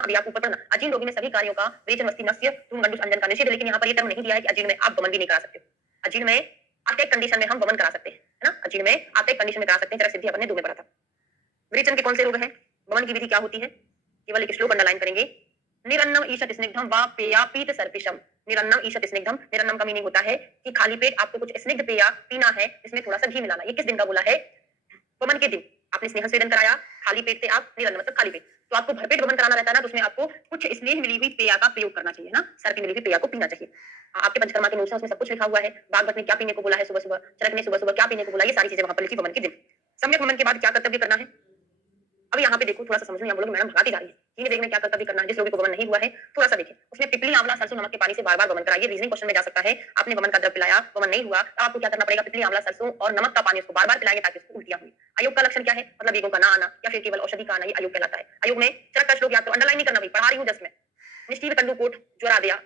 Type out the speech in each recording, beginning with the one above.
अभी आप ऊपर पढ़ना, अजीर्ण रोगी में सभी कार्यों का विरेचन, मस्ती, नस्य, धूम, गंडूस, अंजन का निषेध है, लेकिन यहाँ पर ये टर्म नहीं दिया है कि अजीर्ण में आप वमन भी नहीं करा सकते हो। अजीर्ण में आप एक कंडीशन में हम वमन करा सकते हैं, है ना? अजीर्ण में आप एक कंडीशन में करा सकते हैं, चरक सिद्धि अपन ने 2 में पढ़ा था। विरेचन के कौन से रोग हैं? वमन की विधि क्या होती है? केवल एक श्लोक अंडरलाइन करेंगे। निरन्नम ईषत स्निग्धम वा पेया पीत सर्पिशम। निरन्नम ईषत स्निग्धम, निरन्नम का मीनिंग होता है कि खाली पेट आपको कुछ स्निग्ध पेया पीना है, इसमें थोड़ा सा घी मिलाना। ये किस दिन का बोला है? वमन के दिन। आपने स्नेह स्वेदन कराया, खाली पेट से आप निरन्न मतलब खाली पेट, तो आपको भरपेट वमन कराना रहता है ना, तो उसमें आपको कुछ स्नेह मिली हुई पेया का प्रयोग करना चाहिए ना, सर की मिली हुई पेया को पीना चाहिए। आपके पंचकर्मा के नोट्स उसमें सब कुछ लिखा हुआ है, बागवत ने क्या पीने को बोला है सुबह सुबह, चरक ने सुबह सुबह क्या पीने को बोला, ये सारी चीजें वहां पर लिखी वमन के दिन। सम्यक वमन के बाद क्या कर्तव्य करना है? अब यहाँ पे देखो थोड़ा सा समझ में, बोलोगे मैडम भगाती जा रही है, इन्हें देखने क्या कर्तव्य करना है जिस रोगी को वमन नहीं हुआ है, थोड़ा सा देखिए। उसमें पिपली, आंवला, सरसों, नमक के पानी से बार-बार वमन कराइए। रीजनिंग क्वेश्चन में जा सकता है, आपने वमन का द्रव पिलाया, वमन नहीं हुआ, अब आपको क्या करना पड़ेगा? पिपली, आंवला, सरसों और नमक का पानी उसको बार-बार पिलाइए ताकि उसको उल्टियां हुई। अयोग का लक्षण क्या है? मतलब वेगों का ना आना या फिर केवल औषधि का आना, ये अयोग कहलाता है। अयोग में चरक का श्लोक याद करो, अंडरलाइन नहीं करना भाई, पढ़ा रही हूं जस्ट मैं। निष्ठीव कंडू कोट ज्वरा दिया,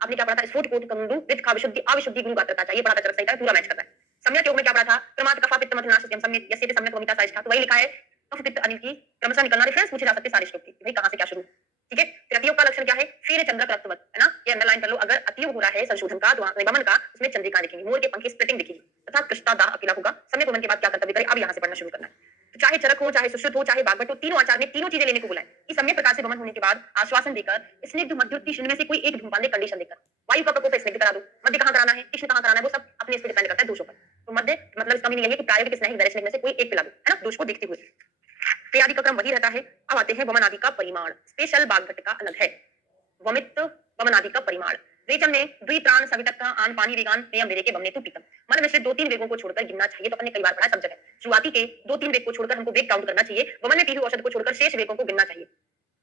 आपने क्या पढ़ा था? स्फुट कोट कंडू विद का विशुद्धि अविशुद्धि गुरु गात्रता चाहिए, पढ़ा था चरक सहित, पूरा मैच करता है। सम्यक योग में क्या पढ़ा था? क्रमात् कफा पित्त मथ नासत्यम सम्यक यस्य सम्यक वमिता साइज था, तो वही लिखा है कफ पित्त अनिल की क्रमशः निकलना। रेफरेंस पूछे जा सकते सारे श्लोक की, भाई कहां से क्या शुरू, ठीक है? फिर अतियोग का लक्षण क्या है? फिर चंद्रक रक्तवत, है ना? ये अंडरलाइन कर लो। अगर अतियोग हो रहा है संशोधन का, तो वमन का, उसमें चंद्रिका दिखेगी, मोर के पंख की स्प्लिटिंग दिखेगी, तथा कृष्णा दाह अकेला होगा। सम्यक वमन के बाद क्या कर्तव्य करें? अब यहाँ से पढ़ना शुरू करना है। तो चाहे चरक हो, चाहे सुश्रुत हो, चाहे बागवट हो, तीनों आचार्य ने तीनों चीजें लेने को बोला है कि सम्यक प्रकार से वमन होने के बाद आश्वासन देकर स्निग्ध, मध्य, शून्य में से कोई एक धूमपान दे, कंडीशन देकर। वायु का प्रकोप स्निग्ध करा दो, मध्य कहां कराना है, कृष्ण कहां कराना है, वो सब अपने इस पे डिपेंड करता है दोषों पर। तो मध्य मतलब इसका मीनिंग यही है कि प्रायोगिक स्नेह वैरिक में से कोई एक पिला दो, है ना, दोष को देखते हुए। क्रिया आदि का क्रम वही रहता है। अब आते हैं वमन आदि का परिमाण। स्पेशल बागवट का अलग है। वमित वमन आदि का परिमाण। रेचन में द्वित्राण सवितक आन पानी वेगान नियम मेरे के वमने तु पीतम। मन में से 2-3 वेगों को छोड़कर गिनना चाहिए, तो अपने कई बार पढ़ा सब जगह। शुरुआती के 2-3 वेग को छोड़कर हमको वेग काउंट करना चाहिए। वमन में पी हुई औषध को छोड़कर शेष वेगों को गिनना चाहिए।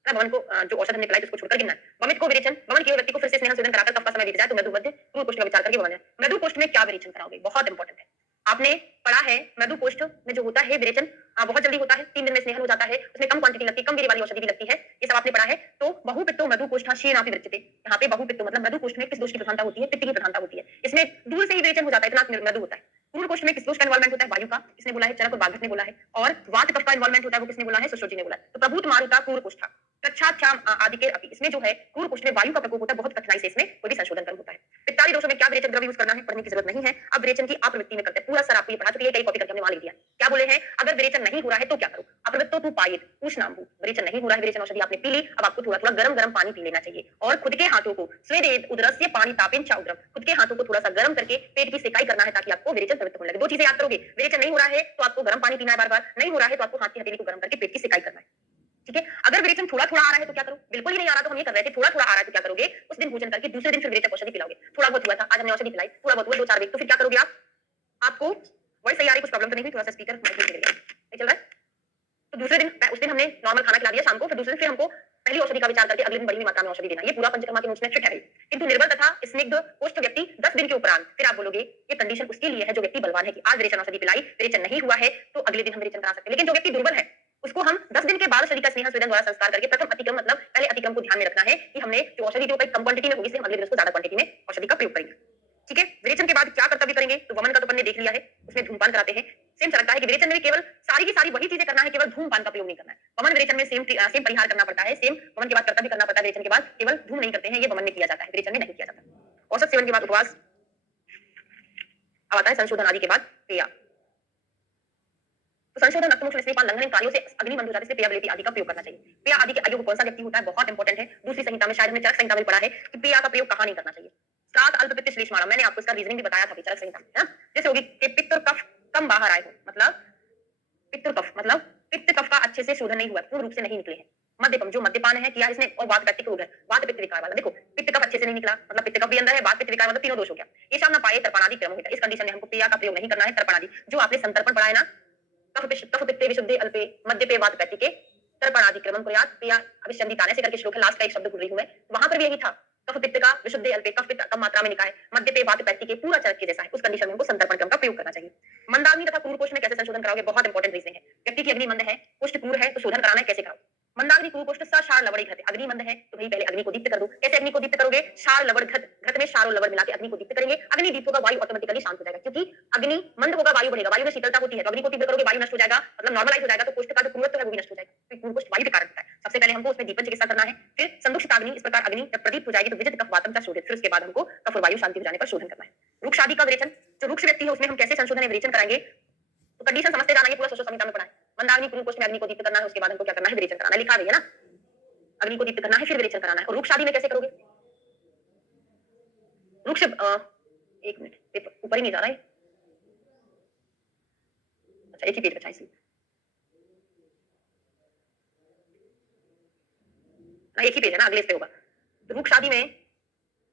वमन को जो औषध हमने पिलाई उसको छोड़कर गिनना है। वमित को विरेचन, वमन किए व्यक्ति को फिर से स्नेह स्वेदन कराकर कफ का समय बीत जाए तो मृदु मध्य क्रूर कुष्ठ का विचार करके वमन है। मृदु कुष्ठ में क्या विरेचन कराओगे? बहुत इंपॉर्टेंट है। आपने पढ़ा है मृदु कोष्ठ में जो होता है विरेचन, बहुत जल्दी होता है, 3 दिन में स्नेहन हो जाता है, उसमें कम क्वांटिटी लगती है, कम वीर्य वाली औषधि भी लगती है, ये सब आपने पढ़ा है। तो बहुपित्तो मृदु कोष्ठ शीर्णापि विरच्यते। यहाँ पे बहुपित्तो मतलब मृदु कोष्ठ में किस दोष की प्रधानता होती है? पित्त की प्रधानता होती है। इसमें दूर से ही विरेचन हो जाता है, इतना मृदु होता है। क्रूर कोष्ठ में किस दोष का इन्वॉल्वमेंट होता है? वायु का, इसने बोला है, चरक और बागवट ने बोला है। और वात कफ का इन्वॉल्वमेंट होता है, वो किसने बोला है? सुश्रुत ने बोला है। तो प्रभूत मारुता क्रूर कोष्ठा कच्छाध्याम आदि के अपि, इसमें जो है क्रूर कोष्ठ में वायु का प्रकोप होता है, बहुत कठिनाई से इसमें कोई भी संशोधन कर्म होता है। पित्तादि दोषों में क्या विरेचन द्रव्य यूज करना है? पढ़ने की जरूरत नहीं है। अब विरेचन की अप्रवृत्ति में करते हैं, पूरा सर आपको ये पढ़ा चुकी है, कई कॉपी करके हमने वहां लिख दिया। क्या बोले हैं? अगर विरेचन नहीं हो रहा है तो क्या करो? अप्रवृत्तो तु पायेत उष्णाम्बु। विरेचन नहीं हो रहा है, विरेचन औषधि आपने पी ली, अब आपको थोड़ा थोड़ा गरम गरम पानी पी लेना चाहिए और खुद के हाथों को स्वेदेत उदरस्य पानी तापेन च उदरम, खुद के हाथों को थोड़ा सा गर्म करके पेट की सिकाई करना है ताकि आपको विरेचन प्रवृत्त होने लगे। 2 चीजें याद करोगे, विरेचन नहीं हो रहा है तो आपको गर्म पानी पीना है, बार बार नहीं हो रहा है तो आपको हाथ की हथेली को गर्म करके पेट की सिकाई करना है, ठीक है? अगर विरेचन थोड़ा थोड़ा आ रहा है तो क्या करो? बिल्कुल ही नहीं आ रहा तो हम ये कर रहे थे, थोड़ा थोड़ा आ रहा है तो क्या करोगे? उस दिन भोजन करके दूसरे दिन फिर विरेचक औषधि पिलाओगे। थोड़ा बहुत हुआ था, आज हमने औषधि पिलाई, थोड़ा बहुत हुआ 2-4 वीक, तो फिर क्या करोगे आप? आपको वही सही आ रही, कुछ प्रॉब्लम तो नहीं हुई? थोड़ा सा स्पीकर चल रहा है। तो दूसरे दिन उस दिन हमने नॉर्मल खाना खिला दिया शाम को, फिर दूसरे दिन फिर हमको पहली औषधि का विचार करके अगले दिन बड़ी मात्रा में औषधि देना। ये पूरा पंचकर्मा के नोट्स में फिट है। किंतु निर्बल तथा स्निग्ध कोष्ठ व्यक्ति 10 दिन के उपरांत, फिर आप बोलोगे ये कंडीशन उसके लिए है जो व्यक्ति बलवान है कि आज विरेचन औषधि पिलाई, विरेचन नहीं हुआ है तो अगले दिन हम विरेचन करा सकते हैं। लेकिन जो व्यक्ति दुर्बल है उसको हम 10 दिन के बाद शरीर का स्नेह स्वेदन द्वारा संस्कार करके प्रथम अतिक्रम मतलब पहले अतिक्रम को ध्यान में रखना है कि हमने जो औषधि दी कम क्वांटिटी में होगी, इसलिए हम अगले दिन उसको ज्यादा क्वांटिटी में औषधि का प्रयोग करेंगे, ठीक है? विरेचन के बाद क्या कर्तव्य करेंगे? तो वमन का तो अपन ने देख लिया है, उसमें धूमपान कराते हैं। सेम चलता है कि विरेचन में भी केवल सारी की सारी वही चीजें करना है, केवल धूमपान का प्रयोग नहीं करना है। वमन विरेचन में सेम परिहार करना पड़ता है, सेम वमन के बाद कर्तव्य करना पड़ता है। विरेचन के बाद केवल धूम नहीं करते हैं, ये वमन में किया जाता है, विरेचन में नहीं किया जाता। औसत सेवन के बाद उपवास। अब आता है संशोधन आदि के बाद क्रिया। तो संशोधन रक्तमुख स्नेहपान लंघन कार्यों से अग्नि बंद हो जाने से पेयबलिटी आदि का प्रयोग करना चाहिए। पेय आदि के अयोग कौन सा व्यक्ति होता है? बहुत इंपॉर्टेंट है। दूसरी संहिता में शायद हमने चरक संहिता में पढ़ा है कि पेय का प्रयोग कहां नहीं करना चाहिए। श्राद्ध अल्पपित्त श्लेष्माणा, मैंने आपको इसका रीजनिंग भी बताया था चरक संहिता में, है ना? जैसे होगी कि पित्त और कफ कम बाहर आए हो, मतलब पित्त और कफ मतलब पित्त कफ का अच्छे से शोधन नहीं हुआ, पूर्ण रूप से नहीं निकले हैं। मद्यपम जो मद्यपान है किया इसने, और वात पित्त रोग है, वात पित्त विकार वाला। देखो पित्त कफ अच्छे से नहीं निकला, मतलब पित्त कफ भी अंदर है, वात पित्त विकार मतलब तीनों दोष हो गया। ये शाम ना पाए तर्पणादि क्रम होता है। इस कंडीशन में हमको पेय का प्रयोग नहीं करना है। तर्पणादि जो आपने संतर्पण पढ़ा है ना, कफ पित्ते विशुद्धे अल्पे मद्यपे वात पैतिके तर्पणादि क्रमम कुर्यात् पेय अभिसंधिताने से करके श्लोक है, लास्ट का एक शब्द भूल रही हूं मैं, वहां पर भी यही था। कफ पित्त का विशुद्धे अल्पे, कफ पित्त कम मात्रा में निकाय, मद्यपे वात पैतिके पूरा चरक के जैसा है, उस कंडीशन में हमको संतर्पण क्रम का प्रयोग करना चाहिए। मंदाग्नि तथा क्रूर कोष्ठ में कैसे संशोधन कराओगे? बहुत इंपॉर्टेंट रीजनिंग है। व्यक्ति की अग्नि मंद है, कोष्ठ क्रूर है, तो शोधन कराना है, कैसे कराओ? मंदाग्नि क्रूर कोष्ठ सा शार लवड़ घट, अग्नि मंद है तो भाई पहले अग्नि को दीप्त कर दो। कैसे अग्नि को दीप्त करोगे? शार लवड़ घट, घट में शार और लवड़ मिला के अग्नि को दीप्त करेंगे। अग्नि दीप होगा, वायु ऑटोमेटिकली शांत हो जाएगा, क्योंकि अग्नि मंद होगा, वायु बढ़ेगा, वायु में शीतलता होती है, तो अग्नि को तीव्र करोगे, वायु नष्ट हो जाएगा, मतलब नॉर्मलाइज हो जाएगा, तो कोष्ठ का जो क्रूरत्व है वो भी नष्ट हो जाएगा। तो क्रूर कोष्ठ वायु के कारण होता है। सबसे सबसे पहले हमको उसमें दीपन चिकित्सा करना है, फिर संदुक्षिताग्नि, इस प्रकार अग्नि जब प्रदीप्त हो जाएगी तो विजित कफ वातम च शोधित, फिर उसके बाद हमको कफ और वायु शांति हो जाने पर शोधन करना है। रुक्ष आदि का विरेचन, जो रुक्ष व्यक्ति है उसमें हम कैसे संशोधन या विरेचन कराएंगे, तो कंडीशन समझते जाना, ये पूरा सोशल संहिता में पढ़ा है। मंदाग्नि पूर्व कोष्ठ में अग्नि को दीप्त करना है, उसके बाद हमको क्या करना है, विरेचन कराना है, लिखा गया है ना, अग्नि को दीप्त करना है फिर विरेचन कराना है। और रुक्ष आदि में कैसे करोगे, रुक्ष एक मिनट पेपर ऊपर ही नहीं जा रहा है, अच्छा एक ही पेज बचा इसलिए, एक ही पेज है ना, अगले इस पे होगा। तो रुक्ष आदि में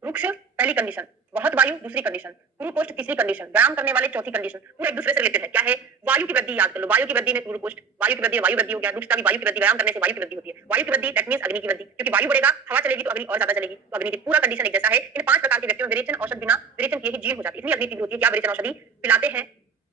रुक्ष पहली कंडीशन, वहत वायु दूसरी कंडीशन, पूर्व कोष्ठ तीसरी कंडीशन, व्यायाम करने वाले चौथी कंडीशन, पूरे एक दूसरे से रिलेटेड है। क्या है, वायु की वृद्धि याद कर लो, वायु की वृद्धि में पूर्व कोष्ठ, वायु की वृद्धि वायु वृद्धि हो गया, रुक्षता की वायु की वृद्धि, व्यायाम करने से वायु की वृद्धि होती है। वायु की वृद्धि दैट मींस अग्नि की वृद्धि, क्योंकि वायु बढ़ेगा हवा चलेगी तो अग्नि और ज्यादा चलेगी, तो अग्नि की पूरा कंडीशन एक जैसा है। इन 5 प्रकार के व्यक्तियों में विरेचन औषध बिना विरेचन किए ही जीव हो जाती है, इतनी अग्नि तीव्र होती है। क्या विरेचन औषधि पिलाते हैं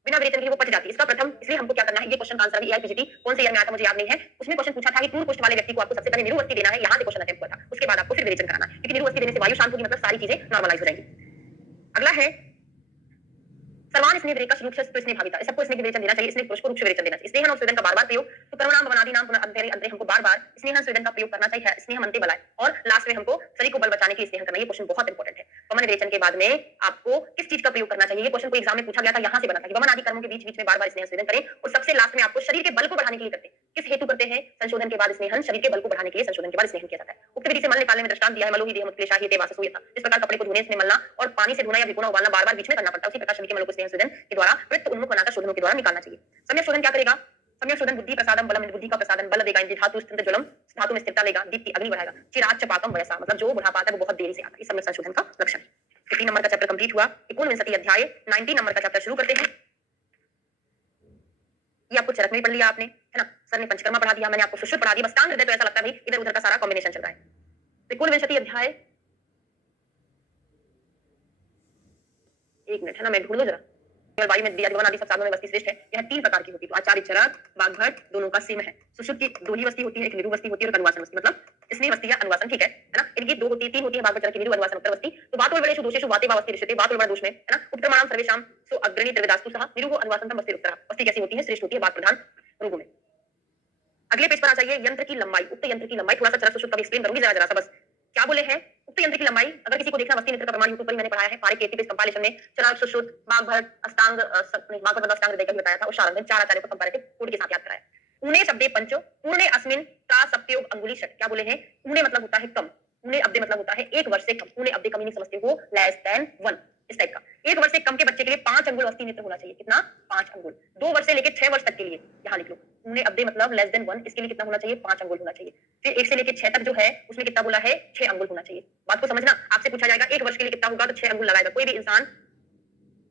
बिना विरेचन के वो पच जाती है। इसका प्रथम, इसलिए हमको क्या करना है, ये क्वेश्चन का आंसर है एआईपीजीटी कौन से ईयर में आया था मुझे याद नहीं है, उसमें क्वेश्चन पूछा था कि पूर्व कोष्ठ वाले व्यक्ति को आपको सबसे पहले निरुवस्ती देना है, यहां से क्वेश्चन अटेम्प्ट हुआ था, उसके बाद आपको फिर विरेचन कराना है, क्योंकि निरुवस्ती देने से वायु शांत होगी, मतलब सारी चीजें नॉर्मलाइज हो जाएंगी। अगला है सर्वान स्नेह विरेकश रुक्ष स्नेह भाविता, सबको स्नेह विरेचन देना चाहिए, स्नेह पुरुष को रुक्ष विरेचन देना चाहिए। स्नेहन और स्वेदन का बार-बार प्रयोग, तो करुणाम भवनादि नाम पुनः अंतरे अंतरे हमको बार-बार स्नेहन स्वेदन का प्रयोग करना चाहिए, स्नेह मनते बलाय, और लास्ट में हमको शरीर को बल बचाने के लिए स्नेह करना। ये क्वेश्चन बहुत इंपॉर्टेंट है। वमन विरेचन के बाद में आपको किस चीज का प्रयोग करना चाहिए, ये क्वेश्चन को एग्जाम में पूछा गया था, यहां से बना था कि वमन आदि कर्मों के बीच-बीच में बार-बार स्नेह स्वेदन करें, और सबसे लास्ट में आपको शरीर के बल को बढ़ाने के लिए करते हैं। किस हेतु करते हैं, संशोधन के बाद स्नेहन, शरीर के बल को बढ़ाने के लिए संशोधन के बाद स्नेहन किया जाता है। उक्त विधि से मल निकालने में दृष्टांत दिया है, मलो ही देह मुत्क्लेशाहि ते वाससो यथा, इस प्रकार कपड़े को धोने से मलना और पानी से धोना या भिगोना उबालना बार-बार बीच में करना पड़ता है, उसी प्रकार शरीर के मल को स्नेह स्वेदन के द्वारा वृत्त उन्मुख बनाकर शोधनों के द्वारा निकालना चाहिए। सम्यक शोधन क्या करेगा, सम्यक शोधन बुद्धि प्रसादम बलम, बुद्धि का प्रसादन बल देगा, धातु स्थित ज्वलम, धातु में स्थिरता लेगा, दीप्ति अग्नि बढ़ाएगा, चिराग चपाकम वयसा, मतलब जो बुढ़ापा आता है वो बहुत देरी से आता है, इस सम्यक संशोधन का लक्षण। 3 नंबर का चैप्टर कंप्लीट हुआ। 59 अध्याय 19 नंबर का चैप्टर शुरू करते हैं। ये आपको चरक में पढ़ लिया आपने, है ना, सर ने पंचकर्मा पढ़ा दिया, मैंने आपको सुश्रुत पढ़ा दिया, बस कान हृदय तो ऐसा लगता है भाई इधर उधर का सारा कॉम्बिनेशन चल रहा है। 59 अध्याय, एक मिनट है ना, मैं ढूंढ लूं जरा, वायु में दिया आदि सब साधनों में वस्ती श्रेष्ठ है। यह 3 प्रकार की होती है, तो आचार्य चरक बागभट दोनों का सेम है। सुश्रुत की 2 ही वस्ती होती है, एक निरु वस्ती होती है और अनुवासन वस्ती, मतलब स्नेह वस्ती या अनुवासन, ठीक है ना, इनकी 2 होती है, 3 होती है बागभट चरक की, निरु अनुवासन उत्तर वस्ती। तो बात और बड़े दोषेषु वाते वास्ति ऋषिते, बात और बड़ा दोष में, है ना, उत्तरमाणाम सर्वेषाम सो अग्रणी त्रिविदास्तु सह, निरु अनुवासन वस्ति उत्तर, वस्ती कैसी होती है, श्रेष्ठ होती है बात प्रधान रोगों में। अगले पेज पर आ जाइए, यंत्र की लंबाई, उक्त यंत्र की लंबाई, थोड़ा सा चरक सुश्रुत का एक्सप्लेन करूंगी जरा सा, बस क्या बोले हैं, उक्त यंत्र की लंबाई, अगर किसी को देखना वस्ती नेत्र का प्रमाण यूट्यूब पर मैंने पढ़ाया है, पारे के 80 पेज कंपाइलेशन में, चरक सुश्रुत बागभट अष्टांग बागभट मतलब अष्टांग हृदय का भी बताया था, और शारंग 4 आचार्यों को कंपैरेटिव कोड के साथ याद कराया। ऊने शब्दे पंचो पूर्णे अस्मिन का सप्तयोग अंगुली षट, क्या बोले हैं, ऊने मतलब होता है कम, ऊने अब्दे मतलब होता है 1 वर्ष से कम, ऊने अब्दे कम नहीं समझते हो, लेस देन 1 इस टाइप का। 1 वर्ष से कम के बच्चे के लिए 5 अंगुल वस्ती नेत्र होना चाहिए, कितना, 5 अंगुल। 2 वर्ष से लेकर 6 वर्ष तक के लिए, यहाँ लिख लो, ऊने अब्दे मतलब लेस देन 1, इसके लिए कितना होना चाहिए, 5 अंगुल होना चाहिए। फिर 1 से लेकर 6 तक जो है उसमें कितना बोला है, 6 अंगुल होना चाहिए। बात को समझना, आपसे पूछा जाएगा 1 वर्ष के लिए कितना होगा, तो 6 अंगुल लगाएगा कोई भी इंसान।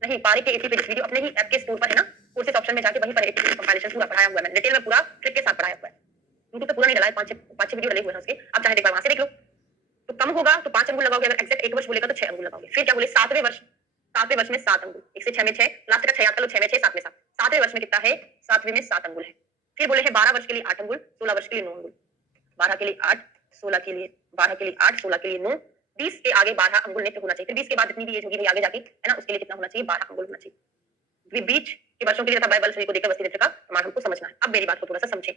नहीं, पारे के 80 पेज वीडियो अपने ही ऐप के स्टोर पर है ना, कोर्सेज ऑप्शन में जाके वहीं पर 80 पेज कंपाइलेशन पूरा पढ़ाया हुआ है, मैंने डिटेल में पूरा ट्रिक के साथ पढ़ाया हुआ है। यूट्यूब पे पूरा नहीं डाला है, 5-6 वीडियो डले हुए हैं उसके, आप चाहे एक बार वहां से देख लो। तो कम होगा तो 5 अंगुल लगाओगे, अगर एग्जैक्ट 1 वर्ष बोलेगा तो 6 अंगुल लगाओगे। फिर क्या बोले, 7वें वर्ष में 7 अंगुल, 1 से 6 में 6, लास्ट का 6 याद कर लो, 6 में 6 7 में 7, 7वें वर्ष में कितना है, 7वें में 7 अंगुल है। फिर बोले हैं 12 वर्ष के लिए 8 अंगुल, 16 वर्ष के लिए 9 अंगुल, 12 के लिए 8, 16 के लिए 12 के लिए 8, 16 के लिए 9, 20 के आगे 12 अंगुल नेत्र होना चाहिए। फिर 20 के बाद जितनी भी एज होगी भाई आगे जाके, है ना, उसके लिए कितना होना चाहिए, 12 अंगुल होना चाहिए। बीच के वर्षों के लिए तथा बाइबल शरीर को देखकर वस्ती नेत्र का प्रमाण हमको समझना है। अब मेरी बात को थोड़ा सा समझें,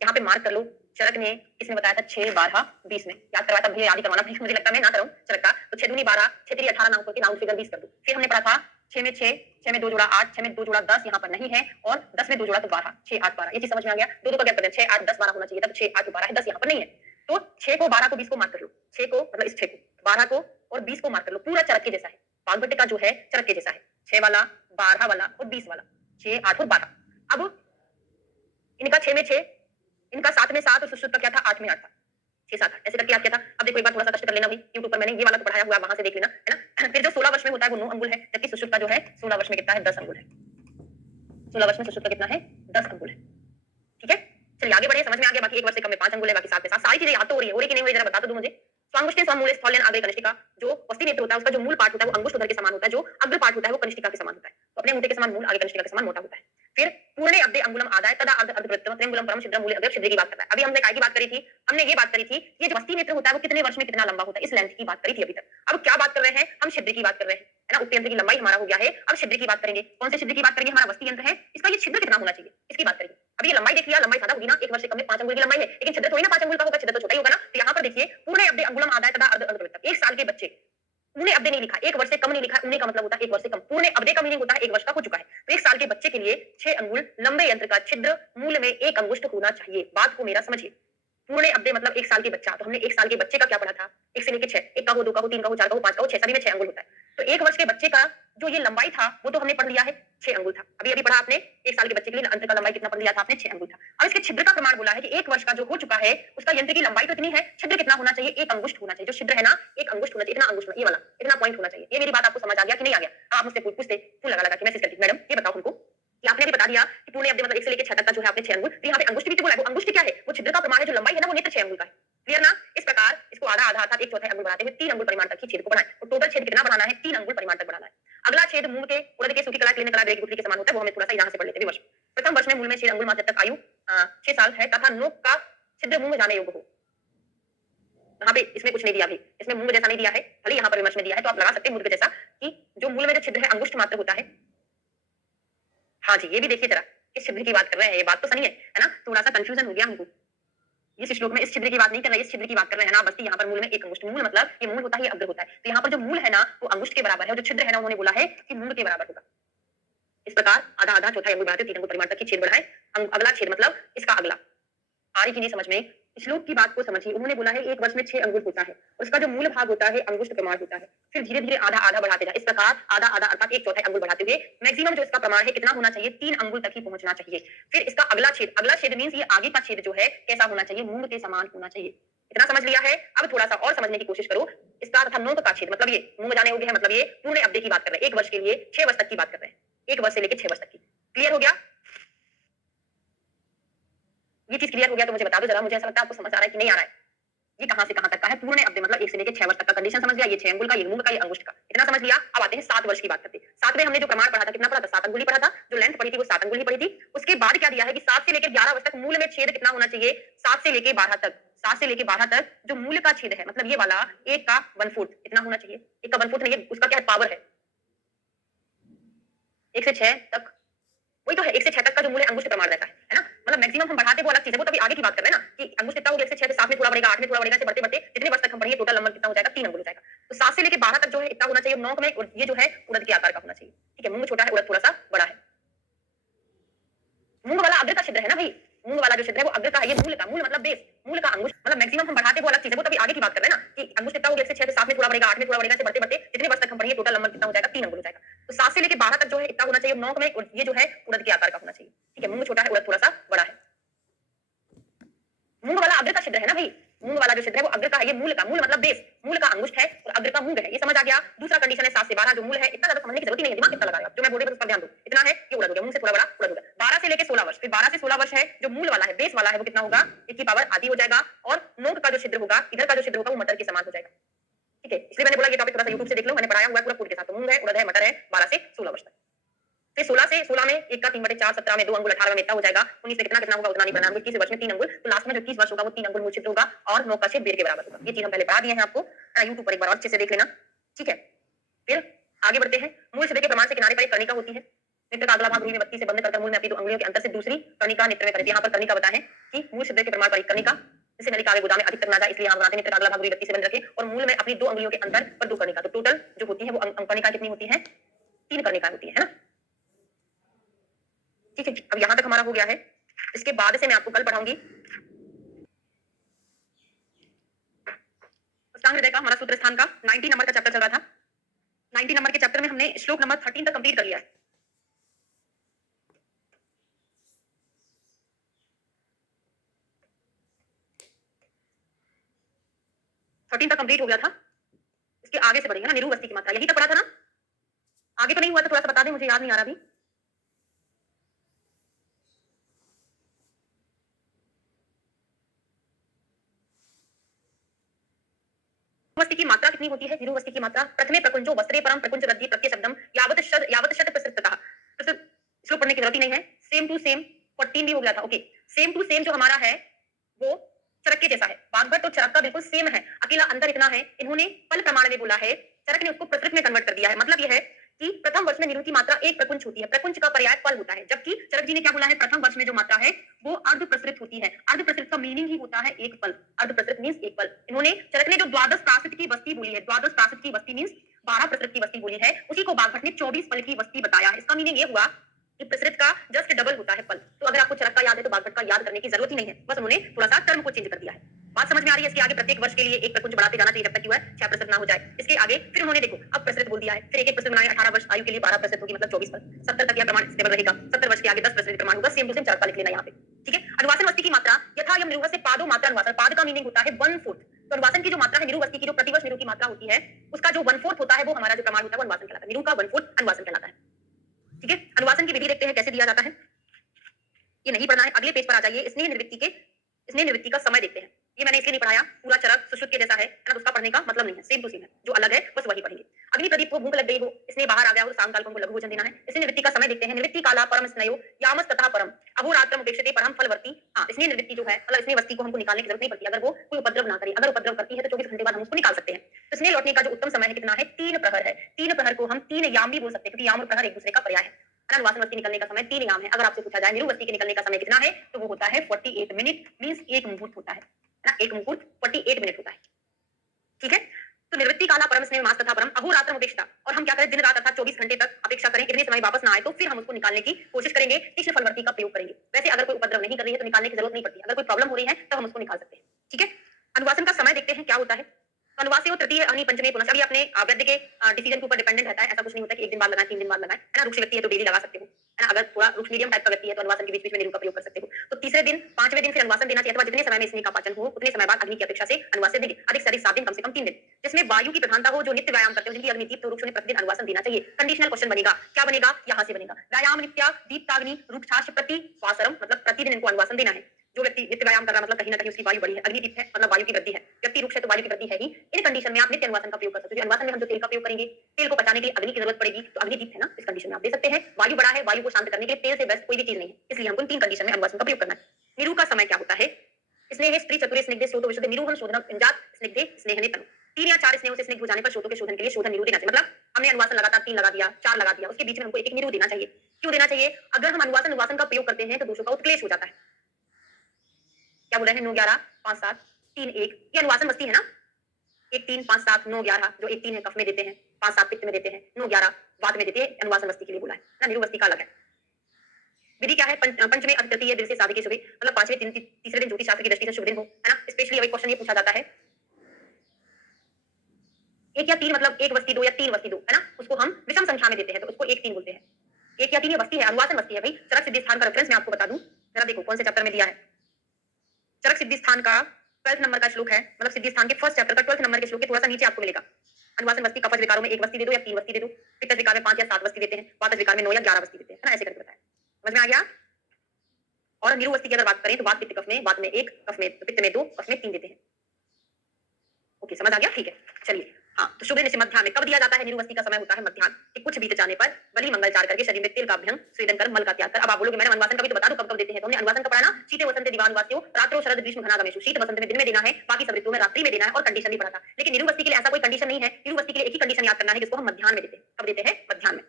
यहाँ पे मार्क कर लो, चरक ने किसने बताया था, 6 12 20 में याद करवाया था, भैया याद ही करवाना, प्लीज, मुझे लगता है मैं ना करूं चरक का, तो 6 दूनी 12, 6 3 18 नाम करके राउंड फिगर 20 कर दो। फिर हमने पढ़ा था 6 में 6, 6 में 2 जोड़ा 8, 6 में 2 जोड़ा 10 यहाँ पर नहीं है, और 10 में 2 जोड़ा तो 12, 6 8 12, ये चीज समझ में आ गया। दो का गैप कर दें, 6 8 10 12 होना चाहिए था, तो 6 8 12 है, 10 यहाँ पर नहीं है, तो 6 को 12 को 20 को मार्क कर लो, 6 को मतलब इस 6 को 12 को और 20 को मार्क कर लो, पूरा चरक के जैसा है, बागभट्ट का जो है चरक के जैसा है, 6 वाला 12 वाला और 20 वाला, 6 8 और 12। अब इनका 6 में 6, इनका 7 में 7 और सुश्रुत का क्या था, 8 में 8 था, 6 7 8 ऐसे करके याद किया था। अब देखो एक बार थोड़ा सा कष्ट कर लेना, भी यूट्यूब पर मैंने ये वाला तो पढ़ाया हुआ है, वहां से देख लेना, है ना। फिर जो 16 वर्ष में होता है वो 9 अंगुल है, जबकि सुश्रुत का जो है 16 वर्ष में कितना है, 10 अंगुल है। 16 वर्ष में सुश्रुत का कितना है, 10 अंगुल है, ठीक है। चलिए आगे बढ़े, समझ में आ गया। बाकी 1 वर्ष से कम में 5 अंगुल है, बाकी 7 में 7, सारी चीजें याद तो हो रही है, हो रही कि नहीं हो रही, जरा बता दो मुझे। स्वांगुष्ठे स्वामूले स्थौल्यन आग्रे कनिष्ठिका, जो वस्ती नेत्र होता है उसका जो मूल पार्ट होता है वो अंगुष्ठ उदर के समान होता है, जो अग्र पार्ट होता है वो कनिष्ठिका के समान होता है, तो अपने अंगूठे के समान मूल, आगे कनिष्ठिका के समान मोटा होता है। फिर पूर्णे अब्दे अंगुलम आदाय तदा अर्ध अर्धवृत्तम त्रिंगुलम परम छिद्रम मूले अग्र छिद्र की बात करता है। अभी हमने काय की बात करी थी, हमने ये बात करी थी, ये जो वस्ती नेत्र होता है वो कितने वर्ष में कितना लंबा होता है, इस लेंथ की बात करी थी अभी तक। अब क्या बात कर रहे हैं, हम छिद्र की बात कर रहे हैं, है ना, उक्त यंत्र की लंबाई हमारा हो गया है, अब छिद्र की बात करेंगे। कौन से छिद्र की बात करेंगे, हमारा वस्ती यंत्र है, इसका ये छिद्र कितना होना चाहिए, इसकी बात करेंगे। अब ये लंबाई देख लिया, लंबाई ज्यादा होगी ना, 1 वर्ष से कम में 5 अंगुल की लंबाई है, लेकिन छिद्र थोड़ी ना 5 अंगुल का होगा, छिद्र तो छोटा ही होगा ना। तो यहाँ पर देखिए पूर्ण अब्दे अंगुलम आदाय तथा अर्ध अर्धवृत्तम, 1 साल के बच्चे, पूर्ण अब्दे नहीं लिखा, 1 वर्ष से कम नहीं लिखा, ऊने का मतलब होता है 1 वर्ष से कम, पूर्ण अब्दे का मीनिंग होता है 1 वर्ष का हो चुका है। तो 1 साल के बच्चे के लिए 6 अंगुल लंबे यंत्र का छिद्र मूल में 1 अंगुष्ठ होना चाहिए। बात को मेरा समझिए। पूर्ण अब्दे मतलब 1 साल के बच्चा, तो हमने 1 साल के बच्चे का क्या पढ़ा था? 1 से लेके 6, 1 का हो, 2 का हो, 3 का हो, 4 का हो, 5 का हो, 6 सभी में 6 अंगुल होता है। तो 1 वर्ष के बच्चे का जो ये लंबाई था वो तो हमने पढ़ लिया है 6 अंगुल था। अभी-अभी पढ़ा आपने 1 साल के बच्चे के लिए अंतर का लंबाई कितना पढ़ लिया था आपने? 6 अंगुल था। अब इसके छिद्र का प्रमाण बोला है कि 1 वर्ष का जो हो चुका है उसका यंत्र की लंबाई तो इतनी है, छिद्र कितना होना चाहिए? 1 अंगुष्ठ होना चाहिए। जो छिद्र है ना 1 अंगुष्ठ होना चाहिए, इतना अंगुष्ठ ये वाला, इतना पॉइंट होना चाहिए। ये मेरी बात आपको समझ आ गया कि नहीं आ गया? आप मुझसे पूछते फूल लगा-लगा के मैसेज करती, मैडम ये बताओ हमको कि आपने अभी बता दिया कि पूर्ण अब्दे मतलब 1 से लेके 6 तक का जो है आपने 6 अंगुल, तो यहाँ पे अंगुष्ठ भी तो बोला है, वो अंगुष्ठ क्या है? वो छिद्र का प्रमाण है, जो लंबाई है ना वो नेत्र 6 अंगुल का है। क्लियर ना? इस प्रकार इसको आधा-आधा अर्थात 1/4 अंगुल बनाते हुए 3 अंगुल परिमाण तक ही छेद को बढ़ाएं। तो टोटल छेद कितना बनाना है? 3 अंगुल परिमाण तक बढ़ाना है। अगला छेद मूंग के, उड़द के, सूखी कला, तिल कला, रेगी गुठली के समान होता है, वो हमें थोड़ा सा यहाँ से पढ़ लेते हैं। विवर्ष प्रथम वर्ष में मूल में 6 अंगुल मात्र तक आयु 6 साल है तथा नोक का छिद्र मूंग जाने योग्य हो। यहाँ पे इसमें कुछ नहीं दिया, अभी इसमें मूंग जैसा नहीं दिया है, भले यहाँ पर विमर्श में दिया है, तो आप लगा सकते हैं मूंग जैसा कि जो मूल में जो छिद्र है अंगुष्ठ मात्र होता है। हाँ जी, ये भी देखिए जरा, इस छिद्र की बात कर रहे हैं, ये बात तो सही है ना? थोड़ा सा कंफ्यूजन हो गया हमको। इस श्लोक में इस छिद्र की बात नहीं कर रहे हैं, इस छिद्र की बात कर रहे हैं ना, बस यहाँ पर मूल में 1 अंगुष्ठ, मूल मतलब ये मूल होता है, ये अग्र होता है। तो यहाँ पर जो मूल है ना वो अंगुष्ठ के बराबर है, और जो छिद्र है ना उन्होंने बोला है कि मूल के बराबर होगा। इस प्रकार आधा-आधा चौथाई अंगुल बढ़ाते 3 अंगुल परिमाण तक की छेद बढ़ाएं। अगला छेद मतलब इसका अगला, आ रही कि नहीं समझ में? श्लोक की बात को समझिए। उन्होंने बोला है 1 वर्ष में 6 अंगुल होता है, और उसका जो मूल भाग होता है अंगुष्ठ प्रमाण होता है। फिर धीरे-धीरे आधा-आधा बढ़ाते जाए। इस प्रकार आधा-आधा अर्थात 1/4 अंगुल बढ़ाते हुए मैक्सिमम जो इसका प्रमाण है कितना होना चाहिए? 3 अंगुल तक ही पहुंचना चाहिए। फिर इसका अगला छेद मींस ये आगे का छेद जो है कैसा होना चाहिए? मूंग के समान होना चाहिए। इतना समझ लिया है? अब थोड़ा सा और समझने की कोशिश करो। इसका तथा नोक का छेद मतलब ये मूंग जाने योग्य है, मतलब ये पूर्ण अब्दे की बात कर रहे हैं। 1 वर्ष के लिए 6 वर्ष तक की बात कर रहे हैं। 1 वर्ष से लेकर 6 वर्ष तक की। क्लियर हो गया? ये चीज क्लियर हो गया तो मुझे बता दो जरा, मुझे ऐसा लगता है आपको समझ आ रहा है कि नहीं आ रहा है? ये कहां से कहां तक का है? पूर्ण अब्दे मतलब 1 से लेकर 6 वर्ष तक का कंडीशन समझ लिया, ये 6 अंगुल का, ये मूंग का, ये अंगुष्ठ का। इतना समझ लिया। अब आते हैं 7 वर्ष की बात करते हैं। 7 में हमने जो प्रमाण पढ़ा था, कितना पढ़ा था? 7 अंगुल ही पढ़ा था। जो लेंथ पढ़ी थी वो 7 अंगुल ही पढ़ी थी। उसके बाद क्या दिया है कि 7 से लेकर 11 वर्ष तक मूल में छेद कितना होना चाहिए? 7 से लेकर 12 तक, 7 से लेकर 12 तक जो मूल का छेद है, मतलब ये वाला 1 का 1/4 इतना होना चाहिए। 1 का 1/4 नहीं है, उसका क्या है? पावर है। 1 से 6 तक वही तो है, 1 से 6 तक का जो मूल है अंगुष्ठ प्रमाण रहता है ना? मतलब मैक्सिमम हम बढ़ाते वो अलग चीज है, वो तो अभी आगे की बात कर रहे हैं ना कि अंगुष्ठ कितना हो गया? 1 से 6 से 7 में थोड़ा बढ़ेगा, 8 में थोड़ा बढ़ेगा, ऐसे बढ़ते-बढ़ते जितने वर्ष तक हम पढ़ेंगे टोटल नंबर कितना हो जाएगा? 3 अंगुल हो जाएगा। तो 7 से लेके 12 तक जो है इतना होना चाहिए नोक में, और ये जो है उड़द के आकार का होना चाहिए। ठीक है, मूंग छोटा है, उड़द थोड़ा सा बड़ा है। मूंग वाला अग्र का छिद्र है ना भाई, मूंग वाला जो छिद्र है वो अग्र का है, ये मूल का, मूल मतलब बेस, मूल का अंगुष्ठ, मतलब मैक्सिमम हम बढ़ाते वो अलग चीज है, वो तो अभी आगे की बात कर रहे हैं ना कि अंगुष्ठ कितना हो गया? 1 से 6 से 7 में थोड़ा बढ़ेगा, 8 में थोड़ा बढ़ेगा, ऐसे बढ़ते-बढ़ते जितने वर्ष तक हम पढ़ेंगे टोटल नंबर कितना हो जाएगा? 3 अंगुल हो जाएगा। तो 7 से लेके 12 तक जो है इतना होना चाहिए नोक में, और ये जो है उड़द के आकार का होना चाहिए। ठीक है, मूंग छोटा है, उड़द थोड़ा सा बड़ा है। मूंग वाला अग्र का छिद्र है ना भाई, मूंग वाला जो छिद्र है वो अग्र का है, ये मूल का, मूल मतलब बेस, मूल का अंगुष्ठ है और अग्र का मूंग है। ये समझ आ गया? दूसरा कंडीशन है 7 से 12 जो मूल है, इतना ज्यादा समझने की जरूरत ही नहीं है, दिमाग कितना लगा रहे हो? जो मैं बोल रही हूं उस पर ध्यान दो। इतना है ये उड़द हो गया, मूंग से थोड़ा बड़ा उड़द हो गया। 12 से लेके 16 वर्ष, फिर 12 से 16 वर्ष है जो मूल वाला है, बेस वाला है, वो कितना होगा? 1 की पावर आधी हो जाएगा, और नोक का जो छिद्र होगा, इधर का जो छिद्र होगा वो मटर के समान हो जाएगा। ठीक है, इसलिए मैंने बोला ये टॉपिक थोड़ा सा यूट्यूब से देख लो, मैंने पढ़ाया हुआ है पूरा कोड के साथ। तो मूंग है, उड़द है, मटर है, 12 से 16 वर्ष तक। फिर 16 में 1 का 3/4, 17 में 2 अंगुल, 18 में इतना हो जाएगा, 19 में कितना होगा उतना नहीं पढ़ना, 21 वर्ष में 3 अंगुल, तो लास्ट में जो 21 वर्ष होगा वो 3 अंगुल मूल छिद्र होगा, और नोक का छेद बेर के बराबर होगा। ये चीज हम पहले पढ़ा दिए हैं आपको, यूट्यूब पर एक बार और अच्छे से देख लेना। ठीक है, फिर आगे बढ़ते हैं। मूल छिद्र के प्रमाण से किनारे पर एक कर्णिका होती है। नेत्र का अगला भाग रुई में बत्ती से बंद कर मूल में अपनी 2 अंगुलियों के अंतर से दूसरी कर्णिका नेत्र में करें। यहाँ पर कर्णिका बताएं कि मूल छिद्र के प्रमाण पर एक कर्णिका, जिससे नलिका आगे गोदाम में अधिक तक ना जाए, इसलिए यहाँ बनाते हैं नेत्र का अगला भाग रुई बत्ती से बंद रखें और मूल में अपनी 2 अंगुलियों के अंतर पर 2 कर्णिका। तो टोटल जो होती है वो कर्णिका कितनी होती है? 3 कर्णिका होती है ना? ठीक है, अब यहां तक हमारा हो गया है। इसके बाद से मैं आपको कल पढ़ाऊंगी अष्टांग हृदय का, हमारा सूत्र स्थान का 90 नंबर का चैप्टर चल रहा था। 90 नंबर के चैप्टर में हमने श्लोक नंबर 13 तक कंप्लीट कर लिया है। 13 तक कंप्लीट हो गया था। इसके आगे से बढ़ेंगे ना, निरूवस्ती की मात्रा, यही तक पढ़ा था ना? आगे तो नहीं हुआ तो थोड़ा सा बता दें, मुझे याद नहीं आ रहा अभी। वस्ती की मात्रा कितनी होती है? निरूवस्ती की मात्रा प्रथमे प्रकुंजो वस्त्रे परम प्रकुंज रद्धि प्रत्यय शब्दम यावत शत प्रसृतता। तो सिर्फ श्लोक पढ़ने की जरूरत ही नहीं है, सेम टू सेम 14 भी हो गया था। ओके, सेम टू सेम जो हमारा है वो चरक के जैसा है। बागभट्ट और चरक का बिल्कुल सेम है, अकेला अंतर इतना है इन्होंने पल प्रमाण में बोला है, चरक ने उसको प्रसृत में कन्वर्ट कर दिया है। मतलब ये है कि प्रथम वर्ष में निरु की मात्रा एक प्रकुंच होती है। प्रकुंच का पर्याय पल होता है, जबकि चरक जी ने क्या बोला है, प्रथम वर्ष में जो मात्रा है वो अर्ध प्रसरित होती है। अर्ध प्रसरित का मीनिंग ही होता है एक पल। अर्ध प्रसरित मींस एक पल। इन्होंने चरक ने जो द्वादश प्रासृत की वस्ती बोली है, द्वादश प्रासृत की वस्ती मींस 12 प्रसरित की वस्ती बोली है, उसी को बागभट्ट ने 24 पल की वस्ती बताया है। इसका मीनिंग ये हुआ कि प्रसरित का जस्ट डबल होता है पल। तो अगर आपको चरक का याद है तो बागभट्ट का याद करने की जरूरत ही नहीं है, बस उन्होंने थोड़ा सा टर्म को चेंज कर दिया है। बात समझ में आ रही है? इसके आगे प्रत्येक वर्ष के लिए एक प्रकुंच बढ़ाते जाना चाहिए जब तक कि वह 6 प्रसरित ना हो जाए। इसके आगे फिर उन्होंने देखो अब प्रसरित बोल दिया है, फिर एक प्रसरित बनाए 18 वर्ष आयु के लिए 12 प्रसरित होगी, मतलब 24 पल। 70 तक यह प्रमाण स्टेबल रहेगा, 70 वर्ष के आगे 10 प्रसरित प्रमाण होगा। सेम टू सेम चरक का लिख लेना यहाँ पे, ठीक है। अनुवासन वस्ती की मात्रा यथा यम निरुह से पादो मात्रा अनुवासन। पाद का मीनिंग होता है 1/4। तो अनुवासन की जो मात्रा है, निरु वस्ती की जो प्रतिवर्ष निरु की मात्रा होती है, उसका जो 1/4 होता है वो हमारा जो प्रमाण होता है वो अनुवासन कहलाता है। निरु का 1/4 अनुवासन कहलाता है, ठीक है। अनुवासन की विधि देखते हैं कैसे दिया जाता है। ये नहीं पढ़ना है, अगले पेज पर आ जाइए। स्नेह निवृत्ति का समय देखते हैं। ये मैंने इसलिए नहीं पढ़ाया, पूरा चरक सुश्रुत के जैसा है ना, तो उसका पढ़ने का मतलब नहीं है, सेम टू सेम है, जो अलग है बस वही पढ़ेंगे। अग्नि प्रदीप को भूख लग गई हो, इसने बाहर आ गया हो, शाम काल को हमको लघु भोजन देना है। इसने निवृत्ति का समय देखते हैं। निवृत्ति काला परम स्नेयो यामस तथा परम अहोरात्रम उपेक्षते परम फलवर्ती। हाँ, इसने निवृत्ति जो है मतलब इसने वस्ती को हमको निकालने की जरूरत नहीं पड़ती, अगर वो कोई उपद्रव ना करे। अगर उपद्रव करती है तो 24 घंटे बाद हम उसको निकाल सकते हैं। तो इसने लौटने का जो उत्तम समय है कितना है, 3 प्रहर है। 3 प्रहर को हम 3 याम भी बोल सकते हैं, क्योंकि याम और प्रहर एक दूसरे का पर्याय है। अनुवासन वस्ती निकलने का समय 3 याम है। अगर आपसे पूछा जाए निरु वस्ती के निकलने का समय कितना है, तो वो होता है 48 मिनट मींस एक मुहूर्त होता है ना, एक मुहूर्त 48 मिनट होता है, ठीक है। तो निवृत्ति काला परम स्नेह मास तथा परम अहोरात्रम अपेक्षा, और हम क्या करें, दिन रात अर्थात 24 घंटे तक अपेक्षा करें। इतने समय वापस ना आए तो फिर हम उसको निकालने की कोशिश करेंगे, तीक्ष्ण फलवर्ती का प्रयोग करेंगे। वैसे अगर कोई उपद्रव नहीं कर रही है तो निकालने की जरूरत नहीं पड़ती, अगर कोई प्रॉब्लम हो रही है तो हम उसको निकाल सकते हैं, ठीक है। अनुवासन का समय देखते हैं क्या होता है। अनुवास्य तृतीय अग्नि पंचमे पुनः, अभी अपने वैद्य के डिसीजन के ऊपर डिपेंडेंट रहता है। ऐसा कुछ नहीं होता कि एक दिन बाद लगाएं, 3 दिन बाद लगाएं, है ना। रुक्ष व्यक्ति है तो डेली लगा सकते हो, है ना। अगर थोड़ा रुक्ष मीडियम टाइप का व्यक्ति है तो अनुवासन के बीच बीच में निरु का प्रयोग कर सकते हो। तो तीसरे दिन, पांचवें दिन फिर अनुवासन देना चाहिए, अथवा जितने समय में स्नेह का पाचन हो उतने समय बाद अग्नि की अपेक्षा से अनुवासन देंगे। अधिक से अधिक 7 दिन, कम से कम 3 दिन, जिसमें वायु की प्रधानता हो, जो नित्य व्यायाम करते हो, जिनकी अग्नि दीप्त हो, रुक्ष उन्हें प्रतिदिन अनुवासन देना चाहिए। कंडीशनल क्वेश्चन बनेगा, क्या बनेगा, यहाँ से बनेगा, व्यायाम नित्या दीप्ताग्नि रुक्षाश प्रति वासरम, मतलब प्रतिदिन इनको अनुवासन देना है। जो व्यक्ति नित्य व्यायाम कर रहा है मतलब कहीं ना कहीं उसकी वायु बढ़ी है, अग्नि दीप्त है मतलब वायु की वृद्धि है, व्यक्ति रुक्ष है तो वायु की वृद्धि है ही। इन कंडीशन में आप नित्य अनुवासन का प्रयोग कर सकते हो। अनुवासन में हम जो तेल का प्रयोग करेंगे, तेल को पचाने के लिए अग्नि की जरूरत पड़ेगी, तो अग्नि दीप्त है ना, इस कंडीशन में आप दे सकते हैं। वायु बड़ा है, वायु को शांत करने के लिए तेल से बेस्ट कोई भी चीज नहीं है, इसलिए हमको 3 कंडीशन में अनुवासन का प्रयोग करना है। निरु का समय क्या होता है, स्नेह स्त्री चतुरे स्निग्धे स्रोतो विशुद्ध निरूहम शोधनम इंजात स्निग्धे स्नेहने तनु। 3 या 4 स्नेहों से स्निग्ध हो जाने पर शोधों के शोधन के लिए शोधन निरु देना चाहिए। मतलब हमने अनुवासन लगातार 3 लगा दिया, 4 लगा दिया, उसके बीच में हमको एक एक निरु देना चाहिए। क्यों देना चाहिए, अगर हम अनुवासन का प्रयोग करते हैं तो दोषों का उत्क्लेश हो जाता है। क्या बोल रहे हैं, 9 11 5 7 3 1, ये अनुवासन वस्ती है ना। 1 3 5 7 9 11, जो 1 3 है कफ में देते हैं, 5 7 पित्त में देते हैं, 9 11 वात में देते हैं। अनुवासन वस्ती के लिए बोला है ना, निरु वस्ती का अलग है। विधि क्या है, पंचमें अथ तृतीय दिन से साधु के शुभ, मतलब 5वें दिन तीसरे दिन ज्योतिष शास्त्र की दृष्टि से शुभ दिन हो, है ना। स्पेशली अभी क्वेश्चन ये पूछा जाता है, 1 या 3 मतलब 1 वस्ती 2 या 3 वस्ती 2, है ना, उसको हम विषम संख्या में देते हैं तो उसको 1 3 बोलते हैं। 1 या 3 ये वस्ती है, अनुवासन वस्ती है भाई। चरक सिद्धि स्थान का रेफरेंस मैं आपको बता दूं, जरा देखो कौन से चैप्टर में दिया है। चरक सिद्धि स्थान का 12 नंबर का श्लोक है, मतलब सिद्धि स्थान के फर्स्ट चैप्टर का 12 नंबर के श्लोक के थोड़ा सा नीचे आपको मिलेगा। अनुवासन वस्ती कफज विकारों में 1 वस्ती दे दो या 3 वस्ती दे दो, पित्त विकार में 5 या 7 वस्ती देते हैं, वात विकार में 9 या 11 वस्ती देते हैं, है ना, ऐसे करके बताया। समझ में आ गया। और निरु वस्ती की अगर बात करें तो वात पित्त कफ में, वात में 1, कफ में पित्त में 2, कफ में 3 देते हैं। ओके, समझ आ गया, ठीक है। चलिए, हाँ, तो शुभ दिन से मध्याह्न में कब दिया जाता है, निरु वस्ती का समय होता है मध्याह्न के कुछ बीत जाने पर। बलि मंगलचार करके शरीर में तेल का अभ्यंग, स्वेदन कर, मल का त्याग कर। अब आप बोलोगे मैडम अनुवासन का भी तो बता दो कब कब देते हैं, तो हमने अनुवासन का पढ़ा ना, शीते वसंत दिवान वास्यो रात्रो शरद ग्रीष्म घनागमेषु। शीत वसंत में दिन में देना है, बाकी सब ऋतुओं में रात्रि में देना है, और कंडीशन भी पढ़ा था। लेकिन निरु वस्ती के लिए ऐसा कोई कंडीशन नहीं है। निरु वस्ती के लिए एक ही कंडीशन याद करना है, जिसको हम मध्याह्न में देते हैं। कब देते हैं, मध्याह्न में।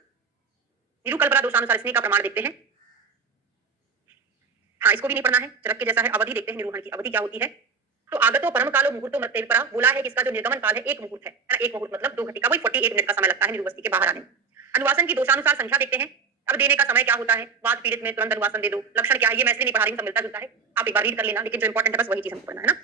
निरु कल्पना दोषानुसार स्नेह का प्रमाण देखते हैं। हाँ, इसको भी नहीं पढ़ना है, चरक के जैसा है। अवधि देखते हैं, निरूहण की अवधि क्या होती है। तो आगतो परम कालो मुहूर्तो मृत्यु बोला है कि इसका जो निर्गमन काल है 1 मुहूर्त है ना। 1 मुहूर्त मतलब 2 घंटे का, वही 48 मिनट का समय लगता है निरु वस्ती के बाहर आने में। अनुवासन की दोषानुसार संख्या देखते हैं। अब देने का समय क्या होता है, वात पीड़ित में तुरंत अनुवासन दे दो। लक्षण क्या है, ये मैं इसलिए नहीं पढ़ा रही हूं, सब मिलता जुलता है, आप एक बार रीड कर लेना, लेकिन जो इंपॉर्टेंट है बस वही चीज हमको पढ़ना है ना।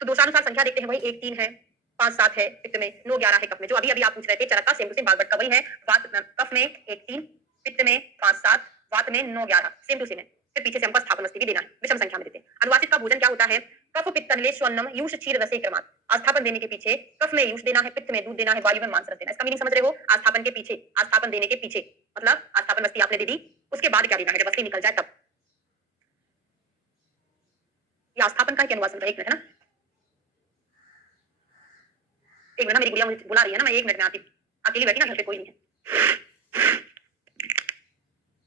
तो दोषानुसार संख्या देखते हैं, वही 1 3 है, 5 7 है पित्त में, 9 11 है कफ में, जो अभी अभी आप पूछ रहे थे चरक का सेम टू सेम बागवट का वही है। वात कफ में 1 3, पित्त में 5 7, वात में 9 11, सेम टू सेम है। फिर पीछे से हमको स्थापन वस्ती भी देना है, विषम संख्या में देते हैं। अनुवासित का भोजन क्या होता है, कफ पित्त अनिलेश स्वन्नम यूष क्षीर रसे क्रमात्। आस्थापन देने के पीछे कफ में यूष देना है, पित्त में दूध देना है, वायु में मांस रस देना है। इसका मीनिंग समझ रहे हो, आस्थापन के पीछे, आस्थापन देने के पीछे मतलब आस्थापन वस्ती आपने दे दी, उसके बाद क्या देना है, जब वस्ती निकल जाए तब। ये आस्थापन का है कि अनुवासन का, 1 मिनट है ना, 1 मिनट, मेरी गुड़िया मुझे बुला रही है ना, मैं 1 मिनट में आती हूँ। अकेली बैठी ना, घर पे कोई नहीं है,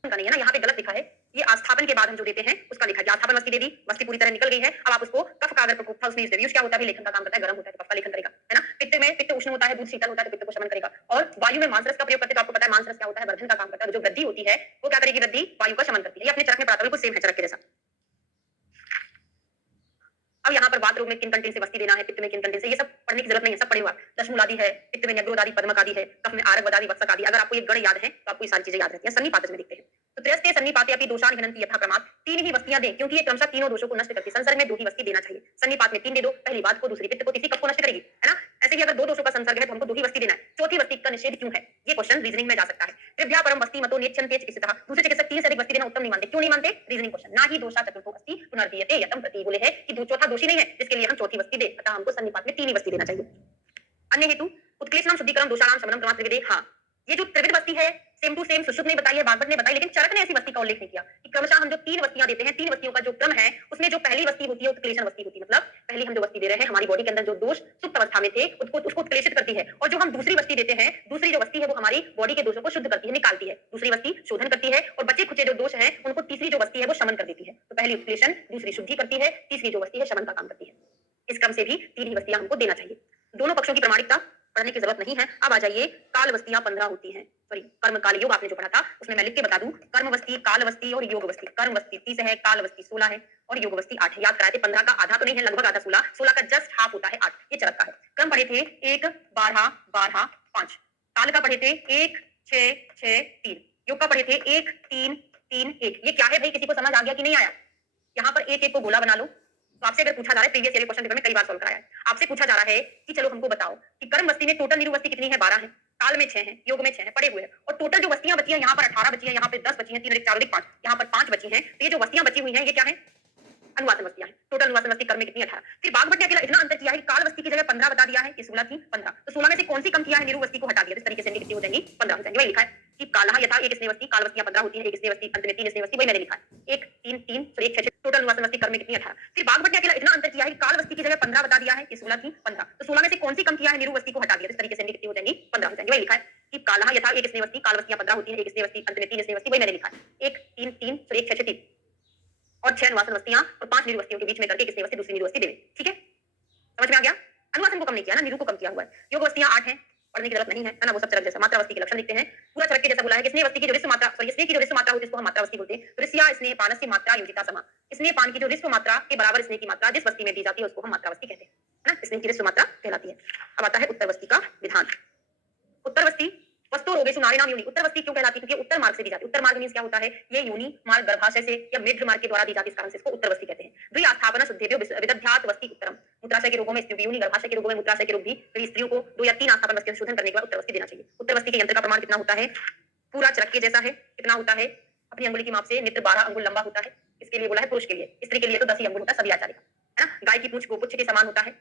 का नहीं है ना, यहाँ पे गलत लिखा है। ये आस्थापन के बाद हम जो देते हैं उसका लिखा है। आस्थापन वस्ती दे दी, वस्ती पूरी तरह निकल गई है, अब आप उसको कफ का अगर प्रकोप था उसमें यूज, क्या होता है, लेखन का काम करता है, गर्म होता है तो कफ का लेखन करेगा, है ना। पित्त में पित्त उष्ण होता होता है, दूध शीतल होता है तो पित्त को शमन करेगा। और वायु में मांस रस का प्रयोग करते हैं, तो आपको पता है मांस रस क्या होता है, वर्धन का काम करता है। जो वृद्धि होती है वो क्या करेगी, वृद्धि वायु का शमन करती है। ये अपने चरक में पढ़ा था, बिल्कुल सेम है चरक के जैसा। अब यहाँ पर वात रोग में किन कंटेंट से वस्ती देना है, पित्त में किन कंटेंट से, ये सब पढ़ने की जरूरत नहीं है, सब पढ़े हुआ। दशमूलादि है, पित्त में न्यग्रोदादि पद्मक आदि है, कफ में आरक वदादि वत्सक आदि। अगर आपको ये गण याद है तो आपको ये सारी चीजें याद रहती हैं। सन्निपात में देखते हैं तो त्रयस्ते सन्निपाते अपि दोषान घनन्ति यथाक्रमात्, तीन ही वस्तियां दें क्योंकि ये क्रमशः तीनों दोषों को नष्ट करती है। संसर्ग में 2 ही वस्ती देना चाहिए। सन्निपात में 3 दे दो, पहली बात को, दूसरी पित्त को, तीसरी कफ को नष्ट करेगी, है ना। ऐसे ही अगर 2 दोषों का संसर्ग है तो हमको 2 ही वस्ती देना है। चौथी वस्ती का निषेध क्यों है, ये क्वेश्चन रीजनिंग में जा सकता है। त्रिभ्या परम वस्ती मतो नेच्छन्ते चिकित्सतः, दूसरे चिकित्सक 3 से अधिक वस्ती देना उत्तम नहीं मानते। क्यों नहीं मानते, रीजनिंग क्वेश्चन। ना ही दोषा चतुर्थो अस्ति पुनर्दीयते यतम प्रति, बोले है कि चौथा दोषी नहीं है जिसके लिए हम चौथी वस्ती दे, अतः हमको सन्निपात में 3 ही वस्ती देना चाहिए। अन्य हेतु उत्क्लेशनाम शुद्धिकरण दोषाणाम शमनम क्रमात् त्रिविधे। हाँ, ये जो त्रिविध वस्ती है सेम टू सेम सुश्रुत ने बताई है, बागवत ने बताई, लेकिन चरक ने ऐसी वस्ती का उल्लेख नहीं किया कि क्रमशः हम जो 3 वस्तियां देते हैं, 3 वस्तियों का जो क्रम है उसमें जो पहली वस्ती होती है उत्क्लेशन वस्ती होती है। मतलब पहली हम जो वस्ती दे रहे हैं हमारी बॉडी के अंदर जो दोष सुप्त अवस्था में थे उसको उत्क्लेशित करती है, और जो हम दूसरी वस्ती देते हैं, दूसरी जो वस्ती है वो हमारी बॉडी के दोषों को शुद्ध करती है, निकालती है। दूसरी वस्ती शोधन करती है और बचे खुचे जो दोष हैं उनको तीसरी जो वस्ती है वो शमन कर देती है। तो पहली उत्क्लेशन, दूसरी शुद्धि करती है, तीसरी जो वस्ती है शमन का काम करती है। इस क्रम से भी 3 ही वस्तियां हमको देना चाहिए। दोनों पक्षों की प्रामाणिकता पढ़ने की जरूरत नहीं है। अब आ जाइए, काल वस्तियां 15 होती हैं, सॉरी कर्म काल योग आपने जो पढ़ा था उसमें मैं लिख के बता दूं, कर्म वस्ती, काल वस्ती और योग वस्ती। कर्म वस्ती 30 है, काल वस्ती 16 है और योग वस्ती 8 है। याद कराए थे, 15 का आधा तो नहीं है, लगभग आधा 16, 16 का जस्ट हाफ होता है 8। ये चरक का है। क्रम पढ़े थे 1 12 12 5, काल का पढ़े थे 1 6 6 3, योग का पढ़े थे 1 3 3 1। ये क्या है भाई, किसी को समझ आ गया कि नहीं आया? यहाँ पर एक एक को गोला बना लो। तो आपसे अगर पूछा जा रहा है, प्रीवियस ईयर क्वेश्चन पेपर में कई बार सॉल्व कराया है, आपसे पूछा जा रहा है कि चलो हमको बताओ कि कर्म वस्ती में टोटल निरु वस्ती कितनी है, 12 है, काल में 6 है, योग में 6 है, पड़े हुए हैं, और टोटल जो वस्तियां बची हैं यहाँ पर 18 बची हैं, यहाँ पे 10 बची हैं, 3 और 1 4 और 1 5, यहाँ पर 5 बची हैं। तो ये जो वस्तियां बची हुई हैं ये क्या है, अनुवासन वस्तियां हैं। टोटल अनुवासन वस्ती कर्म में कितनी, 18। फिर बागवट ने अकेला इतना अंतर किया है कि काल वस्ती की जगह 15 बता दिया है कि 16 थी 15, तो 16 में से कौन सी कम किया है, निरु वस्ती को हटा दिया, तो इस तरीके से कितनी हो जाएंगी, 15 हो जाएंगी। वही लिखा है कि कालहा यथा एक स्नेह वस्ती, काल वस्तियां 15 होती है, एक स्नेह वस्ती, अंत में 3 स्नेह वस्ती, वही मैंने लिखा है 1 3 3 और 1 6 6, टोटल अनुवासन वस्ती कर्म में कितनी, 18। फिर बागवट ने अकेला इतना अंतर किया है कि काल वस्ती की जगह 15 बता दिया है कि 16 थी 15, तो 16 में से कौन सी कम किया है, निरु वस्ती को हटा दिया, तो इस तरीके से कितनी हो जाएंगी, 15 हो जाएंगी। वही लिखा है कि कालहा यथा एक स्नेह वस्ती, काल वस्तियां 15 होती है, एक स्नेह वस्ती, अंत में 3 स्नेह वस्ती, वही मैंने लिखा है 1 3 3 और 1 6 6 3, और 6 अनुवासन वस्तियां और 5 निरु वस्तियों के बीच में करके एक स्नेह वस्ती दूसरी निरु वस्ती देवे। ठीक है, समझ में आ गया? अनुवासन को कम नहीं किया ना, निरु को कम किया हुआ है। योग वस्तियां 8 हैं, पढ़ने की जरूरत नहीं है ना, वो सब चरक जैसा। मात्रा वस्ती के लक्षण लिखते हैं, पूरा चरक के जैसा बोला है कि स्नेह वस्ती की जो रिश्व मात्रा, सॉरी स्नेह की जो रिश्व मात्रा होती है उसको हम मात्रा वस्ती बोलते हैं। तो रिश्या स्नेह पानस्य मात्रा योजिता समा, स्नेह पान की जो रिश्व मात्रा के बराबर स्नेह की मात्रा जिस वस्ती में दी जाती है उसको हम मात्रा वस्ती कहते हैं, है ना, स्नेह की रिश्व मात्रा कहलाती है। अब आता है उत्तर वस्ती का विधान। उत्तर वस्ती वस्तु रोगेषु नारीणाम योनि, उत्तर वस्ती क्यों कहलाती है, क्योंकि उत्तर मार्ग से दी जाती है। उत्तर मार्ग मींस क्या होता है, ये योनि मार्ग गर्भाशय से या मेढ्र मार्ग के द्वारा दी जाती है, इस कारण से इसको उत्तर वस्ती कहते हैं। द्विआस्थापन शुद्धेभ्यो विदध्यात् वस्ती उत्तरम, मूत्राशय के रोगों में स्त्रियों की योनि, गर्भाशय के रोगों में मूत्राशय के रोग भी, तो स्त्रियों को 2 या 3 आस्थापन वस्तियों से शोधन करने के बाद उत्तर वस्ती देना चाहिए। उत्तर वस्ती के यंत्र का प्रमाण कितना होता है, पूरा चरक के जैसा है। कितना होता है, अपनी अंगुली की माप से नेत्र 12 अंगुल लंबा होता है। इसके लिए बोला है पुरुष के लिए, स्त्री के लिए तो 10 ही अंगुल होता है, सभी आचार्य का, है ना। गाय की पूंछ गोपुच्छ के समान होता है,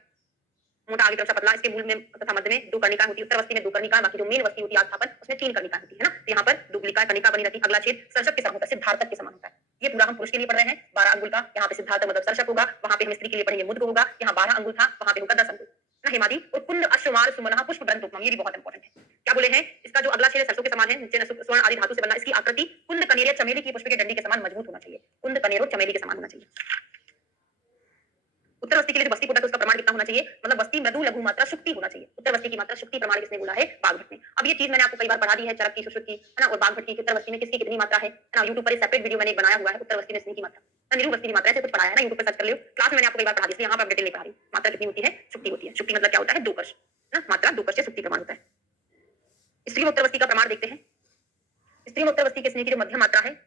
मोटा आगे क्रमशः पतला। इसके मूल में तथा मध्य में 2 कर्णिकाएं होती है। उत्तर वस्ती में 2 कर्णिकाएं, बाकी जो मेन वस्ती होती है आस्थापन उसमें 3 कर्णिकाएं होती है ना। तो यहाँ पर दुग्लिका कर्णिका बनी रहती है। अगला छेद सर्शक के समान होता है, सिद्धार्थक के समान होता है। ये पूरा हम पुरुष के लिए पढ़ रहे हैं, 12 अंगुल का, यहाँ पे सिद्धार्थक मतलब सर्शक होगा, वहां पे हम स्त्री के लिए पढ़ेंगे मुद्ग होगा। यहाँ 12 अंगुल था, वहां पे होगा 10 अंगुल ना। हिमादी और कुंड अश्वमार सुमनः पुष्प ग्रंथ उपमा, ये भी बहुत इंपॉर्टेंट है। क्या बोले हैं, इसका जो अगला छेद सरसों के समान है, नीचे स्वर्ण आदि धातु से बना, इसकी आकृति कुंद कनेर चमेली की पुष्प के डंडी के समान मजबूत होना चाहिए। कुंद कनेर चमेली के समान होना चाहिए। उत्तर वस्ती के लिए जो वस्ती कोटक उसका प्रमाण कितना होना चाहिए, मतलब वस्ती मृदु लघु मात्रा शुक्ति होना चाहिए। उत्तर वस्ती की मात्रा शुक्ति प्रमाण किसने बोला है, बागभट्ट ने। अब ये चीज मैंने आपको कई बार पढ़ा दी है, चरक की, सुश्रुत की, है ना, और बागभट्ट की उत्तर वस्ती में किसकी कितनी मात्रा है ना। यूट्यूब पर सेपरेट वीडियो मैंने बनाया हुआ है उत्तर वस्ती में स्नेह की मात्रा, निरु वस्ती की मात्रा से कुछ पढ़ाया है ना, यूट्यूब पर सर्च कर लियो। क्लास में मैंने आपको कई बार पढ़ा दी, इसलिए यहाँ पर अपडेट नहीं पढ़ा रही। मात्रा कितनी होती है, शुक्ति होती है। शुक्ति मतलब क्या होता है, 2 कर्ष ना, मात्रा 2 कर्ष से शुक्ति प्रमाण होता है। स्त्री में उत्तर वस्ती का प्रमाण देखते हैं। स्त्री में उत्तर वस्ती के स्नेह की जो मध्य मात्रा है,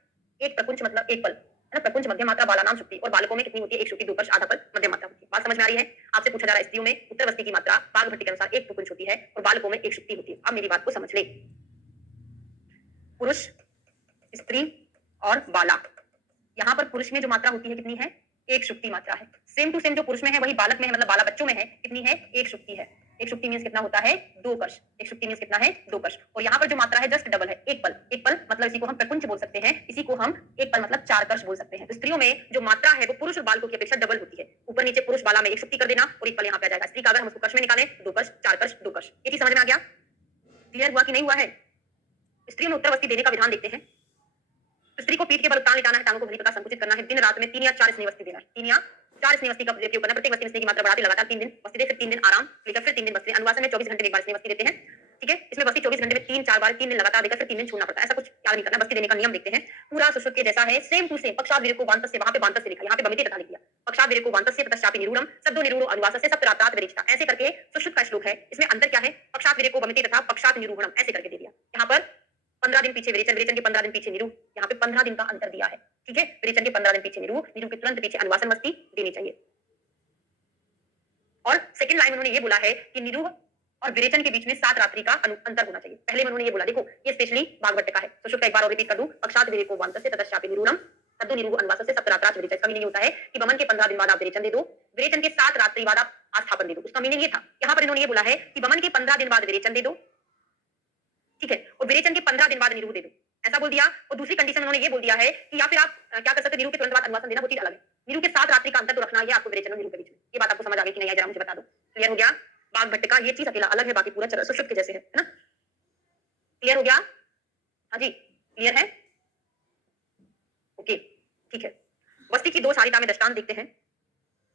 एक प्रकुंच मतलब एक पल, है ना, प्रकुंच मध्य मात्रा, बाला नाम शुक्ति, और बालकों में कितनी होती है, 1 शुक्ति 2 कर्ष आधा पल मध्य मात्रा होती है। बात समझ में आ रही है? आपसे पूछा जा रहा है स्त्रियों में उत्तर वस्ती की मात्रा बागभट्ट के अनुसार 1 प्रकुंच होती है और बालकों में 1 शुक्ति होती है। अब मेरी बात को समझ ले, पुरुष, स्त्री और बाला, यहाँ पर पुरुष में जो मात्रा होती है कितनी है, 1 शुक्ति मात्रा है। सेम टू सेम जो पुरुष में है वही बालक में है, मतलब बाला बच्चों में है, कितनी है, 1 शुक्ति है। 1 शुक्ति मींस कितना होता है, 2 कर्ष। 1 शुक्ति मींस कितना है, 2 कर्ष। और यहाँ पर जो मात्रा है जस्ट डबल है, 1 पल। 1 पल मतलब इसी को हम प्रकुंच बोल सकते हैं, इसी को हम 1 पल मतलब 4 कर्ष बोल सकते हैं। तो स्त्रियों में जो मात्रा है वो पुरुष और बालकों की अपेक्षा डबल होती है। ऊपर नीचे पुरुष बाला में 1 शुक्ति कर देना और 1 पल यहाँ पे आ जाएगा। स्त्री का अगर हम उसको कर्ष में निकालें 2 कर्ष 4 कर्ष 2 कर्ष। ये चीज समझ में आ गया, क्लियर हुआ कि नहीं हुआ है? स्त्रियों में उत्तर वस्ती देने का विधान देखते हैं। तो स्त्री को पीठ के बल तान लिटाना है, टांगों को भली प्रकार संकुचित करना है, दिन रात में 3 या 4 स्नेह वस्ती देना है, 3 या 4 स्नेह वस्तु का प्रयोग करना, प्रत्येक वस्तु में स्नेह की मात्रा बढ़ाते लगातार 3 दिन वस्तु दे, फिर 3 दिन आराम लेकर फिर 3 दिन वस्तु। अनुवासन में 24 घंटे में एक बार स्नेह वस्तु देते हैं, ठीक है। इसमें वस्तु 24 घंटे में 3-4 बार 3 दिन लगातार देकर फिर 3 दिन छोड़ना पड़ता है। ऐसा कुछ याद नहीं करना, वस्तु देने का नियम देखते हैं। पूरा सुश्रुत के जैसा है, सेम टू सेम। पक्षात विरेको वांतस्य, वहां पे वांतस्य लिखा, यहाँ पे बमिति तथा लिख दिया। पक्षात विरेको वांतस्य ततश्चापि निरूढ़म शब्दो निरूढ़ो अनुवासस्य सप्तरात्रात विरेचता, ऐसे करके सुश्रुत का श्लोक है। इसमें अंतर क्या है? पक्षात विरेको बमिति तथा पक्षात निरूढ़म ऐसे करके दे दिया। यहाँ पर 15 दिन पीछे विरेचन, विरेचन के 15 दिन पीछे निरू, यहाँ पे 15 दिन का अंतर दिया है, ठीक है। विरेचन के 15 दिन पीछे निरू, निरू के तुरंत पीछे अनुवासन वस्ती देनी चाहिए। और सेकंड लाइन में उन्होंने ये बोला है कि निरूह और विरेचन के बीच में 7 रात्रि का अंतर होना चाहिए। पहले में उन्होंने ये बोला, देखो ये स्पेशली भागवत का है, तो शुक्र एक बार और रिपीट कर दूं। पक्षात विरेको वांतस्य ततश्चापि निरूढ़म तद्दु निरूह अनुवासस्य सप्तरात्रात विरेचन। इसका मीनिंग होता है कि वमन के 15 दिन बाद आप विरेचन दे दो, विरेचन के 7 रात्रि बाद आप आस्थापन दे दो। उसका मीनिंग ये था। यहाँ पर इन्होंने ये बोला है कि वमन के 15 दिन बाद विरेचन दे दो, ठीक है, और विरेचन के 15 दिन बाद निरूह दे दो, ऐसा बोल दिया। और दूसरी कंडीशन उन्होंने ये बोल दिया है कि या फिर आप क्या कर सकते, निरूह के तुरंत बाद अनुवासन देना, वो चीज अलग है। निरूह के 7 रात्रि का अंतर तो रखना है आपको विरेचन और निरूह के बीच में। ये बात आपको समझ आ गई कि नहीं? जरा मुझे बता दो। क्लियर हो गया? बाघ भट्ट का ये चीज अकेला अलग है, बाकी पूरा चलो सुश्रुत के जैसे है ना। क्लियर हो गया? हाँ जी, क्लियर है? ओके, ठीक है। वस्ती की 2 सारिता में दृष्टांत देखते हैं।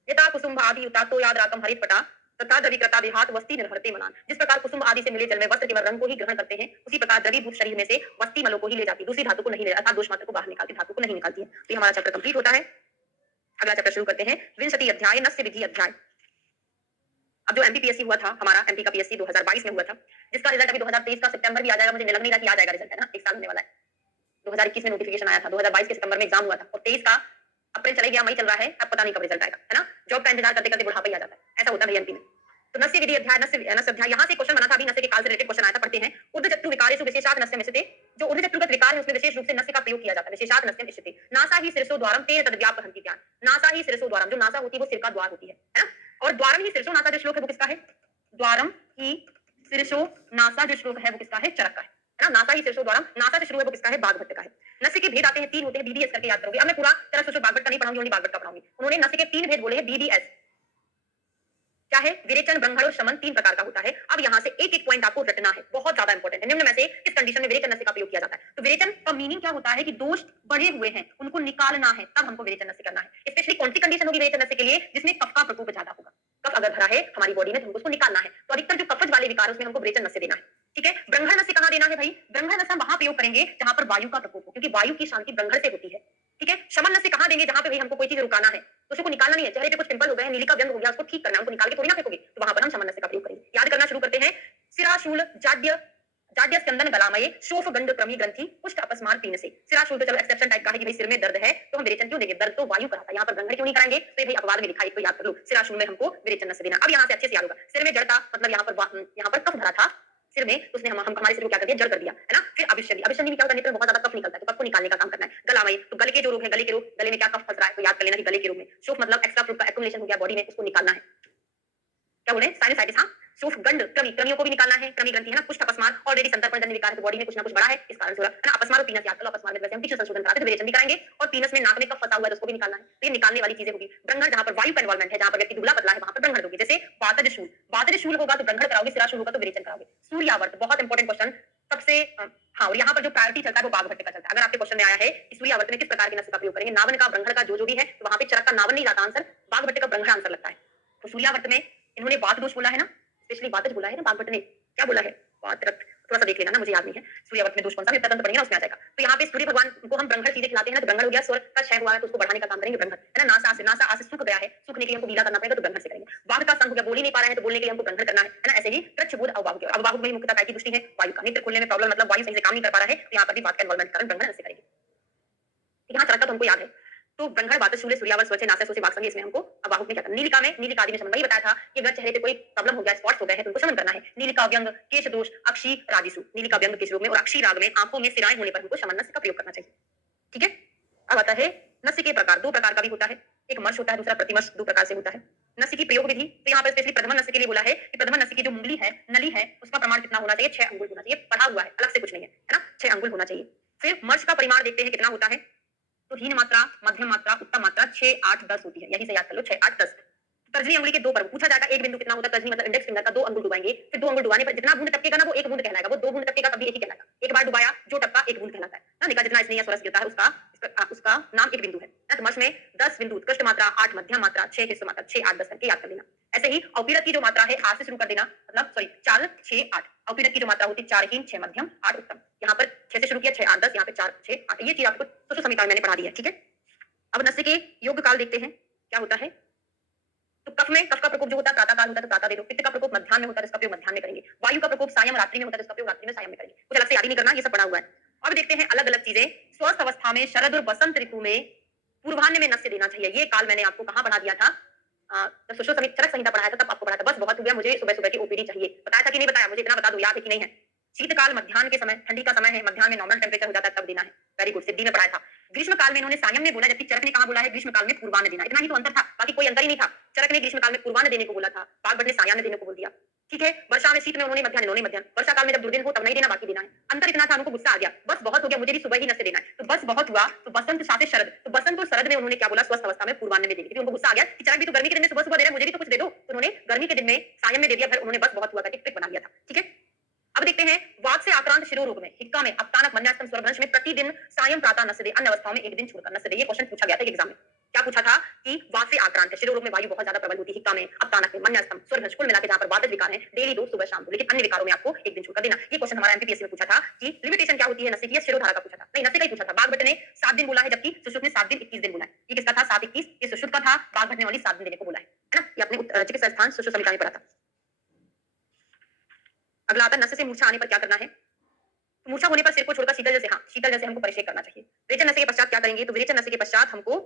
यथा कुसुम आदि युतातो याद रातम हरित पटा तथा द्रवीकृता देहात वस्ती निर्भरते मलान। जिस प्रकार कुसुम आदि से मिले जल में वस्त्र केवल रंग को ही ग्रहण करते हैं, उसी प्रकार द्रवीभूत शरीर में से वस्ती मलों को ही ले जाती है, दूसरी धातु को नहीं ले, अर्थात दोष मात्र को बाहर निकालती, धातु को नहीं निकालती है। तो हमारा चैप्टर कंप्लीट होता है। अगला चैप्टर शुरू करते हैं, विंशति अध्याय नस्य विधि अध्याय। अब जो एमपीपीएससी हुआ था हमारा, एमपी का पीएससी 2022 में हुआ था, जिसका रिजल्ट अभी 2023 का सितंबर भी आ जाएगा, मुझे लग नहीं रहा कि आ जाएगा रिजल्ट, है ना। एक साल होने वाला है। 2021 में नोटिफिकेशन आया था, 2022 के सितंबर में एग्जाम हुआ था, और 23 का अप्रैल चले गया, मई चल रहा है, अब पता नहीं कब रिजल्ट आएगा, है ना। जॉब का इंतजार करते करते बुढ़ापा ही आ जाता है, ऐसा होता है एमपी में। तो नस्य विधि अध्याय, नस्य अध्याय, यहाँ से क्वेश्चन बना था, अभी नस्य के काल से रिलेटेड क्वेश्चन आया था, पढ़ते हैं। ऊर्ध्वचत्रु विकारेषु विशेषात नस्य मिश्यते, जो ऊर्ध्वचत्रुगत विकार है उसमें विशेष रूप से नस्य का प्रयोग किया जाता है, विशेषात नस्य मिश्यते। नासा ही शिरसो द्वारम तेन तद्व्याप हन्ति ज्ञान। नासा ही शिरसो द्वारम, जो नासा होती है वो सिर का द्वार होती है ना। और द्वारम ही शिरसो नासा जो श्लोक है वो किसका है? द्वारम ही शिरसो नासा जो श्लोक है वो किसका है? चरक का है ना। नासा ही शिरसो द्वारम, नासा जो शुरू है वो किसका है? बागभट्ट का है। नस्य के भेद आते हैं 3 होते हैं, बीबीएस करके याद करोगे। अब मैं पूरा तरह से बागभट्ट का नहीं पढ़ाऊंगी, ओनली बागभट्ट का पढ़ाऊंगी। उन्होंने नस्य के 3 भेद बोले हैं, बीबीएस क्या है? विरेचन, ब्रह्मण और शमन 3 प्रकार का होता है। अब यहाँ से एक एक पॉइंट आपको रटना है, बहुत ज्यादा इंपॉर्टेंट है। निम्न में से किस कंडीशन में विरेचन नस्य का प्रयोग किया जाता है? तो विरेचन का मीनिंग क्या होता है कि दोष बढ़े हुए हैं उनको निकालना है, तब हमको विरेचन नस्य करना है। स्पेशली कौन सी कंडीशन होगी विरेचन नस्य के लिए? जिसमें कफ का प्रकोप ज्यादा होगा। कफ अगर भरा है हमारी बॉडी में तो हमको उसको निकालना है, तो अधिकतर जो कफज वाले विकार है उसमें हमको विरेचन नस्य देना है, ठीक है। ब्रह्मण नस्य कहाँ देना है भाई? ब्रह्मण नस्य हम वहां प्रयोग करेंगे जहां पर वायु का प्रकोप हो, क्योंकि वायु की शांति ब्रह्मण से होती है, ठीक है। शमन नस्य कहाँ देंगे? जहां पे भाई हमको कोई चीज रुकाना है, तो उसको निकालना नहीं है। चेहरे पे कुछ पिंपल हो गए हैं, नीली का व्यंग हो गया, उसको ठीक करना है, उनको निकाल के थोड़ी ना फेंकोगे, तो वहां पर हम शमन नस्य का प्रयोग करेंगे। याद करना शुरू करते हैं। सिराशूल जाड्य जाड्य स्कंदन गलामय शोफ गंड क्रमी ग्रंथि पुष्ट अपस्मार पीन से। सिराशूल तो चलो एक्सेप्शन टाइप का है कि भाई सिर में दर्द है तो हम विरेचन क्यों देंगे? दर्द तो वायु कराता है, यहाँ पर ब्रह्मण क्यों नहीं कराएंगे? तो भाई अखबार में लिखा है, तो याद कर लो, सिराशूल में हमको विरेचन नस्य देना। अब यहाँ से अच्छे से याद होगा। सिर में जड़ता मतलब यहाँ पर कफ भरा था सिर में, उसने हम हमारे सिर को क्या कर दिया? जड़ कर दिया, है ना। फिर अभिषेक, अभिषेक में क्या होता है? नेत्र में बहुत ज्यादा कफ निकलता है, तो कफ को निकालने का काम करना है। गलामय, तो गले के जो रोग है, गले के रोग, गले में क्या कफ फंस रहा है तो याद कर लेना कि गले के रोग में। शोफ मतलब एक्स्ट्रा फ्लूइड का एक्युमुलेशन हो गया बॉडी में, उसको निकालना है। क्या बोले? साइनसाइटिस, हाँ। शोफ गंड क्रमी, क्रमियों को भी निकालना है, क्रमी ग्रंथि है ना। पुष्ट अपस्मार, ऑलरेडी संतर्पण जन्य विकार है तो बॉडी में कुछ ना कुछ बड़ा है, इस कारण से हो रहा है ना। अपस्मार और पीनस याद कर लो, अपस्मार में वैसे हम टिश्यू संशोधन कराते हैं, विरेचन भी कराएंगे। और पीनस में नाक में कफ फंसा हुआ है तो उसको भी निकालना है, तो ये निकालने वाली चीजें होगी। ब्रह्मण जहां पर वायु का इन्वॉल्वमेंट है, जहां पर व्यक्ति दुबला पतला है वहां पर ब्रह्मण दोगे। जैसे वातज शूल, वातज शूल होगा तो ब्रह्मण कराओगे, सिराशूल होगा तो विरेचन कराओगे। सूर्यावर्त, बहुत इंपॉर्टेंट क्वेश्चन सबसे, हाँ। और यहाँ पर जो प्रायोरिटी चलता है वो बाघभट्ट का चलता है। अगर आपके क्वेश्चन में आया है कि सूर्यावर्त में किस प्रकार के नस्य का प्रयोग करेंगे, नावन का ब्रह्मण का जो भी है, तो वहां पे चरक का नावन नहीं जाता आंसर, बाघभट्ट का ब्रह्मण आंसर लगता है। तो सूर्यावर्त में इन्होंने वात दोष बोला है ना, स्पेशली वातज बोला है ना, बाघभट्ट ने क्या बोला है? वात रक्त, थोड़ा सा देख लेना ना, मुझे याद नहीं है सूर्यावर्त में दोष कौन सा, फिर तंत्र पढ़ेंगे ना उसमें आ जाएगा। तो यहाँ पे सूर्य भगवान को हम ब्रह्मण चीजें खिलाते हैं ना, तो ब्रह्मण हो गया, स्वर का क्षय हुआ है तो उसको बढ़ाने का काम करेंगे ब्रह्मण, है ना। नासा आसे सूख गया है, सूखने के लिए हमको गीला करना पड़ेगा तो ब्रह्मण से करेंगे। वाघ का संग हो गया, बोल ही नहीं पा रहे हैं तो बोलने के लिए हमको ब्रह्मण करना है ना। ऐसे ही कृच्छ बुध और वाघ, अब वाघ में मुख्यतः काय की दृष्टि है? वायु का। नेत्र खोलने में प्रॉब्लम मतलब वायु सही से काम नहीं कर पा रहा है, तो यहाँ पर भी वात का इन्वॉल्वमेंट कारण ब्रह्मण से करेंगे। यहाँ चरक का तो हमको याद है, तो ब्रह्मण वातज शूल सूर्यावर्त स्वच्छ नासा से वाक संगे, इसमें हमको अब वाहुक में क्या करना? नीलिका में, नीलिका आदि में समझ बताया था कि अगर चेहरे पे कोई प्रॉब्लम हो गया, स्पॉट्स हो गए हैं तो उनको शमन करना है। नीलिका व्यंग केश दोष अक्षी राजिसु, नीलिका व्यंग केश रोग में और अक्षी राग में आंखों में सिराएं होने पर हमको शमन नस्य का प्रयोग करना चाहिए, ठीक है। अब आता है नस्य के प्रकार, 2 प्रकार का भी होता है, एक मर्श होता है, दूसरा प्रतिमर्श, 2 प्रकार से होता है। नस्य की प्रयोग विधि, तो यहाँ पर स्पेशली प्रथम नस्य के लिए बोला है कि प्रथम नस्य की जो मुंगली है, नली है, उसका प्रमाण कितना होना चाहिए? 6 अंगुल होना चाहिए, पढ़ा हुआ है, अलग से कुछ नहीं है, है ना, 6 अंगुल होना चाहिए। फिर मर्श का परिमाण देखते हैं कितना होता है, तो हीन मात्रा, मध्यम मात्रा, उत्तम मात्रा 6, 8, 10 होती है, यही से याद कर लो 6, 8, 10। तर्जनी अंगुली के 2 पर पूछा जाएगा, एक बिंदु कितना होता है? तर्जनी मतलब इंडेक्स फिंगर का 2 अंगुल डुबाएंगे, फिर 2 अंगुल डुबाने पर जितना बूंद टपकेगा ना वो 1 बूंद कहलाएगा, वो 2 बूंद टपकेगा तब भी एक ही कहलाएगा। एक बार डुबाया जो टपका 1 बूंद कहलाता है ना, निकाल जितना स्नेह स्वरस गिरता है उसका नाम 1 बिंदु है ना। तो मर्श में 10 बिंदु उत्कृष्ट मात्रा, 8 मध्यम मात्रा, 6 हिस्स मात्रा, 6, 8, 10 करके याद कर लेना। ऐसे ही अवपीड़क की जो मात्रा है 8 से शुरू कर देना, मतलब सॉरी 4, 6, 8। अवपीड़क की जो मात्रा होती है 4 हीन, 6 मध्यम, 8 उत्तम। यहाँ पर 6 से शुरू किया, 6, 8, 10, यहाँ पे 4, 6, 8। ये चीज आपको सुश्रुत संहिता में मैंने पढ़ा दी है, ठीक है। अब नस्य के योग काल देखते हैं, क्या होता है। तो कफ में कफ का प्रकोप जो होता है प्रातः काल होता है तो प्रातः दे दो। पित्त का प्रकोप मध्याह्न में होता है तो इसका प्रयोग मध्याह्न में करेंगे। वायु का प्रकोप सायं रात्रि में होता है तो इसका प्रयोग रात्रि में सायं में करेंगे। कुछ अलग से याद ही नहीं करना, ये सब पढ़ा हुआ है। अब देखते हैं अलग अलग चीजें। स्वस्थ अवस्था में शरद और बसंत ऋतु में पूर्वाह्न में नस्य देना चाहिए। ये काल मैंने आपको कहाँ पढ़ा दिया था, जब सुश्रुत चरक संहिता पढ़ाया था तब आपको पढ़ाया था। बस बहुत हो गया, मुझे सुबह सुबह की ओपीडी चाहिए। बताया था कि नहीं बताया, मुझे इतना बता दो, याद है कि नहीं है। शीतकाल मध्याह्न के समय, ठंडी का समय है, मध्याह्न में नॉर्मल टेम्परेचर हो जाता है तब देना है। वेरी गुड, सिद्धि में पढ़ाया था। ग्रीष्म काल में इन्होंने सायं में बोला, जबकि चरक ने कहा बोला है ग्रीष्म काल में पूर्वाह्न देना। इतना ही तो अंतर था, बाकी कोई अंतर ही नहीं था। चरक ने ग्रीष्म काल में पूर्वाह्न देने को बोला था, बागभट्ट ने सायाह्न देने को बोल दिया, ठीक है। वर्षा में शीत में उन्होंने मध्याह्न, इन्होंने मध्याह्न। वर्षा काल में जब दुर्दिन हो तब नहीं देना, बाकी देना है। अंतर इतना था, उनको गुस्सा आ गया, बस बहुत हो गया, मुझे भी सुबह ही नस्य देना है। तो बस बहुत हुआ, तो बसंत साथ शरद, तो बसंत और शरद में उन्होंने क्या बोला, स्वस्थ अवस्था में पूर्वाह्न में देगी, क्योंकि उनको गुस्सा आ गया कि चरक भी तो गर्मी के दिन में सुबह सुबह दे रहा है, मुझे भी तो कुछ दे दो। तो उन्होंने गर्मी के दिन में सायं में दे दिया, फिर उन्होंने बस बहुत हुआ करके ट्रिक बना लिया था, ठीक है। अब देखते हैं वात से आक्रांत शिरो रोग में, हिक्का में, अपतानक, मन्यास्तम, स्वरभ्रंश में प्रतिदिन सायं प्रातः नस्य दे, अन्य अवस्थाओं में एक दिन छोड़कर नस्य दे। ये क्वेश्चन पूछा गया था एग्जाम में। क्या पूछा था कि वात से आक्रांत है, शिरो रोग में वायु बहुत ज्यादा प्रबल होती है, हिक्का में, अपतानक में, मन्यास्तम, स्वरभ्रंश, कुल मिलाकर जहां पर वातज विकार है डेली डोज सुबह शाम को, लेकिन अन्य विकारों में आपको एक दिन छोड़कर देना। ये क्वेश्चन हमारा एमपीपीएससी में पूछा था कि लिमिटेशन क्या होती है नस्य की, शिरोधारा का पूछा था, नहीं नस्य का ही पूछा था। बागभट्ट ने 7 दिन बोला है, जबकि सुश्रुत ने 7 दिन 21 दिन बोला है। ये किसका था, 7, 21, ये सुश्रुत का था। बागभट्ट ने वाली 7 दिन देने को बोला है ना। ये अपने चिकित्सा स्थान सुश्रुत संहिता में पढ़ा था। अगला आता है नस्य से मूर्छा आने पर क्या करना है। तो मूर्छा होने पर सिर को छोड़कर शीतल जल से, हाँ शीतल जल से हमको परिषेक करना चाहिए। विरेचन नस्य के पश्चात क्या करेंगे, तो विरेचन नस्य के पश्चात हमको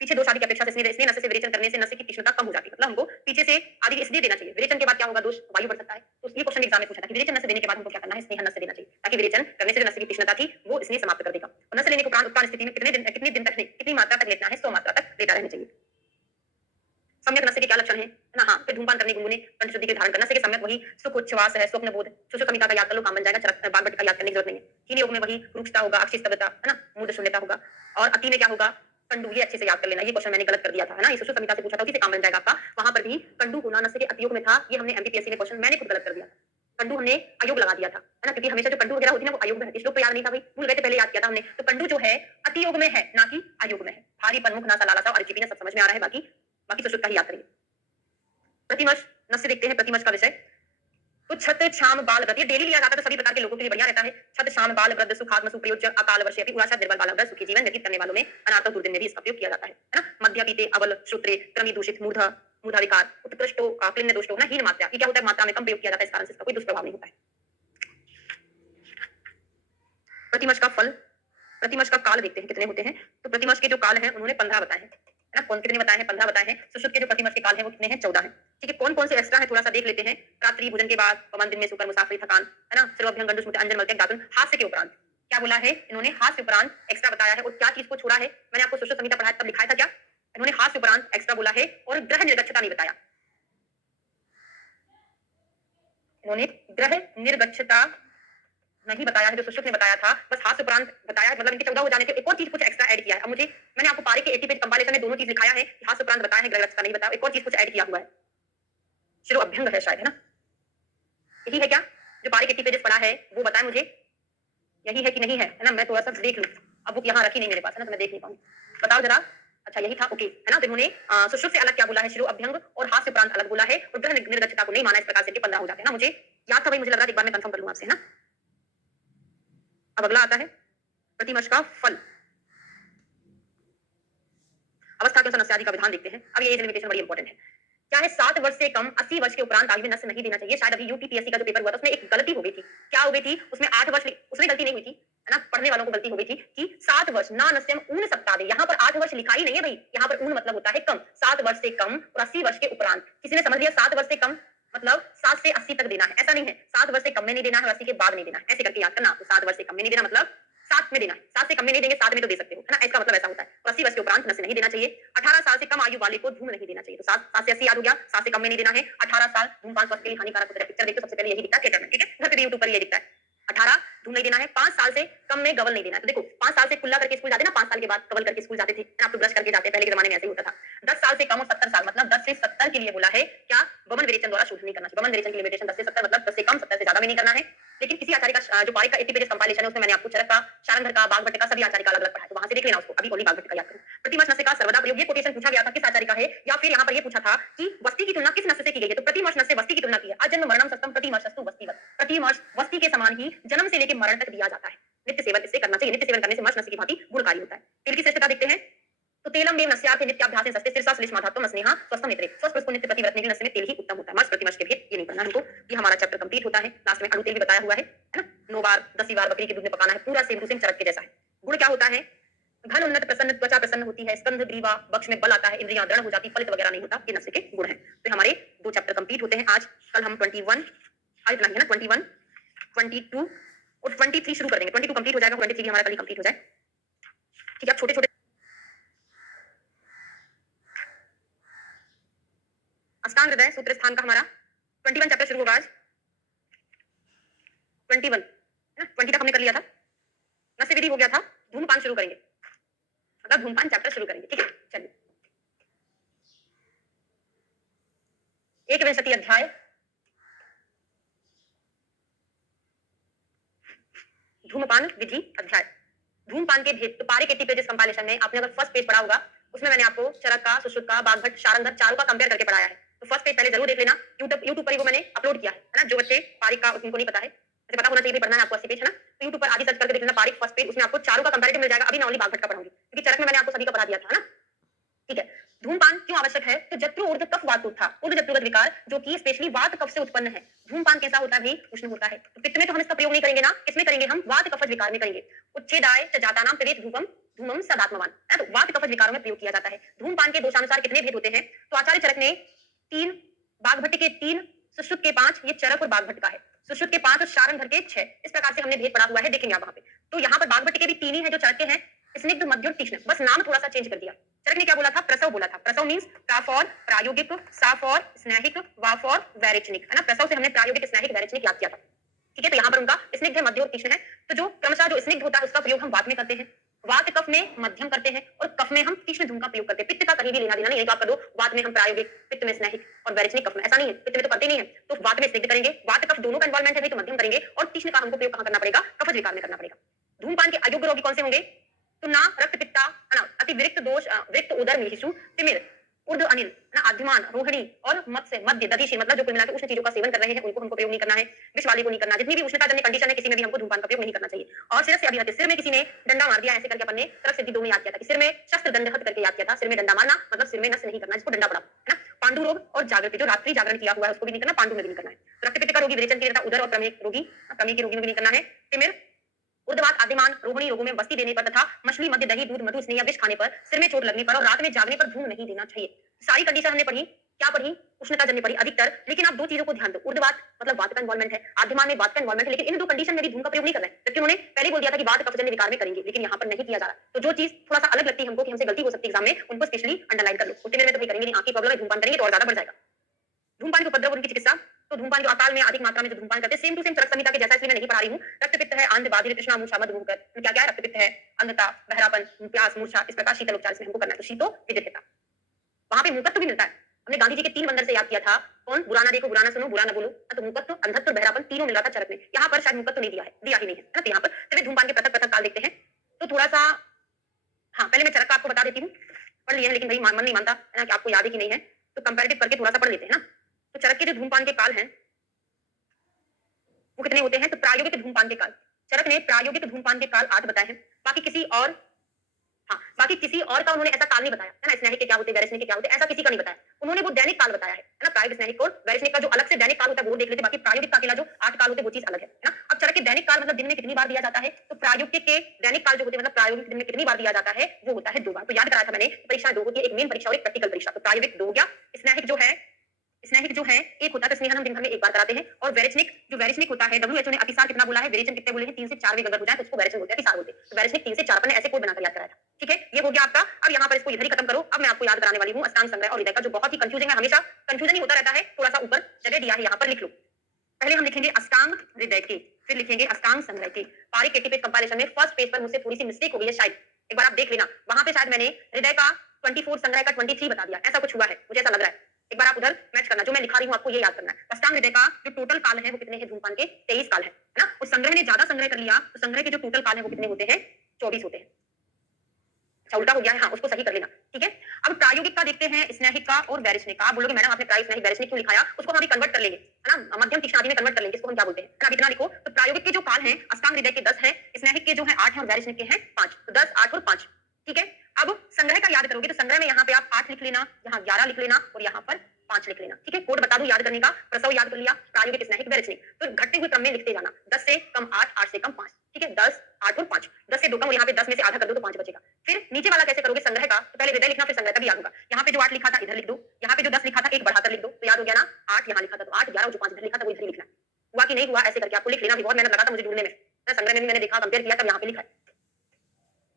पीछे 2 शादी की अपेक्षा से इसलिए नस्य से विरेचन करने से नस्य की तीक्ष्णता कम हो जाती है, मतलब हमको पीछे से आदि इसलिए देना चाहिए। विरेचन के बाद क्या होगा, दोष वायु बढ़ सकता है। तो ये क्वेश्चन एग्जाम में पूछा था कि विरेचन नस्य देने के बाद हमको क्या करना है, स्नेह नस्य देना चाहिए, ताकि विरेचन करने से जो नस्य की तीक्ष्णता थी वो इसने समाप्त कर देगा। और नस्य लेने के उपरांत उत्पन्न स्थिति में कितने दिन तक, कितनी मात्रा तक लेना है, 100 मात्रा तक लेता रहना चाहिए। सम्यक नस्य के क्या लक्षण है ना, हाँ फिर धूमपान करने, गुनगुने, कंठ शुद्धि के धारण करना। नस्य के सम्यक वही सुख, उच्छ्वास है, स्वप्न बोध, सुश्रुत संहिता का याद कर लो, काम बन जाएगा। चरक बागभट्ट का याद करने की जरूरत नहीं है। हीन योग में वही रुक्षता होगा, अक्षी स्तब्धता है ना, मूढ़ शून्यता होगा। और अति में क्या होगा, कंडू, ये अच्छे से याद कर लेना। ये क्वेश्चन मैंने गलत कर दिया था, है ना, ये सुश्रुत संहिता से पूछा था, उसी से काम बन जाएगा आपका। वहां पर भी कंडू होना नस्य के अतियोग में था, ये हमने एमपीपीएससी में क्वेश्चन मैंने खुद गलत कर दिया। कंडू हमने अयोग लगा दिया था, है ना, क्योंकि हमेशा जो कंडू वगैरह होती है ना वो अयोग में है। श्लोक तो याद नहीं था भाई, भूल गए थे, पहले याद किया था हमने। तो कंडू जो है अतियोग में है, ना कि अयोग में है। भारी प्रमुख ना सलाला सा और चिपीना, सब समझ में आ रहा है। बाकी बाकी सुश्रुत का ही याद करिए। प्रतिमश नस्य देखते हैं, प्रतिमश का विषय। तो छत छाम बाल व्रत, ये डेली लिया जाता है तो सभी प्रकार के लोगों के लिए बढ़िया रहता है। छत छाम बाल व्रत सुखात्म सुप्रयोज्य अकाल वर्षे अपि उराशा निर्बल बाल व्रत, सुखी जीवन व्यतीत करने वालों में अनाथ दुर्दिन में भी इसका प्रयोग किया जाता है ना। मध्य पीते अवल श्रुत्रे क्रमी दूषित मूर्धा मूर्धा विकार उत्कृष्टो क्लिन्न दोषो ना, हीन मात्रा, ये क्या होता है, मात्रा में कम प्रयोग किया जाता है, इस कारण से इसका कोई दुष्प्रभाव नहीं होता है। प्रतिमश का फल, प्रतिमश का काल देखते हैं कितने होते हैं। तो प्रतिमश के जो काल हैं उन्होंने 15 बताए हैं, है ना। कौन कितने बताए हैं, 15 बताए हैं। सुश्रुत के जो प्रतिमश के काल हैं वो कितने हैं, 14 हैं, ठीक है। कौन कौन से एक्स्ट्रा है थोड़ा सा देख लेते हैं। रात्रि भोजन के बाद, पवन दिन में सोकर मुसाफिर थकान, है ना, सर्वभ्यंग गंडुस मुझे अंजन मलते दातुन, हास्य के उपरांत क्या बोला है इन्होंने, हास्य उपरांत एक्स्ट्रा बताया है। और क्या चीज को छोड़ा है, मैंने आपको सुश्रुत संहिता पढ़ाया तब लिखाया था क्या, इन्होंने हास्य उपरांत एक्स्ट्रा बोला है और ग्रह निर्गच्छता नहीं बताया। इन्होंने ग्रह निर्गच्छता नहीं बताया है, जो सुश्रुत ने बताया था, बस हास्य उपरांत बताया है। मतलब इनके 14 हो जाने के एक और चीज कुछ एक्स्ट्रा ऐड किया है। अब मुझे, मैंने आपको पारी के 80 पेज कंपाइलेशन में दोनों चीज लिखाया है कि हास्य उपरांत बताया है, ग्रह निर्गच्छता नहीं बताया, एक और चीज कुछ ऐड किया हुआ है, शिरो अभ्यंग है शायद, है ना। यही है क्या, जो पारी के 80 पेजेस पढ़ा है वो बताए मुझे, यही है कि नहीं है, है ना। मैं थोड़ा सा देख लूं, अब बुक यहाँ रखी नहीं मेरे पास, है ना, तो मैं देख नहीं पाऊंगी, बताओ जरा। अच्छा यही था, ओके, है ना। तो इन्होंने सुश्रुत से अलग क्या बोला है, शिरो अभ्यंग और हास्य उपरांत अलग बोला है, और ग्रह निर्गच्छता को नहीं माना। इस प्रकार से 15 हो जाते हैं ना। मुझे याद था भाई, मुझे लग रहा है एक बार मैं कंफर्म कर लूं आपसे, है ना। अब अगला आता है प्रतिमश का फल। अवस्था के अनुसार नस्य आदि का विधान देखते हैं। अब ये एज लिमिटेशन बड़ी इंपॉर्टेंट है। क्या है, 7 वर्ष से कम 80 वर्ष के उपरांत आयु में नस्य नहीं देना चाहिए। शायद अभी यूपीपीएससी का जो पेपर हुआ था उसमें एक गलती हो गई थी। क्या हो गई थी, उसमें 8 वर्ष, उसमें गलती नहीं हुई थी, है ना, पढ़ने वालों को गलती हो गई थी कि 7 वर्ष ना नस्यम ऊन सप्ताह दे। यहाँ पर 8 वर्ष लिखा ही नहीं है भाई, यहाँ पर ऊन मतलब होता है कम। 7 वर्ष से कम और 80 वर्ष के उपरांत, किसी ने समझ लिया 7 वर्ष से कम मतलब 7 से 80 तक देना है, ऐसा नहीं है। 7 वर्ष से कम में नहीं देना है, 80 के बाद नहीं देना है, ऐसे करके याद करना। तो 7 वर्ष से कम में नहीं देना मतलब 7 में देना है, 7 से कम में नहीं देंगे, 7 में तो दे सकते हो, है ना, इसका मतलब ऐसा होता है। और 80 वर्ष के उपरांत नस्य नहीं देना चाहिए। 18 साल से कम आयु वाले को धूम नहीं देना चाहिए। तो 7 से 80 याद हो गया, 7 से कम में नहीं देना है। 18 साल धूमपान स्वास्थ्य के लिए हानिकारक होता है। पिक्चर देखो, सबसे पहले यही दिखता है थिएटर में, ठीक है, घर पे भी यूट्यूब पर ये दिखता है। 18 धूम नहीं देना है। 5 साल से कम में गवल नहीं देना है। तो देखो 5 साल से कुल्ला करके स्कूल जाते ना, 5 साल के बाद कवल करके स्कूल जाते थे, आप तो ब्रश करके जाते, पहले के जमाने में ऐसे ही होता था। 10 साल से कम और 70 साल मतलब 10 से 70 के लिए बोला है क्या, वमन विरेचन द्वारा शोषण नहीं करना चाहिए। वमन विरेचन की लिमिटेशन 10 से 70 मतलब 10 से कम, 70 से ज्यादा में नहीं करना है। लेकिन किसी आचार्य का जो पारी का 80 पेजेस कंपाइलेशन है उसमें मैंने आपको चरक का, शारंगर का, बागभट्ट का, सभी आचार्य का अलग अलग पढ़ा है, तो वहां से देख लेना उसको। अभी ओनली बागभट्ट का याद करो। प्रतिमर्श नस्य का सर्वदा प्रयोग। ये कोटेशन पूछा गया था किस आचार्य का है, या फिर यहाँ पर ये पूछा था कि वस्ती की तुलना किस नस्य से की गई है, तो प्रतिमर्श नस्य वस्ती की तुलना की है। अजन्म मरणम सस्तम प्रतिमर्शस्तु वस्तीवत। प्रतिमर्श वस्ती के समान ही जन्म से लेकर मरण तक दिया जाता है। नित्य सेवन इससे करना चाहिए, नित्य सेवन करने से मर्श नस्य की भांति गुणकारी होता है। तेल की श्रेष्ठता देखते हैं, तो तेलम देव नस्यार्थे नित्याभ्यासेन सस्ते शीर्षा श्लेष्माधात्म स्नेहा स्वस्थम नेत्रे। स्वस्थ पुरुष को नित्य प्रतिव्रत के नस्य में तेल ही उत्तम होता है। मर्श प्रतिमर्श के भेद ये नहीं करना हमको। ये हमारा चैप्टर कंप्लीट होता है। लास्ट में अणु तेल भी बताया हुआ है ना। 9 बार 10 बार बकरी के दूध में पकाना है, पूरा सेम टू सेम चरक के जैसा है। गुण क्या होता है, घन उन्नत प्रसन्न, त्वचा प्रसन्न होती है, स्कंध ग्रीवा बक्ष में बल आता है, इंद्रियां दृढ़ हो जाती, फलित वगैरह नहीं होता। ये नस्य के गुण है। तो हमारे 2 चैप्टर कंप्लीट होते हैं आज। कल हम 21 आज इतना ही है ना, 21 22 और 23 शुरू कर देंगे। 22 कंप्लीट हो जाएगा, 23 हमारा कल ही कंप्लीट हो जाए। ठीक है, आप छोटे छोटे अष्टांग हृदय सूत्र स्थान का हमारा 21 चैप्टर शुरू होगा आज। 21 है ना, 20 तक हमने कर लिया था। नस्य विधि हो गया था, धूमपान शुरू करेंगे, मतलब धूमपान चैप्टर शुरू करेंगे। ठीक है, चलिए 21 अध्याय धूमपान विधि अध्याय। धूमपान के भेद, तो पारिक 80 पेजेस कंपाइलेशन में आपने अगर फर्स्ट पेज पढ़ा होगा, उसमें मैंने आपको चरक का, सुश्रुत का, बागभट, शारंगधर चारों का कंपेयर करके पढ़ाया है। तो फर्स्ट पेज पहले जरूर देख लेना। यूट्यूब पर ही वो मैंने अपलोड किया है ना। जो बच्चे पारिक का उनको नहीं पता है, मुझे पता होना चाहिए पढ़ना है आपको 80 पेज है ना, तो यूट्यूब पर आगे सर्च करके देख लेना पारिक फर्स्ट पेज, उसमें आपको चारों का कंपैरेटिव मिल जाएगा। अभी मैं ओनली बागभट का पढ़ाऊंगी, क्योंकि चरक में मैंने आपको सभी का पढ़ा दिया था ना। ठीक है, धूमपान क्यों आवश्यक है, तो जत्रु ऊर्ध्व कफ वात था, ऊर्ध्व जत्रुगत विकार जो कि स्पेशली वात कफ से उत्पन्न है। धूमपान कैसा होता है भाई, उष्ण होता है। तो पित्त में तो हम इसका प्रयोग नहीं करेंगे ना, किसमें करेंगे हम, वात कफज विकार में करेंगे। उच्छेदाय च जातानाम प्रेत धूपम धूमम सदात्मवान, तो वात कफज विकारों में प्रयोग किया जाता है। धूमपान के दोषानुसार कितने भेद होते हैं, तो आचार्य चरक ने 3, बागभट्ट के 3, सुश्रुत के 5, ये चरक और बागभट्ट का है। सुश्रुत के 5 और शारंगधर के 6, इस प्रकार से हमने भेद पढ़ा हुआ है, देखेंगे आप वहां पे। तो यहाँ पर बागभट्ट के भी 3 ही है जो चरक के हैं, स्निग्ध, मध्य और तीक्ष्ण, बस नाम थोड़ा सा चेंज कर दिया। चरक ने क्या बोला था, प्रसव बोला था। प्रसव मींस प्रा फॉर प्रायोगिक, सा फॉर स्नेहिक, वा फॉर वैरिचनिक, है ना। प्रसव से हमने प्रायोगिक, स्नेहिक, वैरिचनिक याद किया था। ठीक है, तो यहाँ पर उनका स्निग्ध है, मध्य और तीक्ष्ण है। तो जो क्रमशः जो स्निग्ध होता है उसका प्रयोग हम वात में करते हैं, वात कफ में मध्यम करते हैं, और कफ में हम तीक्ष्ण धूम का प्रयोग करते हैं। पित्त का कहीं भी लेना देना नहीं है, तो आप कर दो वात में हम प्रायोगिक, पित्त में स्नेहिक और वैरिचनिक, कफ में ऐसा नहीं है, पित्त में तो करते नहीं है, तो वात में स्निग्ध करेंगे, वात कफ दोनों का इन्वॉल्वमेंट है भाई, तो मध्यम करेंगे, और तीक्ष्ण का हमको प्रयोग कहां करना पड़ेगा, कफज विकार में करना पड़ेगा। धूमपान के अयोग्य रोगी कौन से होंगे, तो ना रक्त पित्ता है ना, अति विरक्त दोष, विरक्त उदर मिहिषु, तिमिर, उर्द अनिल ना, आद्यमान, रोहिणी और मत्स्य, मध्य, दधिशी, मतलब जो कुल मिलाकर उष्ण चीजों का सेवन कर रहे हैं उनको हमको प्रयोग नहीं करना है। विष वाले को नहीं करना। जितनी भी उष्णता जन्य कंडीशन है, किसी में भी हमको धूमपान का प्रयोग नहीं करना चाहिए। और सिर से अभिहत, सिर में किसी ने डंडा मार दिया, ऐसे करके अपन ने तरफ सिद्धि 2 में याद किया था कि सिर में शस्त्र दंडहत करके याद किया था। सिर में डंडा मारना मतलब सिर में नस नहीं करना, जिसको डंडा पड़ा है ना। पांडु रोग और जागृति, जो रात्रि जागरण किया हुआ है उसको भी नहीं करना, पांडु में भी नहीं करना है। रक्त पित्त का रोगी, विरेचन की उदर और प्रमेह रोगी, प्रमेह के रोगी में भी नहीं करना है। तिमिर, उर्ध्ववात, आद्यमान, रोहिणी रोगों में बस्ती देने पर तथा मछली, मध्य, दही, दूध, मधु, स्नेह या विष खाने पर, सिर में चोट लगने पर और रात में जागने पर धूम नहीं देना चाहिए। सारी कंडीशन हमने पढ़ी, क्या पढ़ी, उष्णता जन्य पढ़ी अधिकतर। लेकिन आप 2 चीजों को ध्यान दो, उर्ध्ववात मतलब वात का इन्वॉल्वमेंट है, आद्यमान में वात का इन्वॉल्वमेंट है, लेकिन इन 2 कंडीशन में भी धूम का प्रयोग नहीं कर रहे हैं, जबकि उन्होंने पहले बोल दिया था कि वात कफजन्य विकार में करेंगे, लेकिन यहाँ पर नहीं किया जा रहा। तो जो चीज थोड़ा सा अलग लगती है हमको कि हमसे गलती हो सकती है एग्जाम में, उनको स्पेशली अंडरलाइन कर लो। उतने में तो भाई करेंगे नहीं, आंख की प्रॉब्लम है, धूमपान करेंगे तो और ज्यादा बढ़ जाएगा। धूमपान के उपद्रव, उनकी चिकित्सा, तो धूमपान जो अकाल में अधिक मात्रा में जो धूमपान करते हैं, सेम टू सेम चरक संहिता के जैसा, इसलिए मैं नहीं पढ़ा रही हूँ। रक्त पित्त है, आंध, बाधिर, तृष्णा, मूर्छा, मद, मुहकर, क्या क्या है, रक्त पित्त है, अंधता, बहरापन, प्यास, मूर्छा, इस प्रकार शीतल उपचार इसमें हमको करना है। तो शीतो विदिता, वहां पे मुकत्व भी मिलता है। हमने गांधी जी के 3 बंदर से याद किया था, कौन, बुरा ना देखो, बुरा ना सुनो, बुरा ना बोलो, तो मुकत्व, अंधत्व, बहरापन तीनों मिल रहा था चरक में। यहाँ पर शायद मुकत्व नहीं दिया है, दिया ही नहीं है ना। तो यहाँ पर चलिए धूमपान के पृथक पृथक काल देखते हैं। तो थोड़ा सा, हाँ पहले मैं चरक का आपको बता देती हूँ, पढ़ लिया है लेकिन भाई मन नहीं मानता है ना कि आपको याद है कि नहीं है, तो कंपैरेटिव करके थोड़ा सा पढ़ लेते हैं ना। तो चरक के जो धूमपान के काल हैं वो कितने होते हैं, तो प्रायोगिक धूमपान के काल, चरक ने प्रायोगिक धूमपान के काल 8 बताए हैं। बाकी किसी और, हाँ बाकी किसी और का उन्होंने ऐसा काल नहीं बताया है ना, स्नेहिक के क्या होते हैं, वैरिचनिक के क्या होते हैं, ऐसा किसी का नहीं बताया। उन्होंने वो दैनिक काल बताया है ना, प्रायोगिक, स्नेहिक और वैरिचनिक का जो अलग से दैनिक काल होता है वो देख लेते, बाकी प्रायोगिक का अकेला जो 8 काल होते हैं वो चीज अलग है ना। अब चरक के दैनिक काल मतलब दिन में कितनी बार दिया जाता है, तो प्रायोगिक के दैनिक काल जो होते हैं मतलब प्रायोगिक दिन में कितनी बार दिया जाता है, वो होता है 2 बार। तो याद कराया था मैंने, परीक्षा 2 होती है, एक मेन परीक्षा और एक प्रैक्टिकल परीक्षा। तो प्रायोगिक 2 हो गया, स्नेहिक जो है एक होता है, तो स्नेहन हम दिन भर में एक बार कराते हैं। और वैरिचनिक होता है, WHO ने अतिसार कितना बोला है, विरेचन कितने बोले हैं, 3 से 4 वेग अगर हो जाए तो उसको वैरिचन बोलते हैं, अतिसार बोलते हैं। तो वैरिचनिक 3 से 4 अपन ने ऐसे कोड बनाकर याद कराया था। ठीक है, ये हो गया आपका। अब यहाँ पर इसको इधर ही खत्म करो। अब मैं आपको याद कराने वाली हूँ अष्टांग संग्रह और हृदय का, जो बहुत ही कंफ्यूजिंग है, हमेशा कंफ्यूजन ही होता रहता है। थोड़ा सा ऊपर जगह दिया है, यहाँ पर लिख लो। पहले हम लिखेंगे अष्टांग हृदय के, फिर लिखेंगे अष्टांग संग्रह के। पारिक 80 पेज कंपाइलेशन में फर्स्ट पेज पर मुझसे थोड़ी सी मिस्टेक हो गई है शायद, एक बार आप देख लेना, वहां पे शायद मैंने हृदय का 24, संग्रह का 23 बता दिया, ऐसा कुछ हुआ है, मुझे ऐसा लग रहा है। एक बार आप उधर मैच करना, जो मैं लिखा रही हूँ आपको ये याद करना है। अष्टांग हृदय का जो टोटल काल है वो कितने हैं, धूमपान के 23 काल है ना। और संग्रह ने ज्यादा संग्रह कर लिया, तो संग्रह के जो टोटल काल है वो कितने होते हैं, 24 होते हैं। अच्छा उल्टा हो गया है, हाँ उसको सही कर लेना, ठीक है। अब प्रायोगिक का देखते हैं, स्नेहिक का और वैरिष्णिक का। आप बोलोगे मैडम आपने प्रायोगिक स्नेहिक वैरिष्णिक क्यों लिखाया, उसको हम अभी कन्वर्ट कर लेंगे, है ना, मध्यम तीक्ष्ण आदि में कन्वर्ट कर लेंगे, इसको हम क्या बोलते हैं, है ना। इतना लिखो, तो प्रायोगिक के जो काल हैं अष्टांग हृदय के 10 हैं, स्नेहिक के जो है 8 हैं और वैरिष्णिक के हैं 5, तो 10, 8 और 5, ठीक है। अब संग्रह का याद करोगे तो संग्रह में यहाँ पे आप 8 लिख लेना, यहाँ 11 लिख लेना और यहाँ पर 5 लिख लेना, ठीक है। कोड बता दूं याद करने का, प्रसव याद कर लिया, प्रायोगिक स्नेहिक वैरिष्णिक, तो घटते हुए क्रम में लिखते जाना, 10 से कम 8, 8 से कम 5, ठीक है, 10, 8 और 5, 10 से 2 कम और यहाँ पे 10 में से आधा कर दो तो 5 बचेगा। फिर नीचे वाला कैसे करोगे संग्रह का, तो पहले हृदय लिखना फिर संग्रह का भी याद होगा। यहाँ पे जो 8 लिखा था इधर लिख दो, यहाँ पे जो 10 लिखा था एक बढ़ाकर लिख दो, तो याद हो गया ना, 8 यहाँ लिखा था तो 8, 11 जो 5 इधर लिखा था वो इधर ही लिखना। हुआ कि नहीं हुआ, ऐसे करके आपको लिख लेना, भी बहुत मेहनत लगा था मुझे ढूंढने में, संग्रह में भी मैंने देखा, कंपेयर किया, तब यहाँ पे लिखा है,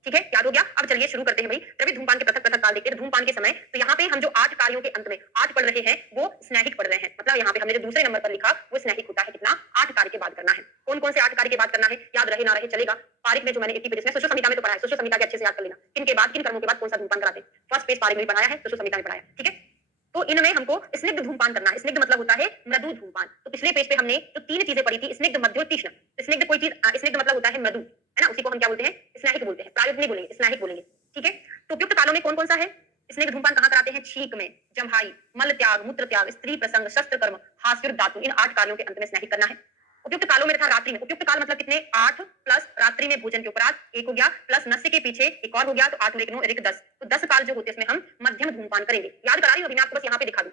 ठीक है, याद हो गया। अब चलिए शुरू करते हैं भाई, द्रवित धूमपान के पृथक पृथक काल देखते हैं। धूमपान के समय तो यहाँ पे हम जो 8 कार्यों के अंत में 8 पढ़ रहे हैं वो स्नेहिक पढ़ रहे हैं, मतलब यहाँ पे हमने जो दूसरे नंबर पर लिखा वो स्नेहिक होता है, कितना, 8 कार्य के बाद करना है। कौन कौन से 8 कार्य के बाद करना है, याद रहे ना रहे चलेगा, पारिक में जो मैंने 80 पेज में सुश्रुत संहिता में तो पढ़ा है, सुश्रुत संहिता के अच्छे से याद कर लेना, किन के बाद किन कर्मों के बाद कौन सा धूमपान कराते हैं, फर्स्ट पेज पारिक में पढ़ाया है, सुश्रुत संहिता में पढ़ाया है, ठीक है। तो इनमें हमको स्निग्ध धूमपान करना है, स्निग्ध मतलब होता है मृदु धूमपान। तो पिछले पेज पे हमने जो 3 चीजें पढ़ी थी, स्निग्ध, मध्य और तीक्ष्ण। स्निग्ध कोई चीज, स्निग्ध मतलब होता है मृदु, है ना, उसी को हम क्या बोलते हैं, स्नेहिक बोलते हैं, प्रायोगिक नहीं बोलेंगे, स्नेहिक बोलेंगे, ठीक है। तो उपयुक्त कालों में कौन कौन सा है, स्निग्ध धूमपान कहाँ कराते हैं, छींक में, जम्हाई, मल त्याग, मूत्र त्याग, स्त्री प्रसंग, शस्त्र कर्म, हास्य और धातु, इन 8 कार्यों के अंत में स्नेहिक करना है। उपयुक्त कालों में तथा रात्रि में, उपयुक्त काल मतलब कितने, 8 प्लस रात्रि में भोजन के उपरांत 1 हो गया, प्लस नस्य के पीछे एक और हो गया, तो 8 और 1 9 1 10, तो 10 काल जो होते हैं इसमें हम मध्यम धूमपान करेंगे। याद करा रही हूं, अभी मैं आपको बस यहाँ पे दिखा दूं,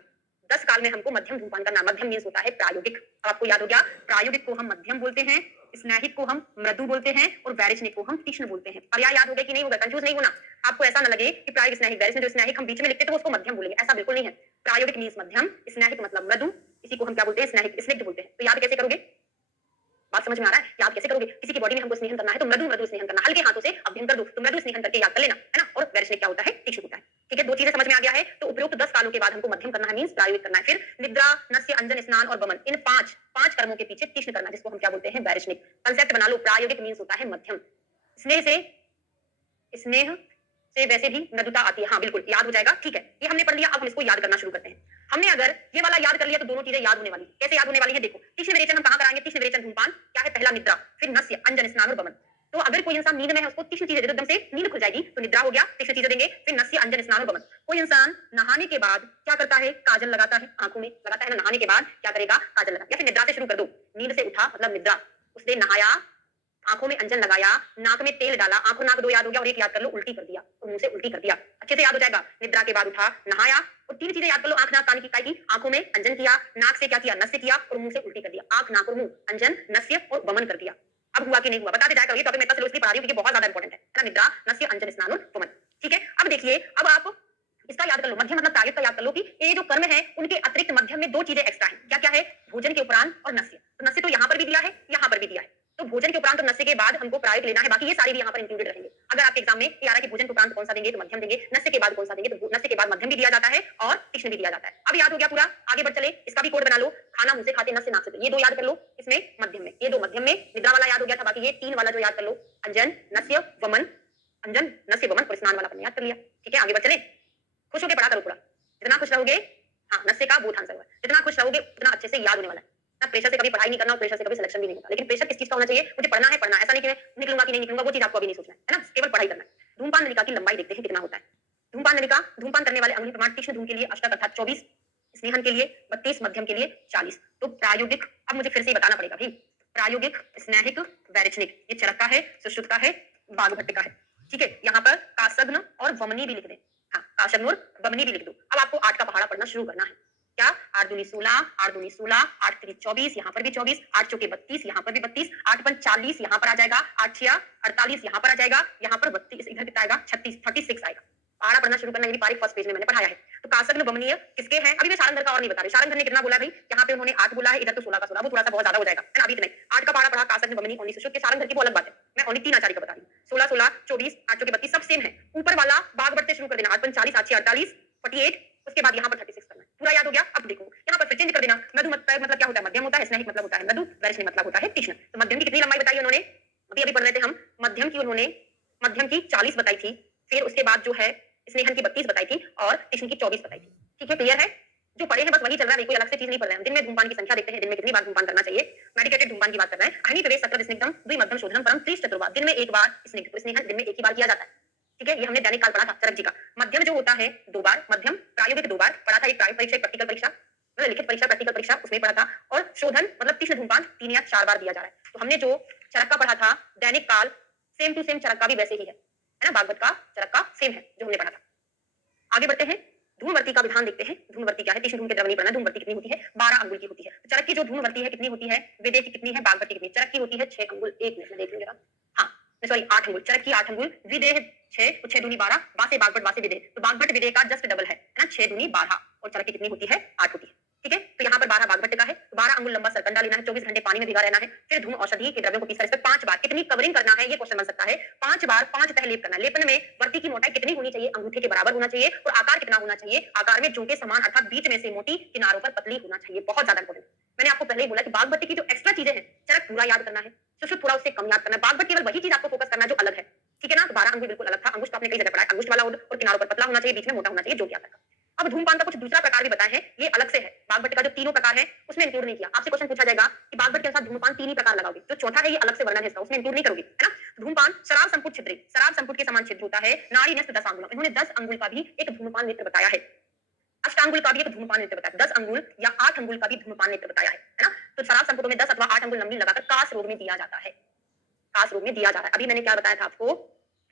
10 काल में हमको मध्यम धूमपान करना, मध्यम मीन्स होता है प्रायोगिक। आपको याद हो गया, प्रायोगिक को हम मध्यम बोलते हैं, स्नेहिक को हम मृदु बोलते हैं और वैरिष्णिक को हम तीक्ष्ण बोलते हैं। पर्याय याद हो गए कि नहीं होगा, कंफ्यूज नहीं होना, आपको ऐसा न लगे कि प्रायोगिक स्नेहिक वैरिष्णिक, जो स्नेहिक हम बीच में लिखते तो उसको मध्यम बोलेंगे, ऐसा बिल्कुल नहीं है। प्रायोगिक मीन्स मध्यम, स्नेहिक मतलब मृदु, इसी को हम क्या बोलते हैं, स्नेहिक, स्निग्ध बोलते हैं। तो याद कैसे करोगे, बात समझ में आ रहा है, याद कैसे करोगे, किसी की बॉडी में हमको स्नेहन करना है तो मृदु मृदु स्नेहन करना, हल्के हाथों से अभ्यंग कर दो तो मृदु स्नेहन करके याद कर लेना, है ना, और वैरिष्णिक क्या होता है, तीक्ष्ण होता है, ठीक है। 2 चीजें समझ में आ गया है, तो उपयुक्त 10 कालों के बाद हमको मध्यम करना है, मींस प्रायोगिक करना है। फिर निद्रा, नस्य, अंजन, स्नान और वमन, इन 5 कर्मों के पीछे तीक्ष्ण करना, जिसको हम क्या बोलते हैं, वैरिष्णिक। कांसेप्ट बना लो, प्रायोगिक मींस होता है मध्यम, स्नेह से वैसे भी मृदुता आती है, हाँ बिल्कुल याद हो जाएगा, ठीक है, ये हमने पढ़ लिया। अब हम इसको याद करना शुरू करते हैं। हमने अगर ये वाला याद कर लिया तो दोनों चीजें याद होने वाली, कैसे याद होने वाली है, देखो, तीक्ष्ण विरेचन हम कहां कराएंगे, तीक्ष्ण विरेचन धूमपान क्या है, पहला निद्रा, फिर नस्य, अंजन, स्नान और वमन। तो अगर कोई इंसान नींद में है उसको तीक्ष्ण चीजें दे दो, एकदम से नींद खुल जाएगी, तो निद्रा हो गया, तीक्ष्ण चीजें देंगे, फिर नस्य, अंजन, स्नान और वमन। कोई इंसान नहाने के बाद क्या करता है, काजल लगाता है, आंखों में लगाता है ना, नहाने के बाद क्या करेगा, काजल लगा, या फिर निद्रा से शुरू कर दो, नींद से उठा मतलब निद्रा, उसने नहाया, आंखों में अंजन लगाया, नाक में तेल डाला, आंखों नाक 2 याद हो गया और एक याद कर लो, उल्टी कर दिया और मुंह से उल्टी कर दिया, अच्छे से याद हो जाएगा। निद्रा के बाद उठा, नहाया और 3 चीजें याद कर लो, आंख नाक कान की, की आंखों में अंजन किया, नाक से क्या किया, नस्य किया और मुंह से उल्टी कर दिया, आंख नाक और मुंह, अंजन, नस्य और वमन कर दिया। अब हुआ कि नहीं हुआ, बताते जाएगा, ये टॉपिक मैं इसलिए पढ़ा रही हूं क्योंकि बहुत ज्यादा इंपॉर्टेंट है ना, निद्रा, नस्य, अंजन, स्नान और वमन, ठीक है। अब देखिए, अब आप इसका याद कर लो, मध्यम मतलब प्रायोगिक का याद कर लो कि ये जो कर्म है उनके अतिरिक्त मध्यम में 2 चीजें एक्स्ट्रा हैं, क्या क्या है, भोजन के उपरांत और नस्य। तो नस्य तो यहाँ पर भी दिया है, यहाँ पर भी दिया है, तो भोजन के उपरांत और नस्य के बाद हमको प्रायोगिक लेना है, बाकी ये सारे भी यहाँ पर इंक्लूडेड रहेंगे। अगर आपके एग्जाम में ये आ रहा है कि भोजन के उपरांत कौन सा देंगे तो मध्यम देंगे, नस्य के बाद कौन सा देंगे तो नस्य के बाद मध्यम भी दिया जाता है और तीक्ष्ण भी दिया जाता है। अब याद हो गया पूरा, आगे बढ़ चले, इसका भी कोड बना लो, खाना मुंह से खाते, नस्य नाक से, ये 2 याद कर लो, इसमें मध्यम में, ये 2 मध्यम में, निद्रा वाला याद हो गया था, बाकी ये 3 वाला जो याद कर लो, अंजन, नस्य, वमन, अंजन, नस्य, वमन और स्नान वाला हमने याद कर लिया, ठीक है। आगे बढ़ चले, खुश होकर पढ़ा करो पूरा, जितना खुश रहोगे, हाँ नस्य का बोथ आंसर हुआ, जितना खुश रहोगे उतना अच्छे से याद होने वाला है ना। प्रेशर से कभी पढ़ाई नहीं करना और प्रेशर से कभी सिलेक्शन भी नहीं होता, लेकिन प्रेशर किस चीज का होना चाहिए, मुझे पढ़ना है, ऐसा नहीं कि मैं निकलूंगा कि नहीं निकलूंगा, वो चीज आपको अभी नहीं सोचना है ना, केवल पढ़ाई करना है। धूमपान नलिका की लंबाई देखते हैं कितना होता है। धूमपान नलिका, धूमपान करने वाले अंगुली प्रमाण तीक्ष्ण धूम के लिए अष्टक अर्थात 24, स्नेहन के लिए 32, मध्यम के लिए 40। तो प्रायोगिक, अब मुझे फिर से बताना पड़ेगा भाई, प्रायोगिक, स्नेहिक, वैरिष्णिक, ये चरक का है, सुश्रुत का है, बाघभट्ट का है, ठीक है। यहाँ पर कासग्न और वमनी भी लिख दे, हाँ काशग्न और वमनी भी लिख दो। अब आपको 8 का पहाड़ा पढ़ना शुरू करना है, क्या, 8 दूनी 16, 8 दूनी 16, 8 3 24, यहाँ पर भी 24, 8 चौके 32, यहाँ पर भी 32, 8 5 40, यहाँ पर आ जाएगा, 8 6 48, यहाँ पर आ जाएगा, यहाँ पर 32, इधर कितना आएगा, 36 36 आएगा। पहाड़ा पढ़ना शुरू करना, ये भी पारिक फर्स्ट पेज में मैंने पढ़ाया है। तो कासग्न वमनीय किसके हैं, अभी मैं सारंगधर का और नहीं बता रही, सारंगधर ने कितना बोला भाई, यहाँ पे उन्होंने 8 बोला है, इधर तो 16 का 16, वो थोड़ा सा बहुत ज्यादा हो जाएगा, है ना, अभी इतना 8 का पहाड़ा पढ़ा, कासग्न वमनी ओनली सुश्रुत के, सारंगधर की वो अलग बात है, मैं ओनली 3 आचार्य का बता रही हूँ, 16 16 24, 8 चौके 32 सब सेम है। ऊपर वाला बाघभट्ट से शुरू कर देना, 8 5 40, 8 6 48, 48, उसके बाद यहाँ पर 36 करना है, पूरा याद हो गया। अब देखो यहाँ पर फिर चेंज कर देना, मधु मतलब क्या होता है, मध्यम होता है, स्नेहिक मतलब होता है मधु, वैरिष्णिक मतलब होता है तीक्ष्ण। तो मध्यम की कितनी लंबाई बताई उन्होंने, अभी अभी पढ़ रहे थे हम, मध्यम की उन्होंने, मध्यम की 40 बताई थी, फिर उसके बाद जो है स्नेहन की 32 बताई थी और तीक्ष्ण की 24 बताई थी, ठीक है, क्लियर है। जो पढ़े हैं बस वही चल रहा है, कोई अलग से चीज नहीं पढ़ रहे हैं। दिन में धूमपान की संख्या देखते हैं, दिन में कितनी बार धूमपान करना चाहिए, मेडिकेटेड धूमपान की बात कर रहे हैं। अहनी प्रवेश सत्र स्निग्धम द्विमध्यम शोधनम परम 30 चतुर्वार, दिन में 1 बार स्निग्ध, तो स्नेहन दिन में 1 ही बार किया जाता है, ठीक है, ये हमने दैनिक काल पढ़ा था चरक जी का। मध्यम जो होता है 2 बार, मध्यम प्रायोगिक 2 बार पढ़ा था, एक प्रायोगिक परीक्षा, एक प्रैक्टिकल परीक्षा, मतलब लिखित परीक्षा, प्रैक्टिकल परीक्षा उसमें पढ़ा था, और शोधन मतलब तीक्ष्ण धूम्रपान 3 या 4 बार दिया जा रहा है। तो हमने जो चरक का पढ़ा था दैनिक काल, सेम टू सेम चरक का भी वैसे ही है ना, भागवत का चरक का सेम है जो हमने पढ़ा था। आगे बढ़ते हैं, धूमवर्ती का विधान देखते हैं। धूमवर्ती क्या है? तीक्ष्ण धूम के द्रव्य नहीं पढ़ना। धूमवर्ती कितनी होती है? 12 अंगुल की होती है। तो चरक की जो धूमवर्ती है कितनी होती है? विदेह की कितनी है? भागवत की कितनी? चरक की होती है 6 अंगुल। 1 मिनट में देख लूं जरा। हाँ, सॉरी 8 अंगुल। चरक की 8 अंगुल, विदेह 6, तो 6 दूनी 12, वासे भागवत वासे विदेह, तो भागवत विदेह का जस्ट डबल है ना, 6 दूनी 12, और चरक की कितनी होती है? 8 होती है। ठीक है, तो यहाँ पर 12 भागवत का है, तो 12 अंगुल लंबा सरकंडा लेना है, 24 घंटे पानी में भिगा रहना है, फिर धूम औषधि के द्रव्यों को पीसकर इसमें 5 बार, कितनी कवरिंग करना है ये क्वेश्चन बन सकता है। 5 बार 5 तह लेप करना है। लेपन में वर्ती की मोटाई कितनी होनी चाहिए? अंगूठे के बराबर होना चाहिए, और आकार कितना होना चाहिए? आकार में जूं के समान, अर्थात बीच में से मोटी, किनारों पर पतली होना चाहिए। बहुत ज्यादा इंपॉर्टेंट। मैंने आपको पहले ही बोला कि बागवती की जो एक्स्ट्रा चीजें हैं, चरक पूरा याद करना है, सुश्रुत थोड़ा उससे कम याद करना है। बागवत केवल वही चीज आपको फोकस करना है जो अलग है, ठीक है ना। तो 12 अंगुल बिल्कुल अलग था, अंगुष्ठ तो आपने कई जगह पढ़ा है, अंगुष्ठ वाला और किनारों पर पतला होना चाहिए, बीच में मोटा होना चाहिए, जो कि आता है। अब धूमपान का कुछ दूसरा प्रकार भी बताए हैं, ये अलग से है। बागवत का जो तीनों प्रकार है उसमें इंक्लूड नहीं किया। आपसे क्वेश्चन पूछा जाएगा कि बागवत के अनुसार धूमपान 3 ही प्रकार लगाओगे, जो चौथा है ये अलग से वर्णन है इसका, उसमें इंक्लूड नहीं करोगे, है ना। धूमपान शराब संपुट छिद्री, शराब संपुट के समान छिद्र होता है, नाड़ी नष्ट 10 अंगुल, इन्होंने 10 अंगुल का भी एक धूमपान नेत्र बताया है। अष्टांगुल का भी एक धूमपान नेत्र बताया, 10 अंगुल या 8 अंगुल का भी धूमपान नेत्र बताया है ना। तो शराब संपुटों में 10 अथवा 8 अंगुल नमनीय लगाकर कास रोग में दिया जाता है, कास रोग में दिया जा रहा है। अभी मैंने क्या बताया था आपको,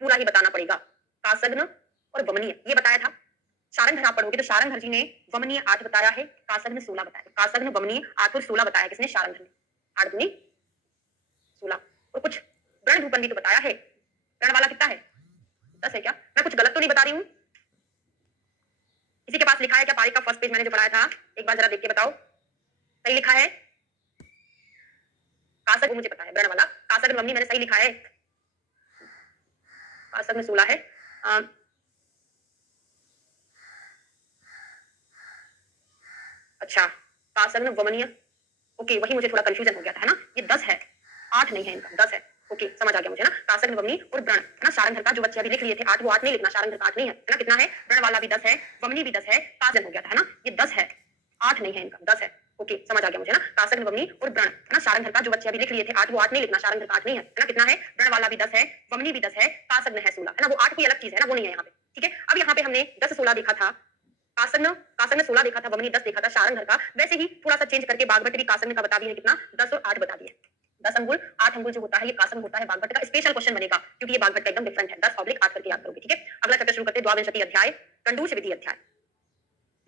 पूरा ही बताना पड़ेगा। कासग्न और वमनीय ये बताया था। शारंगधर आप पढ़ोगे तो शारंगधर जी ने वमनीय 8 बताया है, कासग्न 16 बताया। कासग्न वमनीय 8 और 16 बताया, किसने? शारंगधर ने। 8 दूनी 16, और कुछ व्रण धूपन भी तो बताया है। व्रण वाला कितना है? 10 है क्या? मैं कुछ गलत तो नहीं बता रही हूँ? किसी के पास लिखा है क्या? पारिक का फर्स्ट पेज मैंने जो पढ़ाया था, एक बार जरा देख के बताओ, सही लिखा है? कासग वो मुझे पता है, व्रण वाला। कासग्न वमनीय मैंने सही लिखा है? कासग्न 16 है। अच्छा, कासग्न वमनीय, ओके, वही मुझे थोड़ा कंफ्यूजन हो गया था, है ना। ये 10 है, 8 नहीं है इनका, 10 है। ओके, समझ आ गया मुझे ना। कासग्न वमनी और व्रण, है ना। शारंगधर का जो बच्चे अभी लिख लिए थे 8, वो 8 नहीं लिखना, शारंगधर का 8 नहीं है, है ना। कितना है? व्रण वाला भी 10 है, वमनी भी 10 है, कासग्न हो गया था, है ना। ये 10 है, 8 नहीं है इनका, 10 है। ओके, समझ आ गया मुझे ना। कासग्न वमनी और व्रण, है ना। शारंगधर का जो बच्चे अभी लिख लिए थे 8, वो 8 नहीं लिखना, शारंगधर का 8 नहीं है, है ना। कितना है? व्रण वाला भी 10 है, वमनी भी 10 है, कासग्न है 16, है ना। वो 8 कोई अलग चीज है ना, वो नहीं है यहाँ पे, ठीक है। अब यहाँ पे हमने 10 16 देखा था, कासग्न कासग्न 16 देखा था, वमनी 10 देखा था शारंगधर का। वैसे ही थोड़ा सा चेंज करके बागवट भी कासग्न का बता दिया है, कितना? 10 और 8 बता दिए। 10 अंगुल 8 अंगुल जो होता है ये कासग्न होता है, बागवट का स्पेशल क्वेश्चन बनेगा, क्योंकि ये बागवट का एकदम डिफरेंट है। 10/8 करके याद करोगे, ठीक है। अगला चैप्टर शुरू करते हैं, द्वाविंशति अध्याय, कंडूष विधि अध्याय।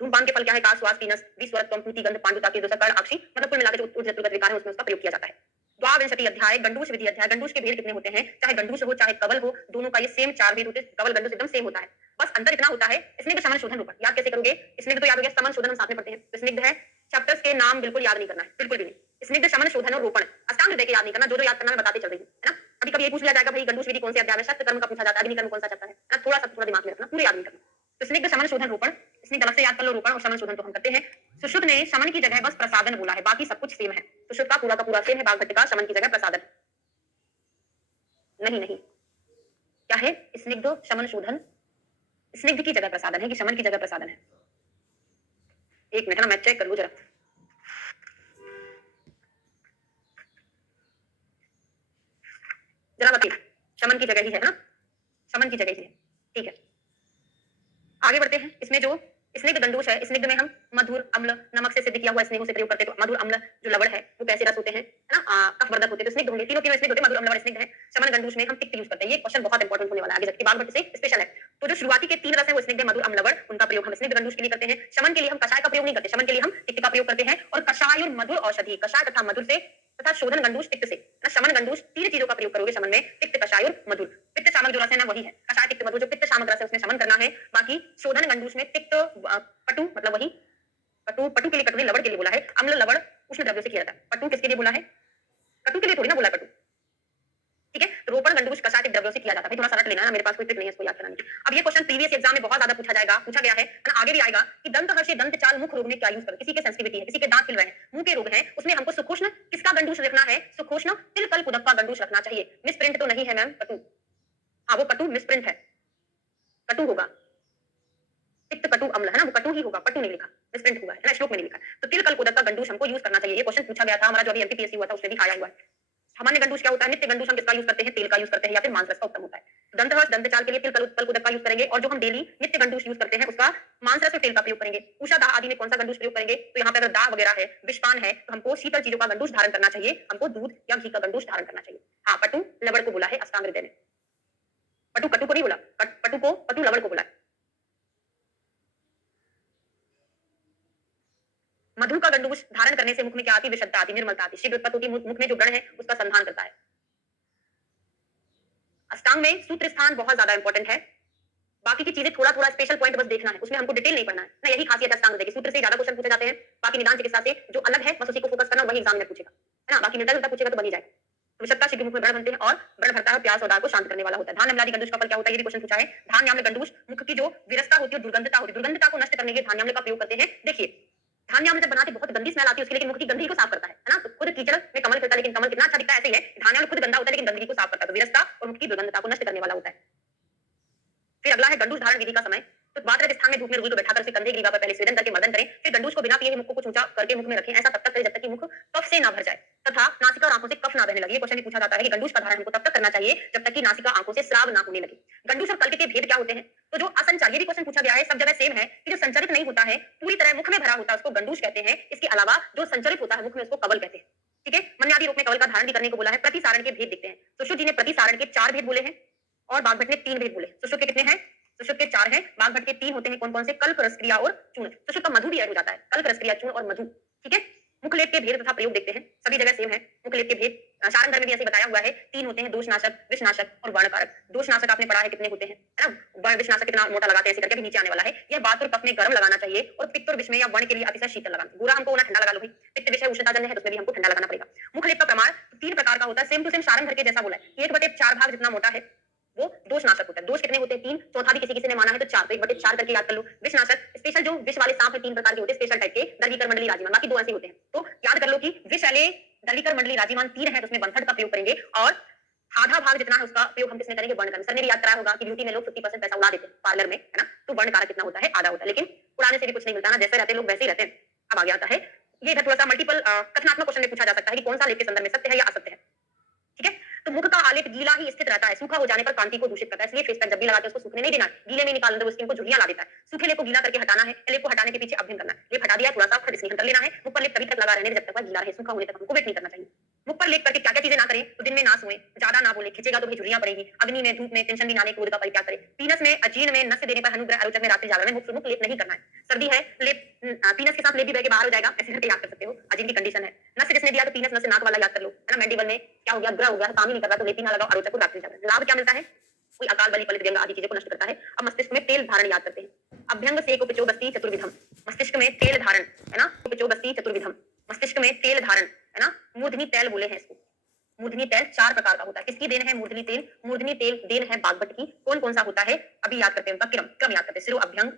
धूमपान के फल क्या है? कास, श्वास, पीनस, विस्वरत्वम, पूति, गंध, पांडुता के दोषा, कर्ण, अक्षी, मतलब कुल मिलाकर जो उत्तरगत विकार है उसमें उसका प्रयोग किया जाता है। द्वाविंशति अध्याय, गंडूष विधि अध्याय। गंडूष के भेद कितने होते हैं? चाहे गंडूष हो चाहे कवल हो, दोनों का ये सेम 4 भेद होते हैं। कवल गंडूष एकदम सेम होता है, बस अंतर इतना होता है, स्निग्ध, समन, शोधन, रूपण। याद कैसे करोगे? स्निग्ध तो याद हो गया, समन शोधन हम साथ में पढ़ते हैं, तो स्निग्ध है। चैप्टर्स के नाम बिल्कुल याद नहीं करना है, बिल्कुल भी नहीं। स्निग्ध, शमन, शोधन और रोपण, अष्टांग हृदय के याद नहीं करना, जो याद करना मैं बताते चल रही हूँ, है ना। कभी कभी ये पूछ लिया जाएगा भाई गंडूष विधि कौन से अध्याय में? शस्त्र कर्म का पूछा जाता है, अग्नि कर्म कौन सा चैप्टर है ना, थोड़ा सा थोड़ा दिमाग में रखना, पूरे याद नहीं करना। तो स्निग्ध, शमन, शोधन, रोपण, स्निग्ध अलग से याद कर लो, रोपण और शमन शोधन तो हम करते हैं। सुश्रुत ने शमन की जगह बस प्रसादन बोला है, बाकी सब कुछ सेम है। सुश्रुत का पूरा सेम है, बागभट्ट का शमन की जगह प्रसादन नहीं, नहीं क्या है? स्निग्ध, शमन, शोधन, स्निग्ध की जगह प्रसादन है कि शमन की जगह प्रसादन है? एक मिनट ना, मैं चेक कर लूं जरा। जरा बताइए, शमन की जगह ही है ना, शमन की जगह ही है, ठीक है। आगे बढ़ते हैं, इसमें जो स्निग्ध गंडूष है, स्निग्ध में हम मधुर, अम्ल, नमक से सिद्ध किया हुआ स्नेह से प्रयोग करते हैं। तो मधुर, अम्ल जो लवण है वो कैसे रस होते हैं, है ना, कफवर्धक होते हैं, तो स्निग्ध होंगे, तीनों तीनों स्निग्ध होते हैं, मधुर, अम्ल, लवण स्निग्ध है। शमन गंडूष में हम तिक्त यूज करते हैं, ये क्वेश्चन बहुत इंपॉर्टेंट होने वाला है आगे जाके, बागभट्ट से स्पेशल है। तो जो शुरुआती के 3 रस है वो स्निग्ध, मधुर, अम्ल, लवण, उनका प्रयोग हम स्निग्ध गंडूष के लिए करते हैं। शमन के लिए हम कषाय का प्रयोग नहीं करते, शमन के लिए हम तिक्त का प्रयोग करते हैं। और कषाय और मधुर औषधि, कषाय तथा मधुर से तथा शोधन गंडूष तिक्त से, ना। शमन गंडूष 3 चीजों का प्रयोग करोगे शमन में, तिक्त, कषाय और मधुर। पित्त शामक जो रस है ना वही है कषाय, तिक्त, मधुर। जो पित्त शामक रस है उसमें शमन करना है। बाकी शोधन गंडूष में तिक्त, पटु मतलब वही पटु, पटु के लिए कटु, लवण के लिए बोला है। अम्ल, लवण उष्ण द्रव्यों से किया जाता है। पटु किसके लिए बोला है? कटु के लिए थोड़ी ना बोला है पटु, ठीक है। रोपण गंडूष कषाय द्रव्यों से किया जाता है। थोड़ा सा रट लेना ना, मेरे पास कोई ट्रिक नहीं है इसको याद कराने की। अब ये क्वेश्चन प्रीवियस एग्जाम में बहुत ज्यादा पूछा जाएगा, पूछा गया है ना, आगे भी आएगा कि दंत हर्षे दंत चाल मुख रोग में क्या यूज करें। किसी के सेंसिटिविटी है, किसी के दांत हिल रहे हैं, मुंह के रोग हैं, उसमें हमको सुखोष्ण किसका गंडूष रखना है? सुखोष्ण तिल कल कुदक का गंडूष रखना चाहिए। मिसप्रिंट तो नहीं है मैम, कटु, हाँ वो कटु मिसप्रिंट है, कटु होगा, तिक्त, कटु, अम्ल, है ना, वो कटु ही होगा, पटु नहीं लिखा, मिसप्रिंट हुआ है ना, श्लोक में नहीं लिखा। तो तिल कल कुदक का गंडूष हमको यूज करना चाहिए। ये क्वेश्चन पूछा गया था हमारा जो अभी एमपीपीएससी हुआ था, उसमें भी आया हुआ है। सामान्य गंडूष क्या होता है? नित्य गंडूष हम किसका यूज करते हैं? तेल का यूज करते हैं, या फिर मांस रस का उत्तम होता है। दंतहर्ष दंतचाल के लिए तिल तलकुदक का यूज करेंगे और जो हम डेली नित्य गंडूश यूज करते हैं उसका मांसरस और तेल का प्रयोग करेंगे। उषा दाह आदि में कौन सा गंडूश प्रयोग करेंगे? तो यहाँ पे अगर दाह वगैरह है, विषपान है, तो हमको शीतल चीजों का गंडूश धारण करना चाहिए, हमको दूध या घी का गंडूश धारण करना चाहिए। हाँ, पटु लवड़ को बोला है अष्टांग हृदय ने। पटु कटु को नहीं बोला, पटु लवड़ को बोला है। मधु का गंडूश धारण करने से मुख में क्या आती? विशुद्धता आती, निर्मलता आती, शीघ्र उत्पत्ति होती, मुख में जो गण है उसका संधान करता है। अष्टांग में सूत्र स्थान बहुत ज्यादा इंपॉर्टेंट है। बाकी की चीजें थोड़ा थोड़ा स्पेशल पॉइंट बस देखना है, उसमें हमको डिटेल नहीं पढ़ना है ना। यही खासियत है अष्टांग हृदय की, सूत्र से ज्यादा क्वेश्चन पूछे जाते हैं, बाकी निदान चिकित्सा से जो अलग है बस उसी को फोकस करना, वही एग्जामिनर पूछेगा, है ना। बाकी मिलता जुलता पूछेगा तो बन ही जाएगा। विशुद्धता शीघ्र मुख में व्रण बनते हैं और व्रण भरता है, प्यास और दाह को शांत करने वाला होता है। धान अम्लादि गंडूश का फल क्या होता है? ये भी क्वेश्चन पूछा है। धान याम्ल गंडूश मुख की जो विरसता होती है, दुर्गंधता होती है, दुर्गंधता को नष्ट करने के लिए धान याम्ल का प्रयोग करते हैं। देखिए, धान याम्ल जब बनाते बहुत गंदी स्मेल आती है उसकी, लेकिन मुख की गंदगी को साफ करता है ना। तो खुद कीचड़ में कमल खिलता है, लेकिन कमल कितना अच्छा दिखता है, ऐसे ही है धान याम्ल खुद गंदा होता है लेकिन गंदगी को साफ करता है। तो विरसता और मुख की दुर्गंधता को नष्ट करने वाला होता है। फिर अगला है गंडूश धारण विधि का समय। तो बात रहे स्थान में धूप में रुई को बैठाकर उसे कंधे ग्रीवा पर पहले स्वेदन करके मर्दन करें, फिर गंडूश को बिना पिए ही मुख को कुछ ऊंचा करके मुख में रखें। ऐसा तब तक करें जब तक कि मुख कफ से ना भर जाए तथा नासिका और आंखों से कफ ना बहने लगे। ये क्वेश्चन भी पूछा जाता है कि गंडूश का धारण हमको तब तक करना चाहिए जब तक कि नासिका आंखों से स्राव ना होने लगे। गंडूश और कल्क के भेद क्या होते हैं? तो जो असंचार, ये भी क्वेश्चन पूछा गया है, सब जगह सेम है कि जो संचरित नहीं होता है, पूरी तरह मुख में भरा होता है उसको गंडूश कहते हैं। इसके अलावा जो संचरित होता है मुख में उसको कवल कहते हैं। ठीक है, मन्यादि रूप में कवल का धारण भी करने को बोला है। प्रतिसारण के भेद देखते हैं। सुश्रुत जी ने प्रतिसारण के 4 भेद बोले हैं और बागभट ने 3 भेद बोले। सुश्रुत के कितने हैं? सुश्रुत के 4 हैं, बागभट के 3 होते हैं। कौन कौन से? कल्प, रसक्रिया और चूर्ण। सुश्रुत का मधु भी ऐड हो जाता है, कल्प, रसक्रिया, चूर्ण और मधु। ठीक है, मुखलेप के भेद तथा प्रयोग देखते हैं। सभी जगह सेम है मुखलेप के भेद। शारंगर में भी ऐसे बताया हुआ है, 3 होते हैं, दोषनाशक, विषनाशक और वर्णकारक। दोषनाशक आपने पढ़ा है कितने होते हैं, है ना। विषनाशक कितना मोटा लगाते हैं, ऐसे करके भी नीचे आने वाला है। यह बात और कफ में गर्म लगाना चाहिए और पित्त और विष में या वर्ण के लिए अतिशय शीतल लगाना। गोरा हमको ना ठंडा लगा लो भाई, पित्त विषय उष्णताजन्य है तो उसमें भी हमको ठंडा लगाना पड़ेगा। मुखलेप का प्रमाण 3 प्रकार का होता है, सेम टू सेम शारंगर के जैसा बोला है। 1/4 भाग जितना मोटा है वो दोषनाशक होता है। दोष कितने होते हैं? 3, चौथा भी किसी किसी ने माना है तो 4, तो 1/4 करके याद कर लो। विषनाशक स्पेशल जो विष वाले सांप है 3 प्रकार के होते हैं, स्पेशल टाइप के, दर्वीकर मंडली राजीमान, बाकी 2 ऐसे होते हैं। तो याद कर लो कि विष वाले दर्वीकर मंडली राजीमान 3 है तो उसमें वनथर्ड का प्रयोग करेंगे और आधा भाग जितना है उसका प्रयोग हम किसने करेंगे? वर्ण सर ने भी याद कराया होगा कि ब्यूटी में लोग 50% पैसा उड़ा देते हैं पार्लर में, है ना। तो वर्ण कारक कितना होता है? आधा होता है। लेकिन उड़ाने से भी कुछ नहीं मिलता ना, जैसे रहते लोग वैसे ही रहते हैं। अब आगे आता है, ये इधर थोड़ा सा मल्टीपल कथनात्मक क्वेश्चन में पूछा जा सकता है कि कौन सा लेप के संदर्भ में सत्य है या असत्य है। ठीक है, तो मुख का आलेप गीला ही स्थित रहता है, सूखा हो जाने पर कांति को दूषित करता है, इसलिए फेस पैक जब भी लगाते हैं उसको सूखने नहीं देना, गीले में निकाल दो, स्किन को झुर्रियां ला देता है। सूखे लेप को गीला करके हटाना है, लेप को हटाने के पीछे अभ्यंग करना है। लेप हटा दिया, थोड़ा सा खट स्नेहन कर लेना है। मुख पर लेप तभी तक लगा रहने जब तक वह गीला रहे, सूखा होने तक हमको वेट नहीं करना चाहिए। मुख पर लेप करके क्या क्या चीजें ना करें? तो दिन में ना सोएं, ज्यादा ना बोले, खिंचेगा तो भी झुर्रियां पड़ेगी, अग्नि में, धूप में, टेंशन भी ना ले, क्रोध का परित्याग करें। पीनस में, अजीर्ण में, नस्य देने पर, अनुग्रह, आरोचक में, रात्रि जागरण में मुख लेप नहीं करना है। सर्दी है, लेप पीनस के साथ लेप भी बह के बाहर हो जाएगा, ऐसे करके याद कर सकते हो, अजीर्ण की कंडीशन है। नस्य जिसने दिया तो पीनस नस्य नाक वाला याद कर लो, है ना। मैंडिबल में क्या हो गया? ग्रह हो गया, काम ही नहीं कर रहा तो लेप ही ना लगाओ, आरोचक को रात्रि जागरण। लाभ क्या मिलता है? कोई अकाल बलि पलित व्यंग आदि चीजों को नष्ट करता है। अब मस्तिष्क में तेल धारण याद करते हैं। अभ्यंग से को पिचोगस्ती चतुर्विधम, मस्तिष्क में तेल धारण, है ना। पिचोगस्ती चतुर्विधम, मस्तिष्क में तेल धारण, है ना। मूर्धनी तैल बोले हैं इसको। मूर्धनी तेल 4 प्रकार का होता है। किसकी देन है मूर्धनी तेल? मूर्धनी तेल देन है बागभट की। कौन कौन सा होता है अभी याद करते हैं, उनका क्रम याद करते हैं। सिरो, अभ्यंग,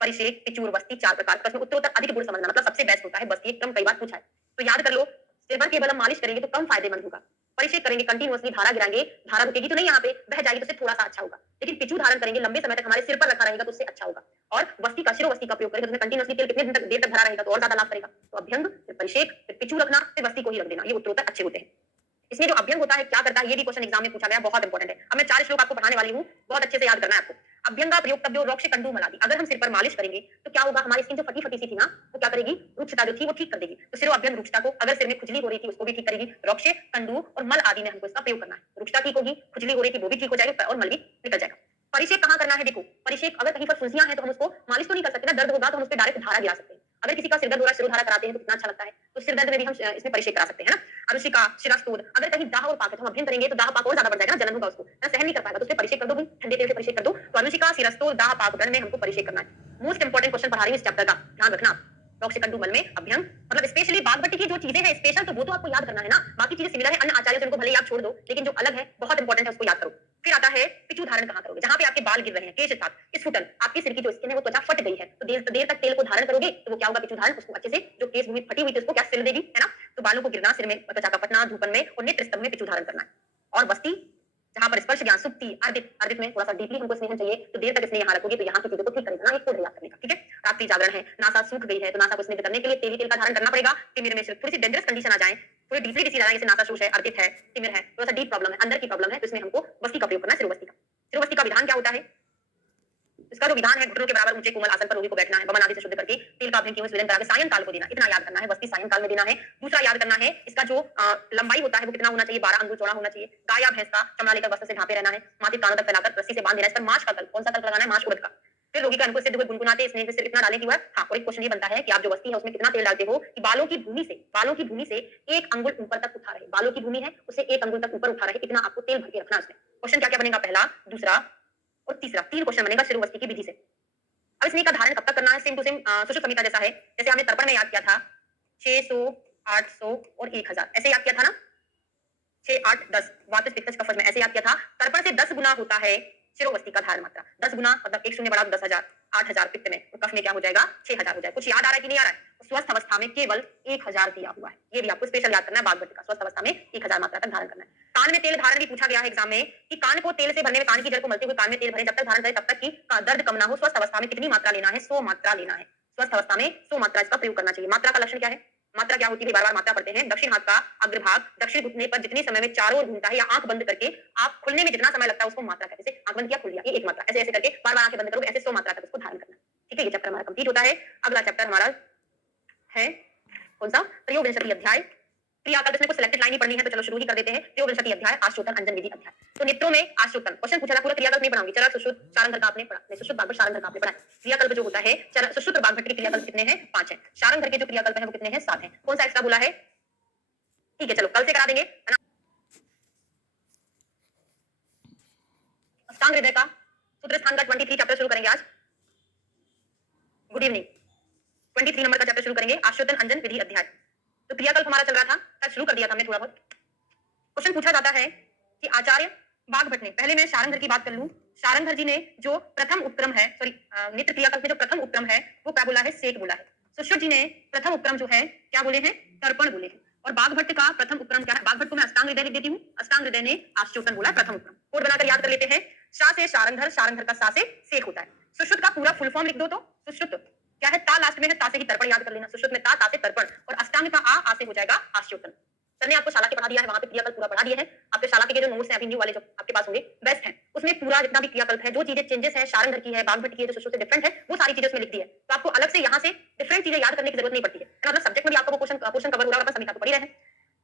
परिषेक, पिचूर, वस्ती, 4 प्रकार का। इसमें उत्तरोत्तर अधिक गुण समझना, मतलब सबसे बेस्ट होता है बस्ती। क्रम कई बार पूछा है तो याद कर लो। सिर पर केवल मालिश करेंगे तो कम फायदेमंद होगा। परिषेक करेंगे, कंटिन्यूअसली धारा गिराएंगे, धारा रुकेगी तो नहीं, यहाँ पे बह जाएगी तो उससे थोड़ा सा अच्छा होगा। लेकिन पिचू धारण करेंगे, लंबे समय तक हमारे सिर पर रखा रहेगा तो उससे अच्छा होगा। और वस्ती का, शिरो वस्ती का प्रयोग करेंगे तो उसमें कंटिन्यूअसली तेल कितने दिन तक, देर तक भरा रहेगा तो और ज्यादा लाभ करेगा। तो अभ्यंग, फिर परिषेक, फिर पिचू रखना, फिर वस्ती को ही रख देना, ये उत्तरोत्तर अच्छे होते हैं। इसमें जो अभ्यंग होता है क्या करता है, ये भी क्वेश्चन एग्जाम में पूछा गया, बहुत इंपॉर्टेंट है। अब मैं 4 श्लोक आपको पढ़ाने वाली हूँ, बहुत अच्छे से याद करना है आपको। अभ्यंग का प्रयोग तब जो रोक्ष कंडू मलादि, अगर हम सिर पर मालिश करेंगे तो क्या होगा? हमारी स्किन जो फटी फटी सी थी ना, वो क्या करेगी? रुक्षता जो थी वो ठीक कर देगी। तो सिरो अभ्यंग रुक्षता को, अगर सिर में खुजली हो रही थी उसको भी ठीक करेगी। रोक्ष, कंडू और मल आदि में हमको इसका प्रयोग करना है। रुक्षता ठीक होगी, खुजली हो रही थी वो भी ठीक हो जाएगी और मल भी निकल जाएगा। परिषेक कहाँ करना है? देखो, परिषेक अगर कहीं पर फुंसियां हैं तो हम उसको मालिश तो नहीं कर सकते ना, दर्द होगा तो हम उस पर डायरेक्ट धारा गिरा सकते हैं। अगर किसी का सिर दर्द हो रहा है, सिरोधारा कराते हैं तो कितना अच्छा लगता है। तो सिर दर्द में भी हम इसमें परिषेक करा सकते हैं ना। अनुशिका, शिरस्तोद, अगर कहीं दाह और पाक है तो हम अभ्यंग करेंगे तो दाह पाक और ज्यादा बढ़ जाएगा ना, जलन होगा उसको ना, सहन नहीं कर पाएगा, तो उसमें परिषेक कर दो भाई, ठंडे तेल से परिषेक कर दो। तो अनुशिका, शिरस्तोद, दाह पाक गण में हमको परिषेक करना है। मोस्ट इंपोर्टेंट क्वेश्चन पढ़ा रही हूं इस चैप्टर का, ध्यान रखना। रोक्ष, कंडू, मल में अभ्यंग, मतलब स्पेशली बागभट्टी की जो चीजें हैं स्पेशल, तो वो तो आपको याद करना है ना। बाकी चीजें सिमिलर है, अन्य आचार्य से उनको भले ही आप छोड़ दो, लेकिन जो अलग है बहुत इंपॉर्टेंट है उसको याद करो। फिर आता है पिचू धारण कहाँ करोगे? जहां पे आपके बाल गिर रहे हैं, केश साथ, स्फुटन, आपकी सिर की जो स्किन है वो त्वचा फट गई है, तो देर तक तेल को धारण करोगे तो वो क्या होगा? पिचू धारण, उसको अच्छे से जो केश भूमि फटी हुई थी उसको क्या सिल देगी, है ना। तो बालों को गिरना, सिर में त्वचा का फटना, धूपन में और नेत्र स्तंभ में पिचू धारण करना है। और वस्ती, जहां पर स्पर्श ज्ञान, सुप्ति, अर्दित, अर्दित में थोड़ा सा डीपली हमको स्नेहन चाहिए, तो देर तक इसने यहाँ रखोगे तो यहाँ की चीजों को ठीक करेगा ना, ये कोड याद करने का। ठीक है, रात्रि जागरण है, नासा सूख गई है तो नासा को स्निग्ध करने के लिए तेल का धारण करना पड़ेगा। तिमिर में थोड़ी सी डेंजरस कंडीशन आ जाए, थोड़ी डीपली डिसीज आ जाए, जैसे नासा शोष है, अर्दित है, तिमिर है, थोड़ा सा डीप प्रॉब्लम है, अंदर की प्रॉब्लम है, तो इसमें हमको वस्ती का प्रयोग करना है, सिरो वस्ती का। शिरोवस्ती का विधान क्या होता है? इसका जो विधान है, घुटनों के बराबर ऊंचे कोमल आसन पर रोगी को बैठना है, वमन आदि से शुद्ध करके तेल का अभ्यंग किए हुए स्वेदन करा के सायंकाल को देना, इतना याद करना है, वस्ती सायंकाल में देना है। दूसरा याद करना है, इसका जो लंबाई होता है वो कितना होना चाहिए, 12 अंगुल चौड़ा होना चाहिए। गाय या भैंस का चमड़ा लेकर वस्त्र से ढांपे रहना है, माथे कानों तक फैलाकर रस्सी से बांध देना है। इस पर माश का कल्प, कौन सा कल्प लगाना है, माश उड़द का। फिर रोगी के अनुकूल सिद्ध हुए गुनगुनाते स्नेह से सिर्फ इतना डालें कि वह हाँ, और एक क्वेश्चन ये बनता है कि आप जो वस्ती है उसमें कितना तेल डालते हो कि बालों की भूमि से 1 अंगुल ऊपर तक उठा रहे, बालों की भूमि है उसे 1 अंगुल तक ऊपर उठा रहे, इतना आपको तेल भर के रखना है उसमें। क्वेश्चन क्या-क्या बनेगा, पहला, दूसरा और तीसरा, 3 क्वेश्चन बनेगा शिरोवस्ती की विधि से। अब इसमें का धारण कब तक करना है, सेम टू सेम सुश्रुत संहिता जैसा है। जैसे हमने तर्पण में याद किया था 600, 800 और 1000, ऐसे याद किया था ना, 6, 8, 10 वातिस पित्तज कफज में ऐसे याद किया था। तर्पण से 10 गुना होता है शिरोवस्ती का धारण मात्रा, 10 गुना मतलब 1 शून्य बढ़ा 10,000, 8,000 पित्त में, और कफ में क्या हो जाएगा, 6,000 हो जाएगा। कुछ याद आ रहा है कि नहीं आ रहा है? स्वस्थ अवस्था में केवल 1000 दिया हुआ है, ये भी आपको स्पेशल याद करना है। बागवती का स्वस्थ अवस्था में 1000 मात्रा तक धारण करना है। कान में तेल धारण भी पूछा गया है एग्जाम में कि कान को तेल से भरने में, कान की जड़ को मलते हुए कान में तेल भरें, जब तक धारण करें तब तक कि दर्द कम ना हो। स्वस्थ अवस्था में कितनी मात्रा लेना है, 100 मात्रा लेना है। स्वस्थ अवस्था में 100 मात्रा इसका प्रयोग करना चाहिए। मात्रा का लक्षण क्या है, मात्रा क्या होती है, बार बार मात्रा पढ़ते हैं। दक्षिण हाथ का अग्रभाग दक्षिण घुटने पर जितने समय में चारों ओर घूमता है या आंख बंद करके आप खुलने में जितना समय लगता है उसको मात्रा कहते हैं। आंख बंद किया, खुल लिया, ये एक मात्रा। ऐसे ऐसे करके बार बार आंखें बंद करो, ऐसे 100 मात्रा तक उसको धारण करना। ठीक है, ये चैप्टर हमारा कंप्लीट होता है। अगला चैप्टर हमारा है कौन सा, त्रयोविंशति अध्याय। क्रियाकल्प, इसमें कुछ सिलेक्टेड लाइन ही पढ़नी है तो चलो शुरू ही कर देते हैं। त्रयोविंशति अध्याय, आश्रोतन अंजन विधि अध्याय। तो नेत्रों में आश्रोतन, क्वेश्चन पूछा था, पूरा क्रियाकल्प नहीं पढ़ाऊंगी। चरक, सुश्रुत, शारंध्र का आपने पढ़ा, नहीं सुश्रुत बागभट शारंध्र का आपने पढ़ा। क्रियाकल्प जो होता है चरक, सुश्रुत और बागभट के क्रियाकल्प कितने हैं, 5 हैं। शारंध्र के जो क्रियाकल्प हैं वो कितने हैं, 7 हैं। कौन सा एक्स्ट्रा बोला है, ठीक है चलो कल से करा देंगे, है ना। अष्टांग हृदय का सूत्र स्थान का 23 चैप्टर शुरू करेंगे आज। Good evening. 23 नंबर का चैप्टर शुरू करेंगे, आश्रोतन अंजन विधि अध्याय। तो क्रियाकल्प हमारा चल रहा था, कल शुरू कर दिया था हमने थोड़ा बहुत। क्वेश्चन पूछा जाता है कि आचार्य बागभट ने, पहले मैं शारंध्र की बात कर लूं। शारंध्र जी ने जो प्रथम उपक्रम है, सॉरी नित्य क्रियाकल्प में जो प्रथम उपक्रम है वो क्या बोला है, सेक बोला है। सुश्रुत जी ने प्रथम उपक्रम जो है क्या बोले हैं, तर्पण बोले हैं। और बागभट्ट का प्रथम उपक्रम क्या है, बागभट्ट को मैं अष्टांग हृदय लिख देती हूँ, अष्टांग हृदय ने आश्चोतन बोला प्रथम उपक्रम। कोड बनाकर याद कर लेते हैं, शा से शारंध्र, शारंध्र का सा से सेक होता है। सुश्रुत का पूरा फुल फॉर्म लिख दो, तो सुश्रुत क्या है, ता लास्ट में है, ता से ही तर्पण याद कर लेना। सुश्रुत में ता, ता से तर्पण, और अष्टांग का आ से हो जाएगा आश्चोतन। सर ने आपको शाला के पढ़ा दिया है, वहां पे क्रियाकल्प पूरा पढ़ा दिए हैं। आपके शाला के जो नोट्स हैं अभी न्यू वाले जो आपके पास होंगे बेस्ट हैं, उसमें पूरा जितना भी क्रियाकल्प है, जो चीजें चेंजेस है शारंध्र की है, बागभट्ट की है, जो सुश्रुत से डिफरेंट है, वो सारी चीजें उसमें लिख दी है। तो आपको अलग से यहाँ से डिफरेंट चीजें याद करने की जरूरत नहीं पड़ती है, मतलब सब्जेक्ट में भी आपको वो क्वेश्चन कवर हो रहा है, सभी पढ़ ही रहे हैं।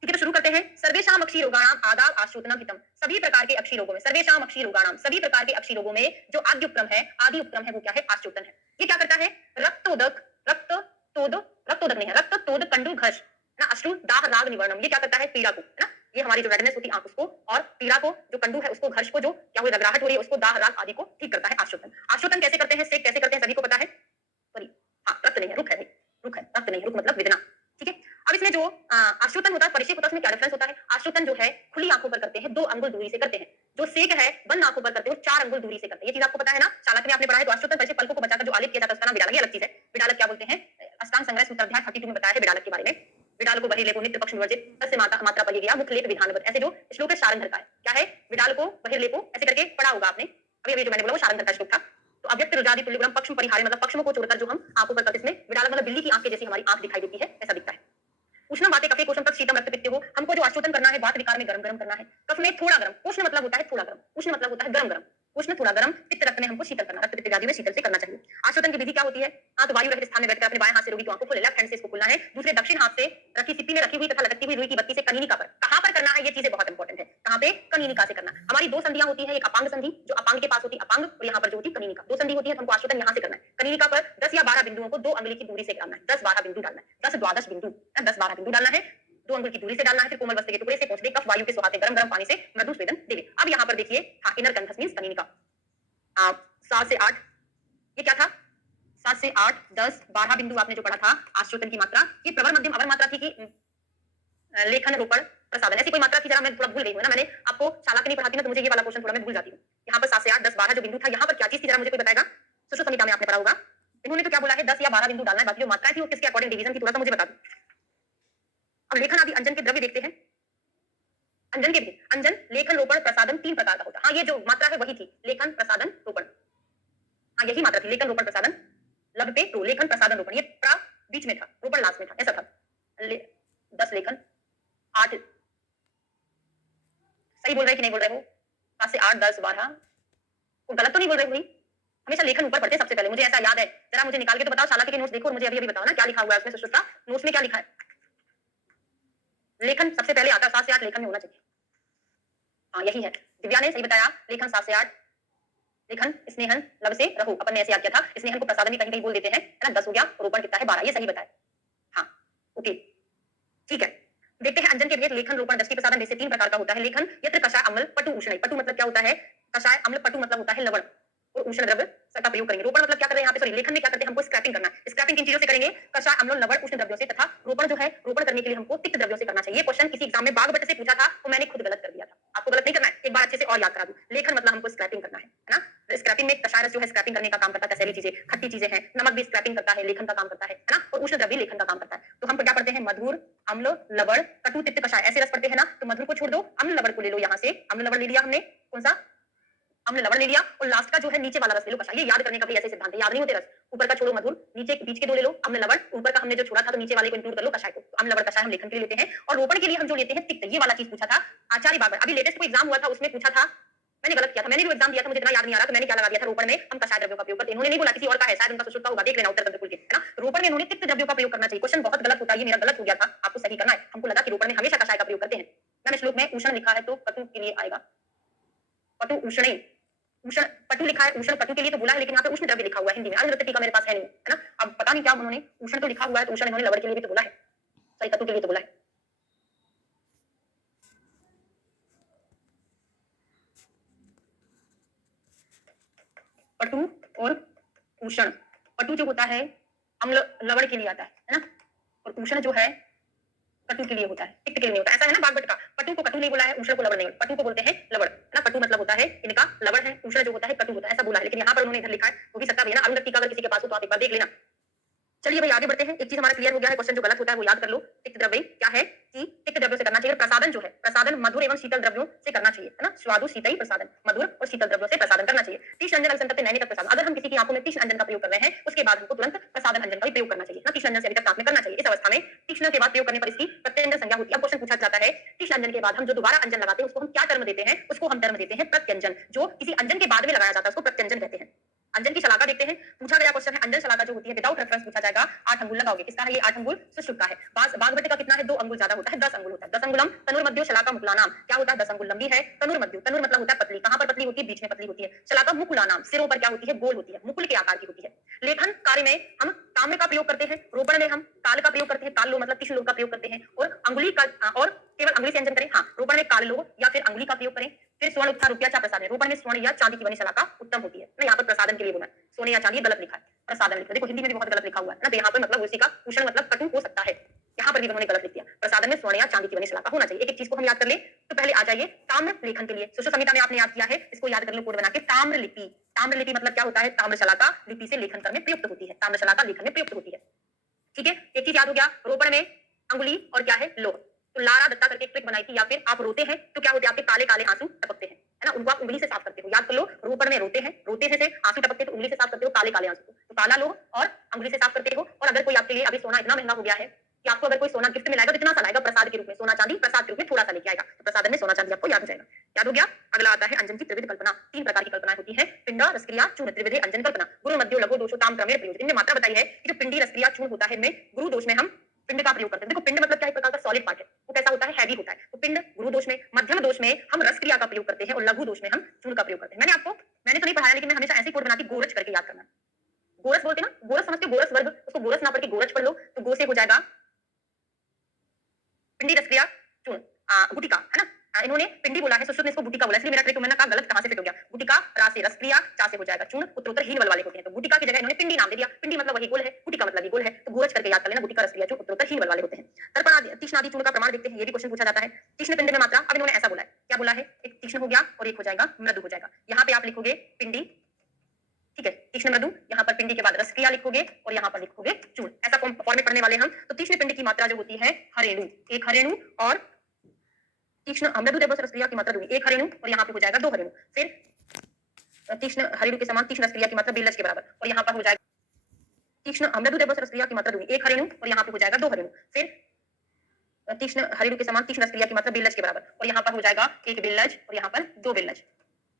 ठीक है, तो शुरू करते हैं। सर्वेशाम अक्षी रोगाणाम आदाब आश्रोतनम हितम, सभी प्रकार के अक्षी रोगों में, सर्वेशाम अक्षी रोगाणाम, सभी प्रकार के अक्षी रोगों में जो आद्य उपक्रम है, आदि उपक्रम है, वो क्या है, आश्रोतन है। ये क्या करता है, रक्तोदक, रक्तोदक नहीं है, रक्ततोद कंडू घर्ष ना, अश्रु दाह राग निवारणम, ये क्या करता है, पीड़ा को, है ना, ये हमारी जो रेडनेस होती है आंख उसको, और पीड़ा को, जो कंडू है उसको, घर्ष को, जो क्या हुई रगड़ाहट हो रही है उसको, दाह राग आदि को ठीक करता है आश्रोतन। आश्रोतन कैसे करते हैं, सेक कैसे करते हैं, सभी को पता है। सॉरी हाँ, रक्त नहीं है, रुख है, रुख है, रक्त नहीं है, रुख मतलब वेदना। ठीक है, अब इसमें जो आश्रोतन होता है, परिचय होता है, उसमें क्या डिफरेंस होता है। आश्रोतन जो है खुली आंखों पर करते हैं, 2 अंगुल दूरी से करते हैं। जो सेक है बंद आंखों पर करते हैं, 4 अंगुल दूरी से करते हैं। ये चीज आपको पता है ना, चालक में आपने पढ़ा है। तो आश्रोतन परिचय पलकों को बचाकर जो आलेख किया जाता है उसका नाम विडालक, ये अलग चीज है। विडालक क्या बोलते हैं, अष्टांग संग्रह सूत्र अध्याय 32 में बताया है विडालक के बारे में। विडाल को बहिर्लेपो नित्य पक्ष निवर्जित तस्य मात्रा पर गया मुख लेप विधानवत, ऐसे जो श्लोक है शारंध्र का है, क्या है, विडाल को बहिर्लेपो ऐसे करके पढ़ा होगा आपने। अभी अभी जो मैंने बोला वो शारंध्र का श्लोक था। तो अव्यक्त रुजादि तुल्यगुणम पक्ष परिहारी, मतलब पक्षों को छोड़कर जो हम आंखों पर करते, इसमें विडालक मतलब बिल्ली की आंख के जैसी हमारी आंख दिखाई देती है, ऐसा दिखता है। उष्ण बातें कफे कोशम तक शीतम रक्त पित्त हो, हमको जो आश्रोतन करना है वात विकार में गरम गरम करना है, कफ में थोड़ा गरम, उष्ण मतलब होता है थोड़ा गरम, उष्ण मतलब होता है गरम गरम, उष्ण थोड़ा गरम, पित्त रक्त में हमको शीतल करना, रक्त पित्त आदि में शीतल से करना चाहिए। आश्रोतन की विधि क्या होती है, हाँ तो वायु रहित स्थान में बैठकर अपने बाएं हाथ से रोगी की आंखों को लेफ्ट हैंड से इसको खोलना है, दूसरे दक्षिण हाथ से रखी सिप्पी में रखी हुई तथा लटकती हुई रुई की बत्ती से कनीनिका पर, कहां पर करना है, ये चीजें बहुत इंपॉर्टेंट है, कहां पे, कनीनिका से करना। हमारी 2 संधियां होती है, एक अपांग संधि जो अपांग के पास होती है अपांग, और यहाँ पर जो होती है कनीनिका, 2 संधि होती है, हमको आश्रोतन यहाँ से करना है। कनीनिका पर 10 या 12 बिंदुओं को 2 अंगुली की दूरी से डालना है, 10-12 बिंदु डालना है, 10-12 बिंदु, 10-12 बिंदु डालना है, 2 अंगुल की दूरी से डालना है। फिर कोमल वस्त्र के टुकड़े से पहुंच दे, कफ वायु के सुहाते गरम गरम पानी से मृदु स्वेदन देवे। अब यहाँ पर देखिए, हाँ इनर कंठस मींस कनीनिका, 7 से 8, ये क्या था, 7 से 8, 10, 12 बिंदु आपने जो पढ़ा था आश्रोतन की मात्रा, ये प्रवर मध्यम अवर मात्रा थी कि लेखन रोपण प्रसादन, ऐसी कोई मात्रा थी, जरा मैं थोड़ा भूल गई हूं ना, मैंने आपको शाला के नहीं पढ़ाती ना, तो मुझे ये वाला क्वेश्चन थोड़ा मैं भूल जाती हूँ। यहाँ पर 7 से 8, 10, 12 जो बिंदु था, यहाँ पर क्या चीज थी, जरा मुझे कोई बताएगा। सुश्रुत संहिता में आपने पढ़ा होगा, इन्होंने तो क्या बोला है, 10 या 12 बिंदु डालना है, बाकी जो मात्रा थी वो किसके अकॉर्डिंग डिवीजन थी, थोड़ा सा मुझे बता दो। अब लेखन आदि अंजन के द्रव्य देखते हैं। अंजन के भी, अंजन लेखन रोपण प्रसादन 3 प्रकार का होता है। हाँ, ये जो मात्रा है वही थी, लेखन प्रसादन रोपण, हाँ यही मात्रा थी, लेखन रोपण प्रसादन, लब पे रो, लेखन प्रसादन रोपण, ये प्रा बीच में था, रोपण लास्ट में था, ऐसा था। 10 लेखन, 8 सही बोल रहे कि नहीं बोल रहे हो, 5 से 8, 10, 12, वो गलत तो नहीं बोल रहे भाई? हमेशा लेखन ऊपर पढ़ते हैं सबसे पहले, मुझे ऐसा याद है। जरा मुझे निकाल के तो बताओ, चालाकी के नोट्स देखो और मुझे अभी-अभी बताओ ना क्या लिखा हुआ है उसमें सुश्रुत का? नोट्स में क्या लिखा है? लेखन सबसे पहले आता है, 7 से 8 लेखन में होना चाहिए। हाँ, यही है। दिव्या ने सही बताया, लेखन 7 से 8। लेखन स्नेहन लब से रहो, अपन ने ऐसे याद किया था। स्नेहन को प्रसादन भी कहीं-कहीं बोल देते हैं, है ना? 10 हो गया, रोपण कितना है 12, ये सही बताया। हाँ, ओके, ठीक है। देखते हैं अंजन के लिए लेखन, रोपण, दृष्टि प्रसादन जैसे 3 प्रकार का होता है। लेखन यत्र कषाय अम्ल पटु उष्ण। पटु मतलब क्या होता है? कषाय, अम्ल, पटु मतलब होता है लवण और उष्ण द्रव्य का प्रयोग करेंगे। रोपण मतलब क्या कर रहे हैं यहाँ पे? सॉरी, लेखन में क्या करते हैं? हमको स्क्रैपिंग करना है। स्क्रैपिंग किन चीजों से करेंगे? कषाय, अम्ल, लवण, उष्ण द्रव्यों से। तथा रोपण जो है, रोपण करने के लिए हमको तिक्त द्रव्यों से करना चाहिए। ये क्वेश्चन किसी एग्जाम में बागवट से पूछा था, तो मैंने खुद गलत कर दिया था। आपको गलत नहीं करना है, एक बार अच्छे से और याद करा दूं। लेखन मतलब हमको स्क्रैपिंग करना है ना? स्क्रैपिंग में कषाय रस जो है स्क्रैपिंग करने का काम करता है, कसैली चीजें, खट्टी चीजें हैं। नमक भी स्क्रैपिंग करता है, लेखन का काम करता है ना? और उष्ण द्रव्य लेखन का काम करता है। तो हम क्या पढ़ते हैं? मधुर, अम्ल, लवण, कटु, तिक्त, कषाय, ऐसे रस पढ़ते हैं ना? तो मधुर को छोड़ दो, अम्ल लवण को ले लो। यहाँ से अम्ल लवण ले लिया हमने, कौन सा? हमने लवण ले लिया, और लास्ट का जो है नीचे वाला रस ले लो, कषाय। ये याद करने का भी ऐसे सिद्धांत है, याद नहीं होते रस। ऊपर का छोड़ो मधुर, नीचे बीच के दो ले लो अम्ल लवण, ऊपर का हमने जो छोड़ा था तो नीचे वाले को इंक्लूड कर लो, कषाय को। अम्ल लवण कषाय हम लेखन के लिए लेते हैं, और रोपण के लिए हम जो लेते हैं तिक्त, ये वाला चीज पूछा था आचार्य बागवट। अभी लेटेस्ट कोई एग्जाम हुआ था, उसमें पूछा था, मैंने गलत किया था। मैंने जो एग्जाम दिया था मुझे इतना याद नहीं आ रहा, तो मैंने क्या लगा दिया था? रोपण में हम कषाय द्रव्यों का प्रयोग करते हैं। इन्होंने नहीं बोला किसी और का है, शायद उनका सुश्रुत का होगा, देख लेना उत्तर तंत्र खोल के, है ना? रोपण में इन्होंने तिक्त द्रव्यों का प्रयोग करना चाहिए। क्वेश्चन बहुत गलत होता है, ये मेरा गलत हो गया था, आपको सही करना है। हमको लगा कि रोपण में हमेशा कषाय का प्रयोग करते हैं। मैंने श्लोक में उष्ण लिखा है तो कटु के लिए आएगा, पटु उष्णे। उष्ण पटु लिखा है, उष्ण पटु के लिए तो बोला है, लेकिन यहाँ पे उष्ण द्रव्य लिखा हुआ है हिंदी में। अग्नि टीका मेरे पास है नहीं, है ना? अब पता नहीं क्या उन्होंने, उष्ण तो लिखा हुआ है, तो उष्ण इन्होंने लवण के लिए भी तो बोला है, सॉरी कटु के लिए तो बोला है। पटु और उष्ण, पटु जो होता है अम्ल लवण के लिए आता है ना? और उष्ण जो है कटु के लिए होता है, तिक्त के लिए नहीं होता। ऐसा है ना बागवट का? पटु को कटु नहीं बोला है, उष्ण को लवण नहीं, पटु को बोलते हैं लवण ना? पटु मतलब होता है इनका लवण है, उष्ण जो होता है कटु होता है, ऐसा बोला है। लेकिन यहाँ पर उन्होंने इधर लिखा है, वो भी सकता भी है ना? अरुण टीका अगर किसी के पास हो तो आप एक बार देख लेना। चलिए भाई आगे बढ़ते हैं। एक चीज हमारा क्लियर हो गया है, क्वेश्चन जो गलत होता है वो याद कर लो। तिक्त द्रव्य क्या है कि तिक्त द्रव्यों से करना चाहिए। प्रसादन जो है, प्रसादन मधुर एवं शीतल द्रव्यों से करना चाहिए, है ना? स्वादु शीतई प्रसादन, मधुर और शीतल द्रव्यों से प्रसादन करना चाहिए। तीक्ष्ण अंजन संतप्त नैनी तक प्रसादन, अगर हम किसी की आंखों में तीक्ष्ण अंजन का प्रयोग कर रहे हैं, उसके बाद हमको तुरंत प्रसादन अंजन का भी प्रयोग करना चाहिए ना? तीक्ष्ण अंजन से अभी तक साथ में करना चाहिए। इस अवस्था में तीक्ष्ण के बाद प्रयोग करने पर इसकी प्रत्यंजन संज्ञा होती है। अब क्वेश्चन पूछा जाता है, तीक्ष्ण अंजन के बाद हम जो दोबारा अंजन लगाते हैं उसको हम क्या टर्म देते हैं? उसको हम टर्म देते हैं प्रत्यंजन। जो किसी अंजन के बाद में लगाया जाता है उसको प्रत्यंजन कहते हैं। अंजन की शलाका देखते हैं, पूछा गया क्वेश्चन है, अंजन शलाका जो होती है विदाउट रेफरेंस पूछा जाएगा। 8 अंगुल लगाओगे, किसका है ये 8 अंगुल? सुश्रुत का है। बागवट का कितना है? 2 अंगुल ज्यादा होता है, 10 अंगुल होता है। 10 अंगुलम तनुर्मध्यो शलाका मुकुलानाम, क्या होता है? 10 अंगुल लंबी है। तनुर्मध्यो, तनुर मतलब होता है पतली, कहां पर पतली होती है? बीच में पतली होती है। शलाका मुकुलानाम, सिरों पर क्या होती है? गोल होती है, मुकुल के आकार की होती है। लेखन कार्य में हम ताम्र का प्रयोग करते हैं, रोपण में हम काल का प्रयोग करते हैं, काल लो मतलब तीक्ष्ण लोह का प्रयोग करते हैं, और अंगुली का, और केवल अंगुली से अंजन करें। हाँ, रोपण में काल लोह या फिर अंगुली का प्रयोग करें। फिर स्वर्ण उत्थान रुपया चा प्रसाद है, रोपण में स्वर्ण या चांदी की बनी शलाका उत्तम होती है ना? यहाँ पर प्रसादन के लिए बोला है, सोने या चांदी गलत लिखा है, प्रसादन लिखा। देखो हिंदी में भी बहुत गलत लिखा हुआ है ना, तो यहाँ पर मतलब उसी का उष्ण मतलब कटु हो सकता है, यहाँ पर भी उन्होंने गलत लिख दिया। प्रसादन में स्वर्ण या चांदी की बनी शलाका होना चाहिए। एक एक चीज को हम याद कर ले। तो पहले आ जाइए ताम्र लेखन के लिए। सुश्रुत संहिता में आपने याद किया है, इसको याद कर लो कोड बना के। ताम्र लिपि, ताम्र लिपि मतलब क्या होता है? ताम्र शलाका लिपि से लेखन करने प्रयुक्त होती है, ताम्र शलाका लेखन में प्रयुक्त होती है। ठीक है, एक चीज याद हो गया, रोपण में अंगुली और क्या है? लोह। तो लारा दत्ता करके एक ट्रिक बनाई थी, या फिर आप रोते हैं तो क्या होते हैं? आपके काले काले आंसू टपकते हैं, है ना? उनको आप उंगली से साफ करते हो, याद कर लो। रोपण में रोते हैं, रोते से आंसू टपकते हैं तो उंगली से साफ करते हो काले काले आंसू को, तो काला लोह और अंगुली से साफ करते हो। और अगर कोई आपके लिए, अभी सोना इतना महंगा हो गया है कि आपको अगर कोई सोना गिफ्ट में लाएगा तो इतना सा लाएगा प्रसाद के रूप में, सोना चांदी प्रसाद के रूप में थोड़ा सा लेके आएगा, तो प्रसाद में सोना चांदी आपको याद हो जाएगा। याद हो गया? अगला आता है अंजन की त्रिविध कल्पना। 3 प्रकार की कल्पनाएं होती है, पिंड, रसक्रिया, चूर्ण। त्रिविधे अंजन कल्पना, गुरु मध्य लघु दोषो ताम क्रमेण प्रयोजन। इनमें मात्रा बताई है कि जो पिंडी, रसक्रिया, चूर्ण होता है, इनमें गुरु दोष में हम पिंड का प्रयोग करते हैं। देखो पिंड मतलब क्या है? एक प्रकार का सॉलिड पार्ट है, वो कैसा होता है? हैवी होता है। तो पिंड गुरु दोष में, मध्यम दोष में हम रस क्रिया का प्रयोग करते हैं, और लघु दोष में हम चूर्ण का प्रयोग करते हैं। मैंने तो नहीं पढ़ाया, लेकिन मैं हमेशा ऐसे कोड बनाती, गोरच करके याद करना। गोरस बोलते ना, गोरस समझते हो? गोरस वर्ग, उसको गोरस ना पढ़ के गोरच पढ़ लो, तो गो से हो जाएगा पिंडी, रस क्रिया, चूर्ण, गुटिका, है ना? इन्होंने पिंडी बोला है, सुश्रुत ने इसको गुटिका बोला, इसलिए मेरा ट्रिक मैंने कहा गलत कहां से फिट हो गया। गुटिका रा से रस क्रिया, चा से हो जाएगा चूर्ण, उत्तरोत्तर हीन बल वाले होते हैं, तो गुटिका की जगह इन्होंने पिंडी नाम दे दिया। पिंडी मतलब वही गोल है, गुटिका मतलब ये गोल है, तो गोरच करके याद कर लेना। गुटिका, रस क्रिया, चूर्ण, उत्तरोत्तर हीन बल वाले होते हैं। तर्पण आदि, तीक्ष्ण आदि चूर्ण का प्रमाण देखते हैं, ये भी क्वेश्चन पूछा जाता है। तीक्ष्ण पिंड में मात्रा, अब इन्होंने ऐसा बोला है, क्या बोला है? एक तीक्ष्ण हो गया और एक हो जाएगा मृदु हो जाएगा। यहाँ पे आप लिखोगे पिंडी, ठीक है, तीक्ष्ण मृदु, यहाँ पर पिंडी के बाद रस क्रिया लिखोगे और यहाँ पर लिखोगे चूर्ण। ऐसा फॉर्मेट पढ़ने वाले हम। तो तीक्ष्ण पिंड की मात्रा जो होती है हरेणु, एक हरेणु, और तीक्ष्ण मृदु देवस रस क्रिया की मात्रा दूंगी, एक हरेणु, और यहाँ पे हो जाएगा 2 हरेणु। फिर तीक्ष्ण हरेणु के समान तीक्ष्ण रस क्रिया की मात्रा बेलज के बराबर, और यहाँ पर हो जाएगा तीक्ष्ण मृदु देवस रस क्रिया की मात्रा दूंगी, एक हरेणु, और यहाँ पे हो जाएगा 2 हरेणु। फिर तीक्ष्ण हरेणु के समान तीक्ष्ण रस क्रिया की मात्रा बेलज के बराबर, और यहाँ पर हो जाएगा 1 बेलज और यहाँ पर 2 बेलज।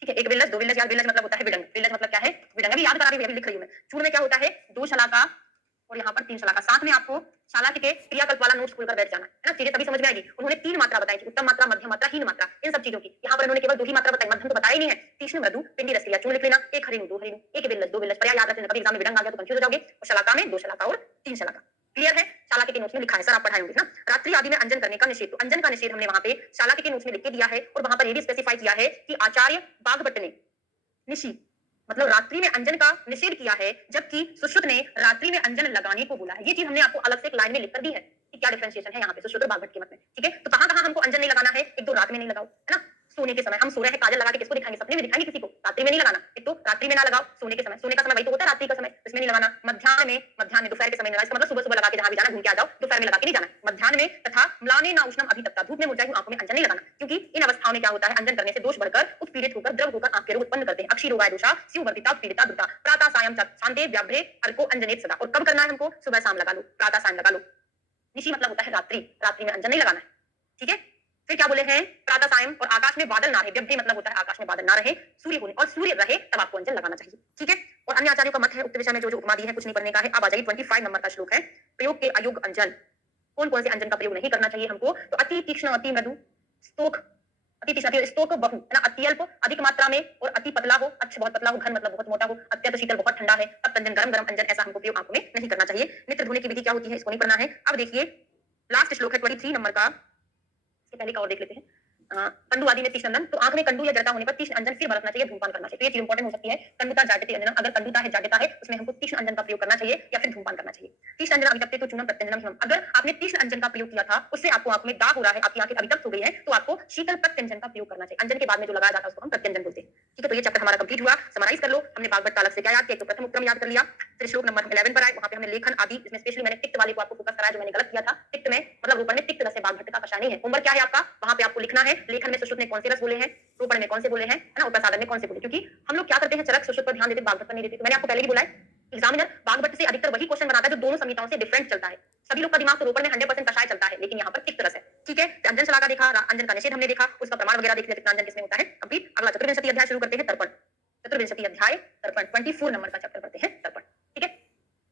ठीक है, एक विलज, दो विलज, यार विलज मतलब होता है विडंग, विलज मतलब क्या है? विडंग, अभी याद करा रही हूँ, अभी लिख रही हूँ मैं। चूर्ण में क्या होता है? 2 शलाका और यहाँ पर 3 शलाका। साथ में आपको शालाक्य के क्रियाकल्प वाला नोट्स खोलकर बैठ जाना है ना? चीजें तभी समझ में आएगी। उन्होंने 3 मात्रा बताई थी, उत्तम मात्रा, मध्यम मात्रा, हीन मात्रा, इन सब चीजों की। यहाँ पर उन्होंने केवल 2 ही मात्रा बताई, मध्यम तो बताया ही नहीं है। तीक्ष्ण, मृदु, पिंडी, रसीला, चूर्ण लिख लेना। एक हरिणु, 2 हरिणु, एक विलज, 2 विलज, पर्याय याद रख लेना, कभी एग्जाम में विडंग आ गया तो कंफ्यूज हो जाओगे। और शलाका में 2 शलाका और 3 शलाका। क्लियर है? शालाक्य के नोट्स में लिखा है, सर आप पढ़ाए होंगे ना? रात्रि आदि में अंजन करने का निषेध, तो अंजन का निषेध हमने वहां पे शालाक्य के नोट्स में लिख के दिया है और वहां पर ये भी स्पेसिफाई किया है कि आचार्य बागभट्ट ने निषि मतलब रात्रि में अंजन का निषेध किया है, जबकि सुश्रुत ने रात्रि में अंजन लगाने को बोला है। ये चीज हमने आपको अलग से एक लाइन में लिख कर दी है कि क्या डिफरेंशिएशन है यहाँ पे सुश्रुत और बागभट्ट के मत में। ठीक है, तो कहां कहां हमको अंजन नहीं लगाना है? एक तो रात में नहीं लगाओ, है ना? सोने के समय हम सो रहे हैं, काजल लगा के किसको दिखाएंगे? सपने में दिखाएंगे किसी को? रात्रि में नहीं लगाना। एक तो रात्रि में ना लगाओ, सोने के समय, सोने का समय वही तो होता है रात्रि का समय, इसमें नहीं लगाना। मध्याह्न में दोपहर के समय नहीं लगाना, इसका मतलब सुबह सुबह लगा के जहां भी जाना घूम के आ जाओ, दोपहर में लगा के नहीं जाना। मध्याह्न में तथा म्लाने ना उष्णम अभितप्ता, धूप में मुरझाई हुई आंखों में अंजन नहीं लगाना, क्योंकि इन अवस्थाओं में क्या होता है? अंजन करने से दोष बढ़कर उत्पीड़ित होकर द्रव होकर आंख के रोग उत्पन्न करते हैं। अक्षी रोगाय दोषा स्यु वर्तिता पीड़िता दुता प्रातः सायं शांते व्याभ्रे अर्को अंजनेत सदा। और कब करना है हमको? सुबह शाम लगा लो, प्रातः सायं लगा लो। निशी मतलब होता है रात्रि, रात्रि में अंजन नहीं लगाना है। ठीक है, फिर क्या बोले हैं? प्रातः सायं, और आकाश में बादल ना रहे, व्यभ्रे मतलब होता है आकाश में बादल ना रहे, सूर्य होने और सूर्य रहे तब आपको अंजन लगाना चाहिए। ठीक है, और अन्य आचार्यों का मत है उक्त विषय में जो जो उपमा दी है, कुछ नहीं पढ़ने का है। अब आ जाइए 25 नंबर का श्लोक है, प्रयोग के अयोग्य अंजन। कौन कौन से अंजन का प्रयोग नहीं करना चाहिए हमको? तो अति तीक्ष्ण, अति मृदु, स्तोक, अति तीक्ष्ण, स्तोक बहु, है ना? अति अल्प अधिक मात्रा में, और अति पतला हो, अच्छा बहुत पतला हो, घन मतलब बहुत मोटा हो, अत्यंत शीतल बहुत ठंडा है, तब अंजन गरम गरम अंजन, ऐसा हमको प्रयोग आंखों में नहीं करना चाहिए। नेत्र धोने की विधि क्या होती है? इसको नहीं पढ़ना है। अब देखिए लास्ट श्लोक है 23 नंबर का, इससे पहले का और देख लेते हैं। कंडु आदि में तीक्ष्ण अंजन, तो आंख में कंडु या जड़ता होने पर तीक्ष्ण अंजन फिर बरतना चाहिए, धूमपान करना चाहिए। तो ये चीज इंपॉर्टेंट हो सकती है। कंडुता जागृति अंजन, अगर कंडुता है जागृता है उसमें हमको तीक्ष्ण अंजन का प्रयोग करना चाहिए या फिर धूमपान करना चाहिए। तीक्ष्ण अंजन अभितप्ते तो चूर्णम प्रत्यंजनम हिमम, अगर आपने तीक्ष्ण अंजन का प्रयोग किया था, उससे आपको आंख में दाग हो रहा है, आपकी आंखें अभितप्त हो गई है, तो आपको शीतल प्रत्यंजन का प्रयोग करना चाहिए। अंजन के बाद में जो लगाया जाता है उसको हम प्रत्यंजन बोलते हैं। ठीक है, तो ये चैप्टर हमारा कंप्लीट हुआ। समराइज कर लो, हमने बागभट्ट का अलग से क्या याद किया? तो प्रथम उपक्रम याद कर लिया, फिर श्लोक नंबर 11 पर आए, वहां पे हमने लेखन आदि, इसमें स्पेशली मैंने तिक्त वाले को आपको फोकस कराया जो मैंने गलत किया था। तिक्त में मतलब ऊपर में तिक्त रस है, बागभट्ट का कषाय नहीं है। होमवर्क क्या है आपका? वहां पे आपको लिखना है लेखन में सुश्रुत ने कौन से रस बोले हैं, रोपण में कौन से बोले हैं, है ना, और प्रसादन में कौन से बोले। क्योंकि हम लोग क्या करते हैं, चरक सुश्रुत पर ध्यान देते, बागभट्ट पर नहीं देते। तो मैंने आपको पहले भी बोला है, एग्जामिनर बागभट्ट से अधिकतर वही क्वेश्चन बनाता है जो दोनों संहिताओं से डिफरेंट चलता है। सभी लोग का दिमाग तो रोपण में 100% कषाय चलता है, लेकिन यहाँ पर तिक्त रस है। ठीक है, अंजन शलाका देखा, अंजन का निषेध हमने देखा, उसका प्रमाण वगैरह देख लिया कितना अंजन किसमें होता है। कंप्लीट। अगला चतुर्विंशति अध्याय शुरू करते हैं, तर्पण। चतुर्विंशति अध्याय तर्पण, 24 नंबर का चैप्टर पढ़ते हैं, तर्पण। ठीक है,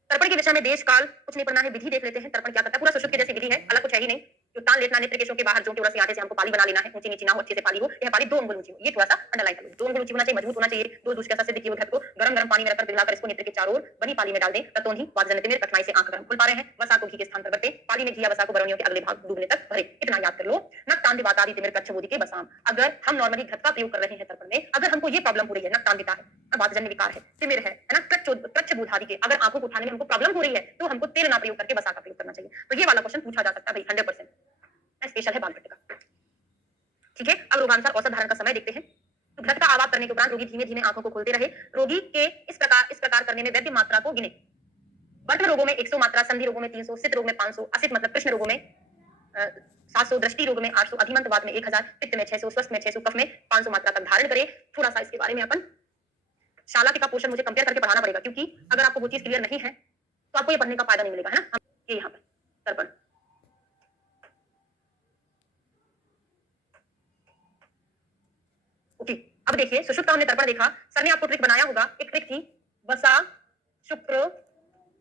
तर्पण के विषय में देश काल कुछ नहीं पढ़ना है, विधि देख लेते हैं। तर्पण क्या करता है? पूरा सुश्रुत के जैसी विधि है, अलग कुछ है ही नहीं। उत्तान लेटना नेत्र केशों के बाहर जो केवल आटे से हमको पाली बना लेना है, ऊंची नीची ना हो, अच्छे से पाली हो, यह पाली 2 अंगुल ऊंची हो, ये थोड़ा सा अंडरलाइन कर लो। 2 अंगुल ऊंची होना चाहिए, मजबूत होना चाहिए। 2 दूसरे से देखिए घट को गरम गरम पानी में रखकर पिघलाकर इसको नेत्र के चारों ओर बनी पाली में डाल दें, तत्वों ही वादजनते में कठिनाई से आंख गरम खुल पा रहे हैं। वसा को घी के स्थान पर बरते, पाली में घी वसा को बरौनियों के अगले भाग डूबने तक भरे, इतना याद कर लो। नक्तांति वातादि तिमिर कच्छ बोधि के बसाम, अगर हम नॉर्मली घट का प्रयोग कर रहे हैं तर्पण में, अगर हमको ये प्रॉब्लम हो रही है, नक्तांतिता है, वातजन्य विकार है, तिमिर है ना, कच्छ बोधादि के अगर आंखों को उठाने में हमको प्रॉब्लम हो रही है, तो हमको तेल ना प्रयोग करके वसा का प्रयोग करना चाहिए। तो ये वाला क्वेश्चन पूछा जा सकता है भाई 100%, स्पेशल है बागभट्ट का। ठीक है, अब रोगानुसार औसत धारण का समय देखते हैं। तो घट का आवाज करने के उपरांत रोगी धीमे धीमे आंखों को खोलते रहे। रोगी के इस प्रकार करने में वैद्य मात्रा को गिने। वर्तन रोगों में 100 मात्रा, संधि रोगों में 300, सित रोग में 500, असित मतलब कृष्ण रोगों में 700, दृष्टि रोग में 800, अधिमंत वात में 1000, पित्त में 600, स्वस्थ में 600, कफ में 500 मात्रा तक धारण करे। थोड़ा सा इसके बारे में अपन शालाक्य का पोर्शन मुझे कंपेयर करके पढ़ाना पड़ेगा, क्योंकि अगर आपको वो चीज क्लियर नहीं है तो आपको ये पढ़ने का फायदा नहीं मिलेगा, है ना। ये यहाँ पर तर्पण। ओके, अब देखिए सुश्रुत का हमने तर्पण देखा, सर ने आपको ट्रिक बनाया होगा, एक ट्रिक थी वसा शुक्र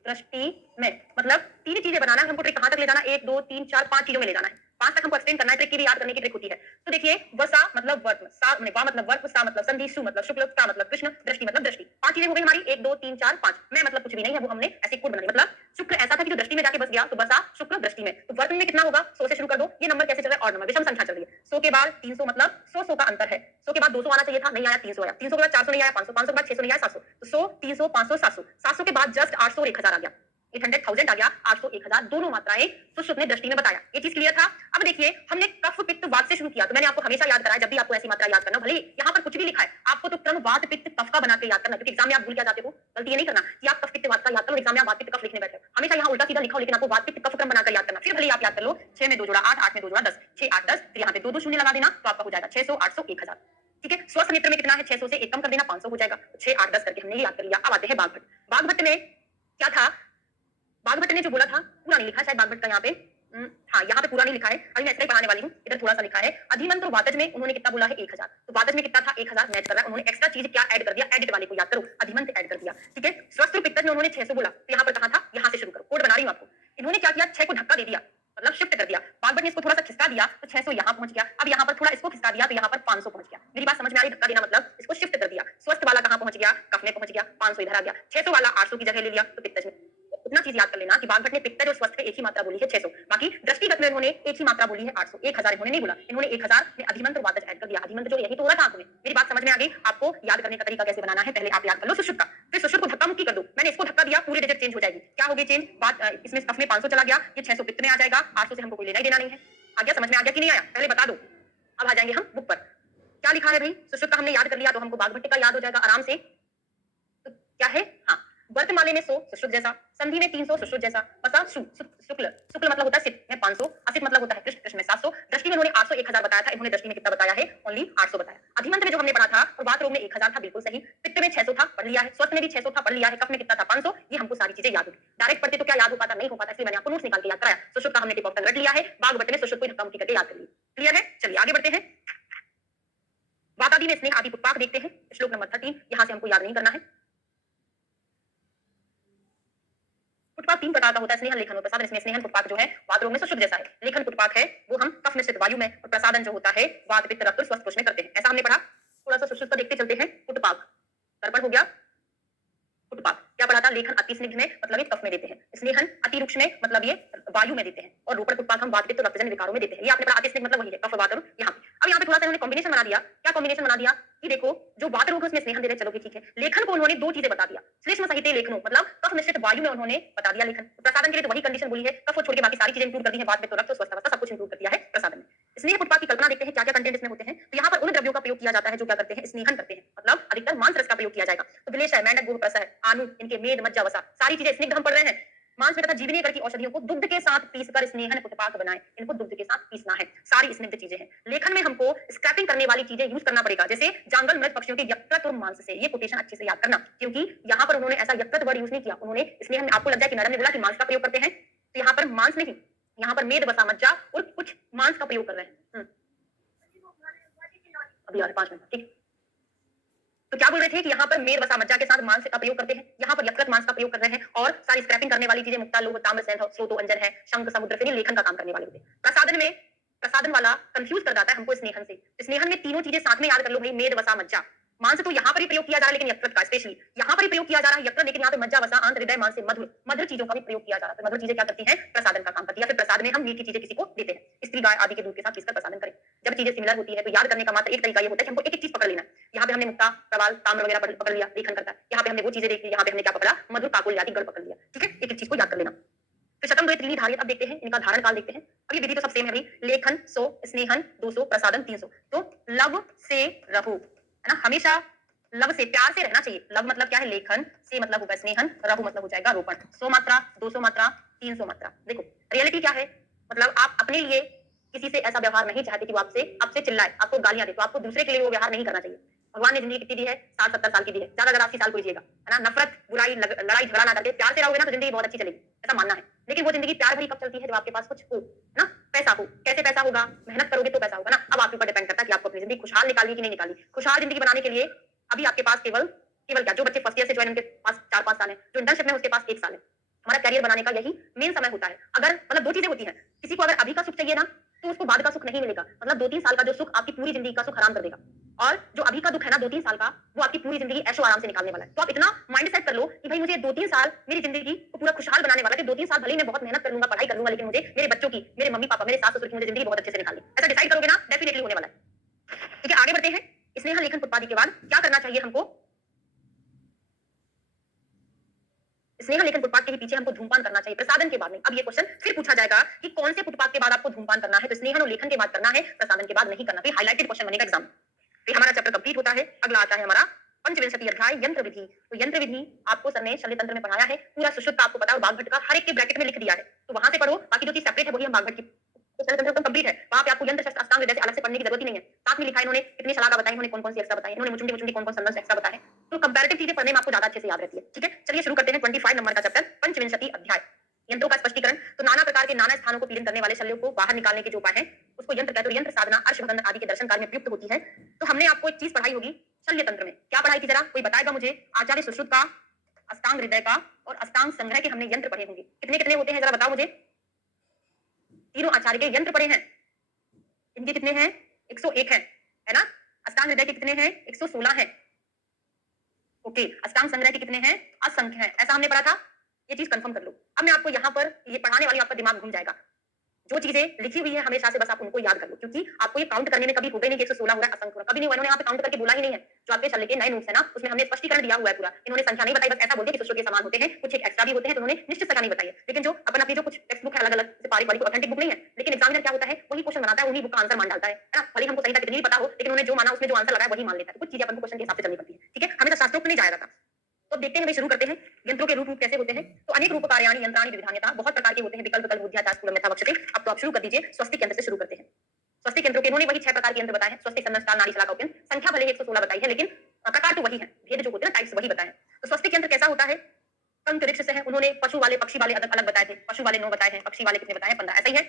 दृष्टि में, मतलब 3 चीजें बनाना है हमको। ट्रिक कहां तक ले जाना? 1 2 3 4 5 चीजों में ले जाना है। 5 तक हमको एक्सटेंड करना है। ट्रिक की भी याद करने की ट्रिक होती है। तो देखिए वसा मतलब वर्त, सा वा मतलब वर्त, सा मतलब संधि, सु मतलब शुक्ल, सा मतलब कृष्ण, दृष्टि मतलब दृष्टि। 5 चीजें हो गई हमारी, 1 2 3 4 5। मैं मतलब कुछ भी नहीं है, वो हमने ऐसे कोड बनाई। मतलब शुक्र ऐसा था कि जो दृष्टि में जाके बस गया, तो बसा शुक्र दृष्टि में। तो वर्त में कितना होगा? 100 से शुरू कर दो। ये नंबर कैसे चल रहा है? ऑड नंबर, विषम संख्या चल रही है। 100 के बाद 300 मतलब 100 का अंतर है। 100 के बाद 200 आना चाहिए था, नहीं आया, 300 आया। 300 के बाद 400 नहीं आया, 500, 500 के बाद 600 नहीं आया, 700। तो 100 300 500 700, 700 के बाद जस्ट 800 और 1000 आ गया, 800,000 आ गया, 800 1000 दोनों मात्राएं सुश्रुत ने दृष्टि में बताया। ये चीज क्लियर था। अब देखिए हमने कफ पित्त वात से शुरू किया, तो मैंने आपको हमेशा याद कराया, जब भी आपको ऐसी मात्रा याद करना, भले यहाँ पर कुछ भी लिखा है, आपको तो क्रम वात पित्त कफ का बना के याद करना, क्योंकि एग्जाम में आप भूल क्या जाते हो। गलती ये नहीं करना कि आप कफ पित्त वात का याद करो, एग्जाम में आप वात पित्त कफ लिखने बैठे हो। हमेशा यहाँ उल्टा सीधा लिखा हो, लेकिन आपको वात पित्त कफ क्रम बनाकर याद करना। फिर भले आप याद कर लो, 6 में 2 जोड़ा 8, 8 में 2 जोड़ा 10, 6 8 10, फिर यहाँ पे 2 शून्य लगा देना, तो आपका हो जाएगा 600 800 1000। ठीक है, स्वस्थ नेत्र में कितना है? 600 से 1 कम कर देना, 500 हो जाएगा। 6 8 10 करके हमने ये याद कर लिया। अब आते हैं बागभट्ट। बागभट्ट में क्या था? बागभट्ट ने जो बोला था पूरा नहीं लिखा शायद बागभट्ट का यहाँ पे, हाँ यहाँ पे पूरा नहीं लिखा है, अभी मैं ऐसे ही पढ़ाने वाली हूँ। इधर थोड़ा सा लिखा है, अधिमंत्र वातज में उन्होंने कितना बोला है? 1000। तो तो वातज में कितना था 1000 मैच कर रहा है, उन्होंने एक्स्ट्रा चीज क्या ऐड कर दिया, एडिट वाले को याद करो, अधिमंत ऐड कर दिया, ठीक है। स्वस्थ पित्तज में उन्होंने 600 बोला, तो यहाँ पर कहा था, यहाँ से शुरू करो, कोड बना रही हूँ आपको। इन्होंने क्या किया, 6 को धक्का दे दिया, मतलब शिफ्ट कर दिया। बागभट ने इसको थोड़ा सा खिसका दिया तो 600 यहाँ पहुंच गया। अब यहाँ पर थोड़ा इसको खिसका दिया तो यहाँ पर 500 पहुंच गया। मेरी बात समझ में आ रही, धक्का देना मतलब इसको शिफ्ट कर दिया। स्वस्थ वाला कहाँ पहुंच गया, कफ में पहुंच गया, 500 इधर आ गया। 600 वाला 800 की जगह ले लिया तो पित्तज में। इतना चीज याद कर लेना कि बागभट ने पित्तज और स्वस्थ में एक ही मात्रा बोली है 600, बाकी दृष्टिगत में उन्होंने एक ही मात्रा बोली है 800। 1000 इन्होंने नहीं बोला, इन्होंने 1000 में अधिमंत और वातज ऐड कर दिया। अधिमंत जो यही तो हो रहा था आपको में। मेरी बात समझ में आ गई। आपको याद करने का तरीका कैसे बनाना है, पहले आप याद कर लो सुश्रुत का, फिर सुश्रुत को धक्का मुक्की कर दो। मैंने इसको धक्का दिया, पूरी डिजिट चेंज हो जाएगी। क्या होगी चेंज, बात इसमें कफ में 500 चला गया, ये 600 पित्त में आ जाएगा, 800 से हमको कोई लेना ही देना नहीं है। आ गया, समझ में आ गया कि नहीं आया, पहले बता दो। अब आ जाएंगे हम बुक पर, क्या लिखा है भाई। सुश्रुत का हमने याद कर लिया तो हमको बागभट्ट का याद हो जाएगा आराम से। तो क्या है, हाँ, वर्तमाले में 100 सुश्रुत जैसा, संधि में 300 सुश्रुत जैसा, पसा शुक्ल, शुक्ल मतलब होता है सित में 500, असित मतलब होता है कृष्ण, कृष्ण में 700, दृष्टि में उन्होंने 800 1000 बताया था, इन्होंने दृष्टि में कितना बताया है, ओनली 800 बताया। अधिमंत में जो हमने पढ़ा था और वात रोग में 1000 था, बिल्कुल सही। पित्त में 600 था, पढ़ लिया है। स्वस्थ में भी 600 था, पढ़ लिया है। कफ में कितना था, 500। ये हमको सारी चीजें याद होगी। डायरेक्ट पढ़ते तो क्या याद हो पाता, नहीं हो पाता, इसलिए मैंने आपको नोट्स निकाल के याद कराया। सुश्रुत का हमने टिप ऑफ टंग रट लिया है, बागभट्ट में सुश्रुत को धक्का मुक्की करके याद कर लिया। क्लियर है, चलिए आगे बढ़ते हैं। वातादि में स्नेह आदि पुष्पाक देखते हैं, श्लोक नंबर 13। यहां से हमको याद नहीं करना है। पुष्पाक 3 प्रकार का होता है, स्नेहन, लेखन और प्रसादन। इसमें स्नेहन पुष्पाक जो है वात रोग में सुश्रुत जैसा है, लेखन पुष्पाक है वो हम कफ मिश्रित वायु में, और प्रसादन जो होता है वात पित्त रक्त स्वस्थ कोश में करते हैं। ऐसा हमने पढ़ा। थोड़ा सा सुश्रुत का देखते चलते हैं। पुटपाक, तर्पण हो गया। पुटपाक क्या पढ़ा था, लेखन अति स्निग्ध में मतलब ये कफ में देते हैं, स्नेहन अति रुक्ष में मतलब ये वायु में देते हैं, और रोपण पुटपाक हम वात पित्त और रक्तजन्य विकारों में देते हैं। ये आपने पढ़ा, अति स्निग्ध मतलब वही है, कफ वात और यहाँ पे। अब यहाँ पे थोड़ा सा इन्होंने कॉम्बिनेशन बना दिया। क्या कॉम्बिनेशन बना दिया कि देखो, जो वात रोग है उसमें स्नेहन दे रहे, चलो कि ठीक है। लेखन को उन्होंने 2 चीजें बता दिया, श्लेष्म सहित लेखनो मतलब कफ मिश्रित वायु में उन्होंने बता दिया लेखन। प्रसादन के लिए तो वही कंडीशन बोली है, कफ को छोड़ के बाकी सारी चीजें इंक्लूड कर दी है, वात पित्त और रक्त स्वस्थ अवस्था सब कुछ इंक्लूड कर दिया है प्रसादन में। स्नेह पुटपाक की कल्पना देखते हैं, क्या क्या कंटेंट इसमें होते हैं। तो यहाँ पर उन द्रव्यों का प्रयोग किया जाता है जो क्या करते हैं, स्नेहन करते हैं, मतलब अधिकतर मांस रस का प्रयोग किया जाएगा। तो विलेश है, मेंढक, गोह, प्रस है, आनु, इनके मेद, मज्जा, वसा, सारी चीजें स्निग्ध हम पढ़ रहे हैं। मांस में तथा जीवनीय कर की औषधियों को दुग्ध के साथ पीसकर स्नेहन पुटपाक बनाएं, इनको दुग्ध के साथ पीसना है। सारी स्निग्ध चीजें हैं। लेखन में हमको स्क्रैपिंग करने वाली चीजें यूज करना पड़ेगा, जैसे जांगल मृत पक्षियों के यकृत और मांस से। ये कोटेशन अच्छे से याद करना, क्योंकि यहाँ पर उन्होंने ऐसा यकृत वर्ड यूज नहीं किया। उन्होंने स्नेहन में, आपको लग जाए कि मैडम ने बोला कि मांस का प्रयोग करते हैं, तो यहाँ पर मांस नहीं, यहाँ पर मेद, वसा, मज्जा और कुछ मांस का प्रयोग कर रहे हैं। अभी आ रहे 5 मिनट, ठीक। तो क्या बोल रहे थे कि यहाँ पर मेद, वसा, मज्जा के साथ मांस का प्रयोग करते हैं, यहाँ पर यकृत मांस का प्रयोग कर रहे हैं, और सारी स्क्रैपिंग करने वाली चीजें मुक्ता, लोह, ताम्र, सैंध, स्रोतो, अंजन है, शंख, समुद्र, फिर लेखन का काम करने वाले होते हैं। प्रसादन में प्रसादन वाला कंफ्यूज कर जाता है हमको स्नेहन से। स्नेहन में तीनों चीजें साथ में याद कर लो भाई, मेद, वसा, मज्जा। मांस तो यहाँ पर ही प्रयोग किया जा रहा है, लेकिन यकृत का स्पेशली यहाँ पर ही प्रयोग किया जा रहा है यकृत, लेकिन यहाँ पे मज्जा, वसा, आंत, हृदय, मांस से मधुर मधुर चीजों का भी प्रयोग किया जा रहा है। मधुर चीजें क्या करती हैं, प्रसादन का काम करती है। फिर प्रसाद में हम मीठी चीजें किसी को देते हैं, स्त्री गाय आदि के दूध के साथ पीसकर प्रसादन करें। जब चीजें सिमिलर होती है तो याद करने का मात्र एक तरीका ये होता है कि हमको एक एक चीज पकड़ लेना। यहाँ पे हमने मुक्ता, प्रवाल, ताम्र वगैरह पकड़ लिया, लेखन करता है। यहाँ पे हमने वो चीजें देख ली, यहाँ पे हमने क्या पकड़ा, मधुर, काकुल आदि गढ़ पकड़ लिया, ठीक है। एक एक चीज को याद कर लेना। फिर शतम द्वय त्रीणी धारित अब देखते हैं, इनका धारण काल देखते हैं। अब ये विधि तो सब सेम है भाई, लेखन 100, स्नेहन 200, प्रसादन 300। तो लव से रहो, है ना, हमेशा लव से प्यार से रहना चाहिए। लव मतलब क्या है, लेखन, से मतलब होगा स्नेहन, रहु मतलब हो जाएगा रोपण। 100 मात्रा, 200 मात्रा, 300 मात्रा। देखो रियलिटी क्या है, मतलब आप अपने लिए किसी से ऐसा व्यवहार नहीं चाहते कि वो आपसे चिल्लाए, आपको गालियां दे, तो आपको दूसरे के लिए वो व्यवहार नहीं करना चाहिए। भगवान ने जिंदगी कितनी दी है, 60-70 साल की दी है, ज्यादा ज्यादा 80 साल को जिएगा, है ना। नफरत, बुराई, लड़ाई झगड़ा ना करके प्यार से रहोगे ना तो जिंदगी बहुत अच्छी चलेगी, ऐसा मानना है। लेकिन वो जिंदगी प्यार भरी कब चलती है, जब आपके पास कुछ हो ना, पैसा हो। कैसे पैसा होगा, मेहनत करोगे तो पैसा होगा ना। अब आपके ऊपर डिपेंड करता है कि आपको अपनी जिंदगी खुशहाल निकालनी कि नहीं निकाली। खुशहाल जिंदगी बनाने के लिए अभी आपके पास केवल क्या, जो बच्चे फर्स्ट ईयर से ज्वाइन, उनके पास 4-5 साल है, जो इंटर्नशिप में उसके पास 1 साल है। हमारा कैरियर बनाने का यही मेन समय होता है। अगर मतलब 2 चीजें होती हैं, किसी को अगर अभी का सुख चाहिए ना तो उसको बाद का सुख नहीं मिलेगा, मतलब 2-3 साल का जो सुख आपकी पूरी जिंदगी का सुख हराम कर देगा, और जो अभी का दुख है ना 2-3 साल का, वो आपकी पूरी जिंदगी ऐशो आराम से निकालने वाला है। तो आप इतना माइंड सेट कर लो कि भाई मुझे 2-3 साल मेरी जिंदगी को पूरा खुशहाल बनाने वाला है। 2-3 साल भले ही मैं बहुत मेहनत कर लूंगा, पढ़ाई कर लूंगा, लेकिन मुझे मेरे बच्चों की, मेरे मम्मी पापा, मेरे सास ससुर की मुझे जिंदगी बहुत अच्छे से निकालनी, ऐसा डिसाइड करोगे ना, डेफिनेटली होने वाला है। ठीक है, आगे बढ़ते हैं। स्नेह लेखन पुटपादी के बाद क्या करना चाहिए हमको, स्नेह लेखन फुटपाथ के ही पीछे हमको धूमपान करना चाहिए, प्रसादन के बाद नहीं। अब ये क्वेश्चन फिर पूछा जाएगा कि कौन से फुटपाथ के बाद आपको धूमपान करना है, तो स्नेहन और लेखन के बाद करना है, प्रसादन के बाद नहीं करना। तो हाइलाइटेड क्वेश्चन बनेगा एग्जाम। फिर हमारा चैप्टर कंप्लीट होता है। अगला आता है हमारा पंचविंशति अध्याय, यंत्र विधि। तो यंत्र विधि आपको सर ने शल्य तंत्र में पढ़ाया है, पूरा सुश्रुत का आपको पता है, और बागभट्ट का हर एक के ब्रैकेट में लिख दिया है, तो वहां से पढ़ो। बाकी जो चीज सेपरेट है वही हम बागभट्ट की शल्य तंत्र कंप्लीट है, वहां पे आपको यंत्र शस्त्र अष्टांग हृदय से अलग से पढ़ने की जरूरत ही नहीं है। साथ में लिखा है इन्होंने कितनी शलाका बताई, इन्होंने कौन-कौन सी एक्स्ट्रा बताई, इन्होंने मुचुंडी मुचुंडी कौन-कौन संबंध एक्स्ट्रा बताए। तो कंपैरेटिव चीजें पढ़ने में आपको ज्यादा अच्छे से याद रहती है। ठीक है, चलिए शुरू करते हैं 25 नंबर का चैप्टर, पंचविंशति अध्याय, यंत्रों का स्पष्टीकरण। तो नाना प्रकार के नाना स्थानों को पीड़न करने वाले शल्यों को बाहर निकालने के जो उपाय हैं उसको यंत्र कहते हैं। यंत्र साधना अर्शभगंध आदि के दर्शन कार्य में प्रयुक्त होती है। तो हमने आपको एक चीज पढ़ाई होगी शल्य तंत्र में। क्या पढ़ाई थी जरा कोई बताएगा मुझे? आचार्य सुश्रुत का, अष्टांग हृदय का और अष्टांग संग्रह के हमने यंत्र पढ़े होंगे। कितने कितने होते हैं जरा बताओ मुझे? तीनों आचार्य के यंत्र पढ़े हैं। इनके कितने हैं? 101 है ना? अष्टांग हृदय के कितने हैं? 116 है। ओके, अष्टांग संग्रह के कितने हैं? असंख्य हैं। ऐसा हमने पढ़ा था। ये चीज कंफर्म कर लो। अब मैं आपको यहाँ पर ये पढ़ाने वाली आपका दिमाग घूम जाएगा। जो चीजें लिखी हुई है हमेशा से बस आप उनको याद कर लो, क्योंकि आपको ये काउंट करने में कभी होगा नहीं कि 116 हो रहा है, असंख्य हो रहा है, कभी नहीं हुआ। इन्होंने यहाँ पे काउंट करके बोला ही नहीं है। जो आपके शल्य के नए नोट्स है ना, उसमें हमने स्पष्टीकरण दिया हुआ है पूरा। इन्होंने संख्या नहीं बताई, बस ऐसा बोल दिया कि सुश्रुत के समान होते हैं, कुछ एक एक्स्ट्रा भी होते हैं, तो उन्होंने निश्चित संख्या नहीं बताई है। लेकिन जो अपन अपनी जो कुछ टेक्स्ट बुक है अलग अलग, पारिक वाली ऑथेंटिक बुक नहीं है, लेकिन एग्जामिनर क्या होता है वही क्वेश्चन बनाता है, उन्हीं बुक का आंसर मान डालता है ना। भले हमको सही तक कितनी भी पता हो, लेकिन उन्होंने जो माना उसमें जो आंसर लगाया वही मान लेता है। कुछ चीजें अपन को क्वेश्चन के हिसाब से चलनी पड़ती है, ठीक है? हमेशा शास्त्रोक्त नहीं जाया जाता। तो देखते हैं, शुरू करते हैं। यंत्रों के रूप कैसे होते हैं? तो अनेक रूप कार्याणि यंत्राणि विविधान्यता, बहुत प्रकार के होते हैं। विकल्प, विकल्प, बुद्धिया, चास्तुलम, यथा वक्षते। अब तो आप शुरू कर दीजिए। स्वस्तिक यंत्र से शुरू करते हैं। स्वस्तिक यंत्रों के इन्होंने वही 6 प्रकार के यंत्र बताए हैं। स्वस्तिक, संदर्भ, नाड़ी, शलाका, उपयंत्र। संख्या भले 116 बताई है, लेकिन प्रकार तो वही है, भेद जो होते हैं ना, टाइप्स वही बताए हैं। तो स्वस्तिक यंत्र कैसा होता है? पंख वृक्ष से है। उन्होंने पशु वाले पक्षी वाले अलग अलग बताए थे। पशु वाले 9 बताए हैं, पक्षी वाले कितने बताए हैं? 15। ऐसा ही है,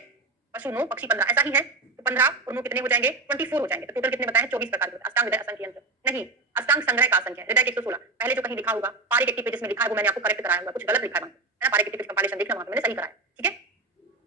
पशु 9 पक्षी 15, ऐसा ही है। तो 15 और 9 कितने हो जाएंगे? 24 हो जाएंगे। तो टोटल कितने बताए हैं? 24 प्रकार के। अष्टांग हृदय असंख्य यंत्र नहीं, अष्टांग संग्रह का असंख्य है। हृदय के 116। पहले जो कहीं लिखा होगा पारिक 80 पेजेस में लिखा है, वो मैंने आपको करेक्ट कराया होगा, कुछ गलत लिखा है ना। पारिक 80 पेज कंपाइलेशन देखना, वहां पे मैंने सही कराया, ठीक है?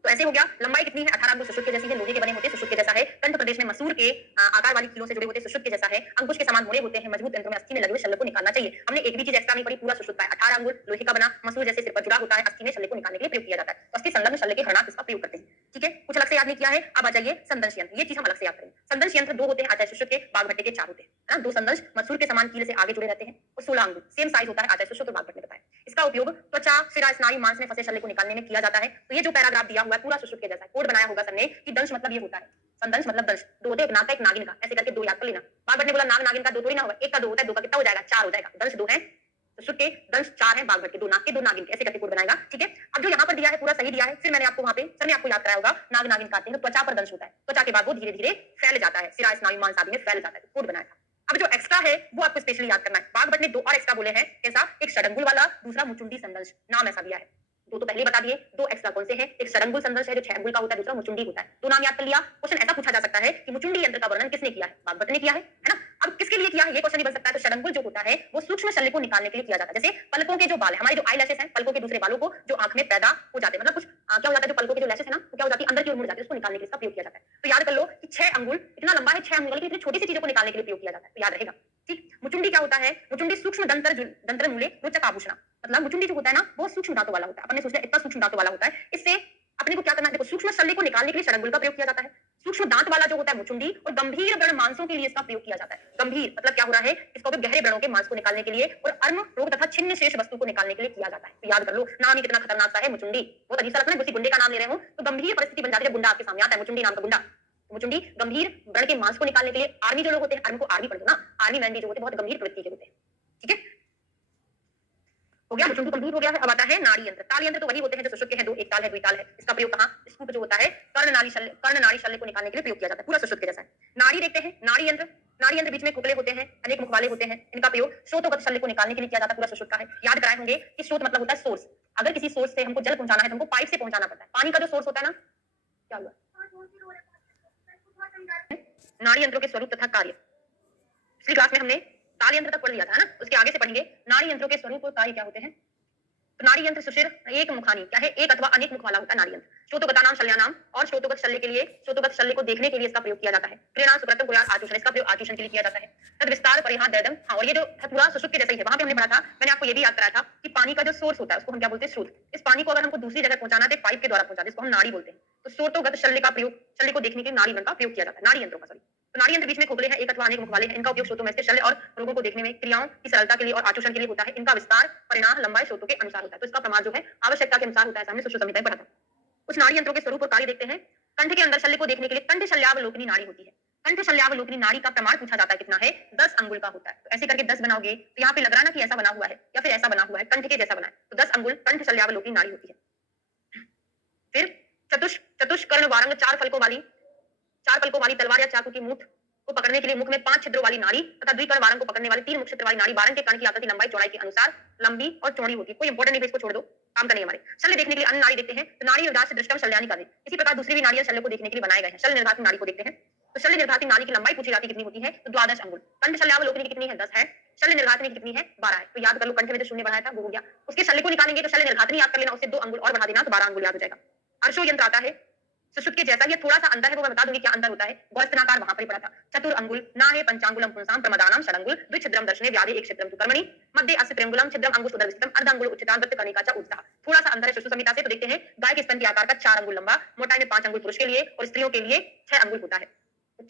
तो ऐसे हो गया। लंबाई कितनी है? 18 अंगुल सुश्रुत के जैसी है। लोहे के बने होते, सुश्रुत के जैसा है। कंठ प्रदेश में मसूर के आकार वाली कीलों से जुड़े होते, सुश्रुत के जैसा है। अंकुश के समान मोड़े होते हैं। मजबूत यंत्रों में अस्थि में लगे हुए शल्य को निकालना चाहिए। हमने एक भी चीज एक्स्ट्रा नहीं पढ़ी, पूरा सुश्रुत का है। 18 अंगुल लोहे का बना, मसूर जैसे सिर पर जुड़ा होता है, अस्थि में शल्य को निकालने के लिए प्रयोग किया जाता है। तो अस्थि संलग्न शल्य के हरणार्थ इसका प्रयोग करते हैं, ठीक है? कुछ अलग से याद नहीं किया है। अब आ जाइए संदंश यंत्र। ये चीज हम अलग से याद करेंगे। संदंश यंत्र 2 होते हैं आचार्य सुश्रुत के, बागभट्टे के 4 होते हैं, है ना। 2 संदंश मसूर के समान कील से आगे जुड़े रहते हैं और 16 अंगुल सेम साइज होता है। आचार्य सुश्रुत और बागभट्ट ने बताया। इसका उपयोग त्वचा, शिरा, स्नायु, मांस में फंसे शल्य को निकालने में किया जाता है। तो ये जो पैराग्राफ दिया हुआ है पूरा सुश्रुत के जैसा है। कोड बनाया होगा सर ने कि दंश मतलब ये होता है। संदंश मतलब दंश, 2 होते हैं, एक नाग का एक नागिन का, ऐसे करके 2 याद कर लेना। बागभट्ट ने बोला नाग नागिन का 2 थोड़ी ना होगा, एक का 2 होता है, 2 का कितना हो जाएगा? 4 हो जाएगा। दंश 2 है, सुश्रुत के दंश 4 है, बागभट्ट के 2 नाग के 2 नागिन के, ऐसे करके कोड बनाएगा, ठीक है? अब जो यहाँ पर दिया है पूरा सही दिया है। फिर मैंने आपको वहां पे सर ने आपको याद कराया होगा नाग नागिन का तो त्वचा पर दंश होता है। त्वचा के बाद वो धीरे धीरे फैल जाता है, शिरा, स्नायु, मांस आदि में फैल जाता है। कोड बनाया था। अब जो एक्स्ट्रा है वो आपको स्पेशली याद करना है। बागभट्ट ने 2 और एक्स्ट्रा बोले हैं। कैसा? एक षडंगुल वाला, दूसरा मुचुंडी संदंश। नाम ऐसा दिया है। 2 तो पहले बता दिए, 2 एक्स्ट्रा कौन से हैं? एक षडंगुल संदंश है जो 6 अंगुल का होता है, दूसरा मुचुंडी होता है। 2 नाम याद कर लिया। क्वेश्चन ऐसा पूछा जा सकता है कि मुचुंडी यंत्र का वर्णन किसने किया है? बागभट्ट ने किया है ना। अब किसके लिए किया है ये क्वेश्चन भी बन सकता है। तो षडंगुल जो होता है वो सूक्ष्म शल्य को निकालने के लिए किया जाता है। जैसे पलकों के जो बाल है, हमारे जो आईलैशेस हैं, पलकों के दूसरे बालों को जो आंख में पैदा हो जाते हैं, मतलब कुछ क्या हो जाता है, जो पलकों के जो लैशेस है ना, वो क्या हो जाती है? अंदर की ओर मुड़ जाती है, उसको निकालने के लिए इसका प्रयोग किया जाता है। तो याद कर लो कि 6 अंगुल इतना लंबा है, 6 अंगुल की इतनी छोटी सी चीजों को निकालने के लिए प्रयोग किया जाता है, तो याद रहेगा, ठीक? मुचुंडी क्या होता है? मुचुंडी सूक्ष्म दंत्र मूले रोचक आभूषण, मतलब मुचुंडी जो होता है ना वो सूक्ष्म दांतों वाला होता है। अपने सोचते इतना सूक्ष्म दांतों वाला होता है, इससे अपने को क्या करना है? देखो, सूक्ष्म शल्य को निकालने के लिए षडंगुल का प्रयोग किया जाता है। सूक्ष्म दांत वाला जो होता है मुचुंडी, और गंभीर व्रण मांसों के लिए इसका प्रयोग किया जाता है। गंभीर मतलब क्या हो रहा है? इसका उपयोग गहरे व्रणों के मांस को निकालने के लिए और अर्म रोग तथा छिन्न शेष वस्तु को निकालने के लिए किया जाता है। तो याद कर लो, नाम ही कितना खतरनाक सा है, मुचुंडी। बहुत अजीब सा लगता है, किसी गुंडे का नाम ले रहे हो तो गंभीर परिस्थिति बन जाती है। गुंडा आपके सामने आता है, मुचुंडी नाम का गुंडा। मुचुंडी गंभीर व्रण के मांस को निकालने के लिए। आर्मी जो लोग होते हैं, आर्मी को आर्मी पढ़ दो ना, आर्मी मैन भी जो होते हैं बहुत गंभीर प्रवृत्ति के होते हैं, ठीक है? हो गया, मुचुंडी कंप्लीट हो गया है। अब आता है नाड़ी यंत्र। ताल यंत्र तो वही होते हैं जो सुश्रुत के हैं, 2 एक ताल है, द्विताल है। इसका प्रयोग कहां? स्तूप जो होता है कर्ण नाड़ी शल्य को निकालने के लिए प्रयोग किया जाता है, पूरा सुश्रुत के जैसा है। नाड़ी देखते हैं, नाड़ी यंत्र बीच में खोखले होते हैं, अनेक मुख वाले होते हैं। इनका प्रयोग स्रोतोगत शल्य को निकालने के लिए किया जाता है, पूरा सुश्रुत का है। याद कराए होंगे कि स्रोत मतलब होता है सोर्स। अगर किसी सोर्स से हमको जल पहुंचाना है तो हमको पाइप से पहुंचाना पड़ता है। पानी का जो सोर्स होता है ना, क्या हुआ? नाड़ी यंत्रों के स्वरूप तथा कार्य पिछली क्लास में हमने ताल यंत्र तक पढ़ लिया था ना, उसके आगे से पढ़ेंगे नाड़ी यंत्रों के स्वरूप और कार्य क्या होते हैं। तो नाड़ी यंत्र सुशिर एक मुखानी क्या है? एक अथवा अनेक मुख वाला होता है नाड़ी यंत्र। श्रोतोगता नाम शल्यानाम, और श्रोतोगत शल्य के लिए, श्रोतोगत शल्य को देखने के लिए इसका प्रयोग किया जाता है। क्रियाणाम सुकृतम कुर्यात आचूषण, इसका प्रयोग आचूषण के लिए किया जाता है। तद विस्तार परिहार दैदम, हाँ, और ये जो पूरा सुश्रुत के जैसा ही है। वहां पे हमने पढ़ा था, मैंने आपको ये भी याद कराया था कि पानी का जो सोर्स होता है उसको हम क्या बोलते हैं? स्रोत। इस पानी को अगर हमको दूसरी जगह पहुंचाना है तो पाइप के द्वारा पहुंचाते हैं, इसको हम नाड़ी बोलते हैं। तो श्रोतोगत शल्य का प्रयोग, शल्य को देखने के लिए नाड़ी यंत्र का प्रयोग किया जाता है, नाड़ी यंत्रों का, सॉरी। तो नाड़ी यंत्र बीच में खोखले हैं, एक अथवा अनेक मुख वाले हैं। इनका उपयोग श्रोतों में से शल्य और रोगों को देखने में, क्रियाओं की सरलता के लिए और आचूषण के लिए होता है। इनका विस्तार परिणाम लंबाई श्रोतों के अनुसार होता है। तो इसका प्रमाण जो है आवश्यकता के अनुसार होता है, हमने सुश्रुत संहिता में पढ़ा था। कुछ नाड़ी यंत्रों के स्वरूप और कार्य देखते हैं। कंठ के अंदर शल्य को देखने के लिए कंठ शल्यावलोकनी नाड़ी होती है। कंठ शल्यावलोकनी नाड़ी का प्रमाण पूछा जाता है, कितना है? 10 अंगुल का होता है। तो ऐसे करके 10 बनाओगे तो यहाँ पे लग रहा ना कि ऐसा बना हुआ है या फिर ऐसा बना हुआ है, कंठ के जैसा बना है, तो 10 अंगुल कंठ शल्यावलोकनी नाड़ी होती है। फिर चतुष्कर्ण वारंग, 4 फलकों वाली तलवार या चाकू की मूठ को पकड़ने के लिए मुख में 5 छिद्रों वाली नाड़ी तथा द्विकर्ण वारंग को पकड़ने वाली 3 मुख छिद्र वाली नाड़ी। वारंग के कण की आकृति लंबाई चौड़ाई के अनुसार लंबी और चौड़ी होती है। कोई इंपॉर्टेंट नहीं है, इसको छोड़ दो। काम करनी है हमारे। शल्य देखने के लिए अन्य नाड़ी देखते हैं तो नाड़ी निर्घात से दृष्टम शल्यानि कार्य। इसी प्रकार दूसरी भी नाड़ियां शल्य को देखने के लिए बनाए गए हैं। शल्य निर्घात नाड़ी को देखते हैं तो शल्य निर्घात नाड़ी की लंबाई पूछी जाती है कितनी होती है तो 12 अंगुल। कंठ शल्यावलोकनी की कितनी है 10 है। शल्य निर्घातनी की कितनी है 12 है। तो याद कर लो कंठ में जो शून्य बढ़ाया था वो हो गया। उसके शल्य को निकालेंगे तो शल्य निर्घातनी याद कर लेना, उससे 2 अंगुल और बढ़ा देना तो 12 अंगुल याद हो जाएगा। अर्शो यंत्र आता है सुश्रुत के जैसा, ये थोड़ा सा अंतर है वो मैं बता दूंगी क्या अंतर होता है। गौस्तनाकार वहां पर ही पड़ा था। चतुर अंगुल ना है पंचांगुलम पुंसाम प्रमदानम षडंगुल द्विछिद्रम दर्शने व्याधि एक छिद्रम तु कर्मणि मध्य अस्य त्रिंगुलम छिद्रम अंगुल सुदर्शितम अर्ध अंगुल उच्चतान वृत्त कनिका च उच्चता। थोड़ा सा अंतर है सुश्रुत संहिता से। तो देखते हैं गाय के स्तन के आकार का 4 अंगुल लंबा, मोटाई में 5 अंगुल पुरुष के लिए और स्त्रियों के लिए 6 अंगुल होता है।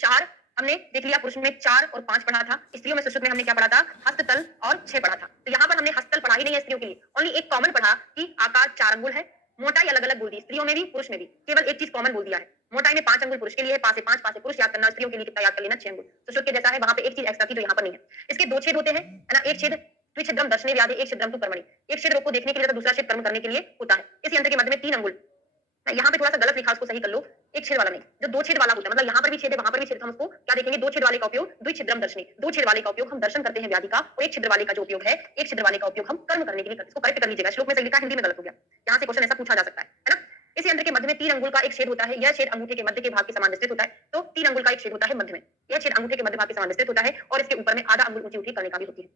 4 हमने देख लिया, पुरुष में 4 और 5 पढ़ा था, स्त्रियों में सुश्रुत में हमने क्या पढ़ा था हस्ततल और 6 पढ़ा था। तो यहाँ पर हमने हस्ततल पढ़ा ही नहीं है स्त्रियों के लिए, ओनली एक कॉमन पढ़ा कि आकार 4 अंगुल है, मोटाई अलग अलग बोल दी स्त्रियों में भी पुरुष में भी, केवल एक चीज कॉमन बोल दिया है। मोटाई में 5 अंगुल पुरुष के लिए है, पासे 5 पासे पुरुष याद करना, स्त्रियों के लिए कितना याद कर लेना 6 अंगुल। सुश्रुत के जैसा है, वहां पे एक चीज एक्स्ट्रा थी जो यहाँ पर नहीं है। इसके 2 छेद होते हैं है ना, एक छेद द्विछिद्रम दर्शने व्याधि एक छिद्रम तु कर्मणि, एक छेद रोग को देखने के लिए तो दूसरा छेद कर्म करने के लिए होता है। इस यंत्र के मध्य में 3 अंगुल, यहाँ पे थोड़ा सा गलत लिखा, उसको सही कर लो, एक छेद वाला नहीं, जो 2 छेद वाला होता है, मतलब यहाँ पर भी छेद है वहां पर भी छेद, हम उसको क्या देखेंगे 2 छेद वाले का उपयोग द्विछिद्रम दर्शनी, 2 छेद वाले का उपयोग हम दर्शन करते हैं व्याधि का, और एक छिद्र वाले का जो उपयोग है एक छिद्र वाले का उपयोग हम कर्म करने के लिए करते हैं। इसको करेक्ट कर लीजिएगा, श्लोक में सही लिखा, हिंदी में गलत हो गया, यहाँ से क्वेश्चन ऐसा पूछा जा सकता है ना। इस यंत्र के मध्य में 3 अंगुल का एक छेद होता है, यह छेद अंगूठे के मध्य के भाग के समान विस्तृत होता है, तो 3 अंगुल का एक छेद होता है मध्य में, यह छेद अंगूठे के मध्य भाग के समान विस्तृत होता है और इसके ऊपर में आधा अंगुल ऊंची उठी करने का भी होती है।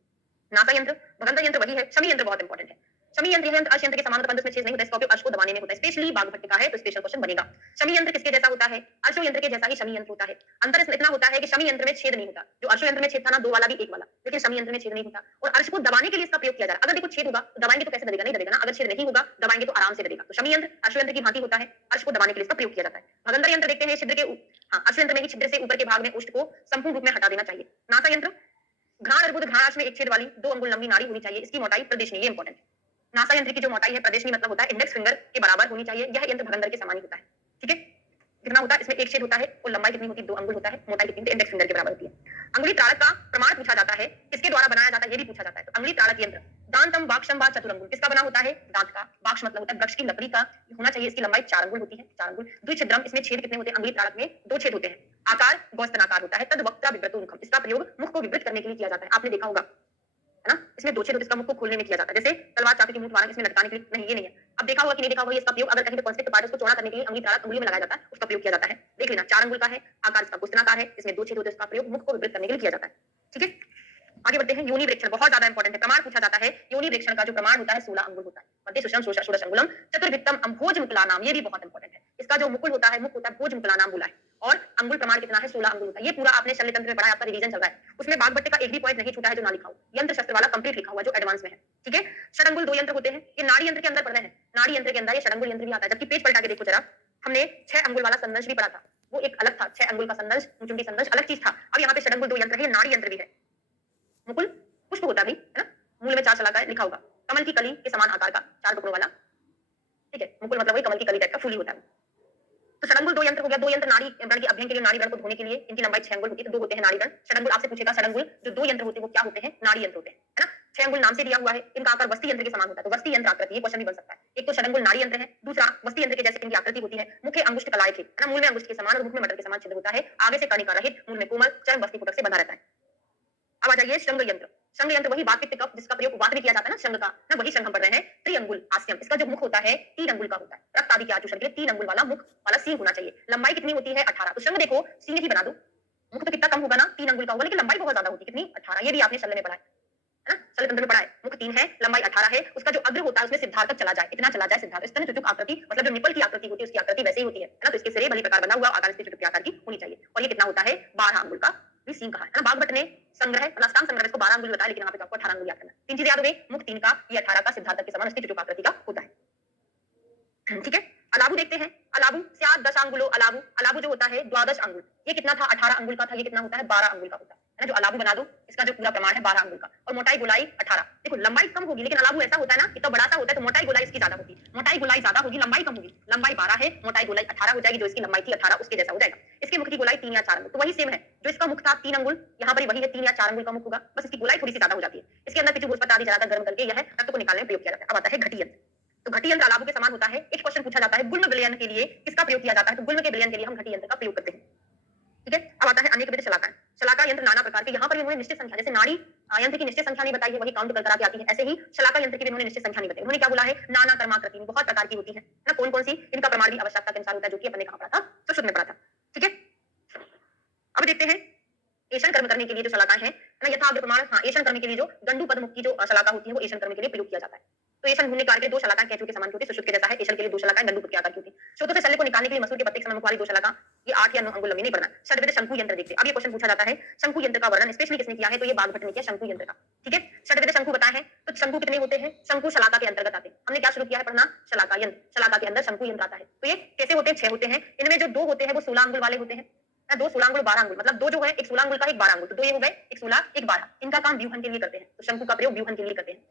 नासा यंत्र, भगंदर यंत्र वही है, शमी यंत्र बहुत इंपॉर्टेंट है। शमी यंत्र यंत्र अर्श यंत्र के समान होता है, परंतु इसमें छेद नहीं होता, इसका उपयोग अर्श को दबाने में होता है, स्पेशली बाघभट्ट का है तो स्पेशल क्वेश्चन बनेगा। शमी यंत्र किसके जैसा होता है, अर्शो यंत्र के जैसा ही शमी यंत्र होता है। अंतर इसमें इतना होता है कि शमी यंत्र में छेद नहीं होता, जो अर्शो यंत्र में छेद था ना 2 वाला भी 1 वाला, लेकिन शमी यंत्र में छेद नहीं होता और अर्श को दबाने के लिए इसका प्रयोग किया जा रहा है। अगर देखो छेद होगा तो दबाएंगे तो कैसे दबेगा, नहीं दबेगा ना, अगर छेद नहीं होगा दबाएंगे तो आराम से दबेगा। तो शमी यंत्र अर्शो यंत्र की भांति होता है, अर्श को दबाने के लिए इसका प्रयोग किया जाता है। भगंदर यंत्र देखते हैं छिद्र के अर्शो यंत्र में ही छिद्र से ऊपर के भाग में उष्ट को संपूर्ण रूप में हटा देना चाहिए। नासा यंत्र, घ्राण अर्बुद घ्राणाश में एक छेद वाली 2 अंगुल लंबी नाड़ी होनी चाहिए, इसकी मोटाई प्रदेशनी, ये इंपॉर्टेंट है। नासा यंत्र की जो मोटाई है प्रदेशनी मतलब होता है इंडेक्स फिंगर के बराबर होनी चाहिए, यह यंत्र भगंदर के समान ही होता है। ठीक है, कितना होता है, इसमें एक छेद होता है और लंबाई कितनी होती है 2 अंगुल होता है, मोटाई कितनी इंडेक्स फिंगर के बराबर होती है। अंगुली ताड़क का प्रमाण पूछा जाता है, किसके द्वारा बनाया जाता है ये भी पूछा जाता है। तो अंगुली ताड़क यंत्र दांतम वाक्षम व चतुरंगुल किसका बना होता है, दांत का, वाक्ष मतलब होता है वृक्ष की लकड़ी का होना चाहिए, इसकी लंबाई 4 अंगुल होती है, 4 अंगुल। द्विछिद्रम, इसमें छेद कितने होते हैं, अंगुली ताड़क में 2 छेद होते हैं, आकार गौस्तनाकार होता है, तद वक्ता विवृतो मुखम, इसका प्रयोग मुख को विवृत करने के लिए किया जाता है, आपने देखा होगा है ना, इसमें 2 छेद होते हैं, इसका मुख को खोलने में किया जाता है, जैसे तलवार चाकू की मूठ वारंग इसमें लटकाने के लिए, नहीं ये नहीं है। अब देखा होगा कि नहीं देखा होगा, इसका प्रयोग अगर कहीं पे कॉन्स्ट्रिक्ट पार्ट उसको चौड़ा करने के लिए अंगुली ताड़क अंगुली में लगाया जाता है, उसका प्रयोग किया जाता है। देख लेना 4 अंगुल का है, आकार इसका गौस्तनाकार है, इसमें 2 छेद होते हैं, इसका प्रयोग मुख को विवृत करने के लिए किया जाता है। ठीक है, आगे बढ़ते हैं। योनि वृक्षण बहुत ज्यादा इंपॉर्टेंट है, प्रमाण पूछा जाता है। योनि वृक्षण का जो प्रमाण होता है 16 अंगुल होता है, मध्य सुषम षोडश अंगुलम चतुर्भिक्तम अम्भोज मुकुला नाम, ये भी बहुत इंपॉर्टेंट है। इसका जो मुकुल होता है, मुख होता है भोज मुकुला नाम बोला है, और अंगुल प्रमाण कितना है 16 अंगुल होता है। ये पूरा आपने शल्य तंत्र में पढ़ा है, आपका रिवीजन चल रहा है, उसमें बाघभट्ट का एक भी पॉइंट नहीं छूटा है जो ना लिखा हो, यंत्र शस्त्र वाला कंप्लीट लिखा हुआ जो एडवांस में है। ठीक है, षडंगुल 2 यंत्र होते हैं, ये नाड़ी यंत्र के अंदर पढ़ रहे हैं, नाड़ी यंत्र के अंदर ये षडंगुल यंत्र भी आता है, जबकि पेज पलटा के देखो जरा, हमने 6 अंगुल वाला संदंश भी पढ़ा था, वो एक अलग था, 6 अंगुल का संदंश मुचुंडी संदंश अलग चीज था। अब यहाँ पे षडंगुल 2 यंत्र है, नाड़ी यंत्र भी है। मुकुल पुष्प होता है भाई है ना, मूल में 4 शलाका है, लिखा होगा कमल की कली के समान आकार का 4 टुकड़ों वाला। ठीक है, मुकुल मतलब वही कमल की कली टाइप का फूली होता है। तो षडंगुल 2 यंत्र हो गया, 2 यंत्र नाड़ी व्रण के अभ्यंग के लिए, नाड़ी व्रण को धोने के लिए, इनकी लंबाई 6 अंगुल होती है, तो 2 होते हैं नाड़ी व्रण। षडंगुल आपसे पूछेगा षडंगुल जो 2 यंत्र होते हैं वो क्या होते हैं, नाड़ी यंत्र होते हैं है ना। 6 अंगुल नाम से दिया हुआ है, इनका आकार वस्ती यंत्र के समान होता है, तो वस्ती यंत्र आकृति, ये क्वेश्चन भी बन सकता है। एक तो षडंगुल नाड़ी यंत्र है, दूसरा वस्ती यंत्र के जैसे इनकी आकृति होती है, मुख्य अंगुष्ठ कलाए थे है ना, मूल में अंगुष्ठ के समान और मुख में मटर के समान छिद्र होता है, आगे से कर्णिका रहित, मूल में कोमल, चर्म वस्ती पुटक से बंधा रहता है। अब आ जाइए शंग यंत्र। शंग यंत्र वही वात पित्त कफ जिसका प्रयोग वात में किया जाता है ना, शंग का ना, वही शंग हम पढ़ रहे हैं। त्रिअंगुल आस्यम, इसका जो मुख होता है 3 अंगुल का होता है, रक्त आदि के आचूषण के लिए 3 अंगुल वाला मुख वाला सींग होना चाहिए। लंबाई कितनी होती है 18। तो शंग देखो सींग ही बना दो, मुख तो कितना कम होगा ना 3 अंगुल का होगा, लेकिन लंबाई बहुत ज्यादा होती है, कितनी 18। ये भी आपने शल्य में पढ़ा है ना, शल्य तंत्र में पढ़ा है। मुख 3 है, लंबाई 18 है, उसका जो अग्र होता है उसमें सिद्धार्थ तक चला जाए, इतना चला जाए सिद्धार्थ। स्तन चुचुक आकृति मतलब जो निपल की आकृति होती है उसकी आकृति वैसे ही होती है ना, तो इसके सिरे भली प्रकार बना हुआ आकार इसके चुटुक आकार की होनी चाहिए। और ये कितना होता है 12 अंगुल का भी सींग कहा है ना। बाघभट्ट ने संग्रह अष्टांग संग्रह इसको 12 अंगुल बताया, लेकिन यहाँ पे आपको 18 अंगुल याद करना। 3 चीजें याद हो गई, मुख 3 का, ये 18 का, सिद्धार्थ के समान उसकी चुटुक आकृति का होता है। ठीक है, अलाबू देखते हैं। अलाबू स्यात् 10 अंगुलो अलाबू, अलाबू जो होता है 12 अंगुल, ये कितना था 18 अंगुल का था, ये कितना होता है 12 अंगुल का होता है ना। जो अलाबू बना दो, इसका जो पूरा प्रमाण है 12 अंगुल का, और मोटाई गोलाई 18। देखो लंबाई कम होगी, लेकिन अलाबू ऐसा होता है ना, इतना बड़ा सा होता है तो मोटाई गोलाई इसकी ज्यादा होगी, मोटाई गोलाई ज्यादा होगी, लंबाई कम होगी। लंबाई 12 है, मोटाई गोलाई 18 हो जाएगी, जो इसकी लंबाई थी 18 उसके जैसा हो जाएगा। इसकी मुख की गोलाई 3 या 4 अंगुल, तो वही सेम है, जो इसका मुख था 3 अंगुल, यहाँ पर वही है 3 या 4 अंगुल का मुख होगा, बस इसकी गोलाई थोड़ी सी ज्यादा हो जाती है। इसके अंदर पितृ गोस्पत आदि ज्यादा गर्म करके यह रक्त को निकालने में प्रयोग किया जाता है। अब आता है घटी यंत्र। तो घटी यंत्र अलाबू के समान होता है। एक क्वेश्चन पूछा जाता है गुल्म विलयन के लिए किसका प्रयोग किया जाता है, तो गुल्म के विलयन के लिए हम घटी यंत्र का प्रयोग करते हैं। ठीक है, अब आता है अनेक विध शलाका। शलाका यंत्र नाना प्रकार के, यहाँ पर भी उन्होंने निश्चित संख्या, जैसे नाड़ी यंत्र की निश्चित संख्या नहीं बताई है, वही काउंट कर करा के आती है। ऐसे ही शलाका यंत्र की भी उन्होंने निश्चित संख्या नहीं बताई। उन्होंने क्या बोला है, नाना कर्माकृति, बहुत प्रकार की होती है ना, कौन कौन सी, इनका प्रमाण भी आवश्यकता के अनुसार होता है, जो कि अपने कहा पढ़ा था, सुश्रुत में पढ़ा था। ठीक है, अब देखते हैं ऐशन कर्म करने के लिए जो शलाकाएं हैं ना, यथाग्र प्रमाण, हाँ ऐशन करने के लिए जो गंडू पद मुख की जो शलाका होती है वो ऐशन कर्म के लिए प्रयोग किया जाता है। तो ऐशन घूमने कार्य के दो शलाकाएं कैचू के समान होती है, सुश्रुत के जैसा है। ऐशन के लिए दो शलाकाएं गंडू पद के आकार की होती है। स्रोतों से शल्य को निकालने के लिए मसूर के पत्ते के समान मुख वाली दो शलाका, ये 8 या 9 अंगुल लंबी नहीं पढ़ना। षड्विध शंकु यंत्र देखते हैं। अब ये क्वेश्चन पूछा जाता है, शंकु यंत्र का वर्णन स्पेशली किसने किया है, तो ये बागभट्ट ने किया शंकु यंत्र का। ठीक है, षड्विध शंकु बताए हैं, तो शंकु कितने होते हैं, शंकु शलाका के अंतर्गत आते हैं। हमने क्या शुरू किया है पढ़ना, शलाका यंत्र, शलाका के अंदर शंकु यंत्र आता है। तो ये कैसे होते हैं, 6 होते हैं। इनमें जो 2 होते हैं वो 16 अंगुल वाले होते हैं, दो 16 अंगुल 12 अंगुल, मतलब दो जो है एक 16 अंगुल का एक 12 अंगुल, तो दो ये हो गए, एक 16 एक 12। इनका काम व्यूहन के लिए करते हैं, तो शंकु का प्रयोग व्यूहन के लिए करते हैं।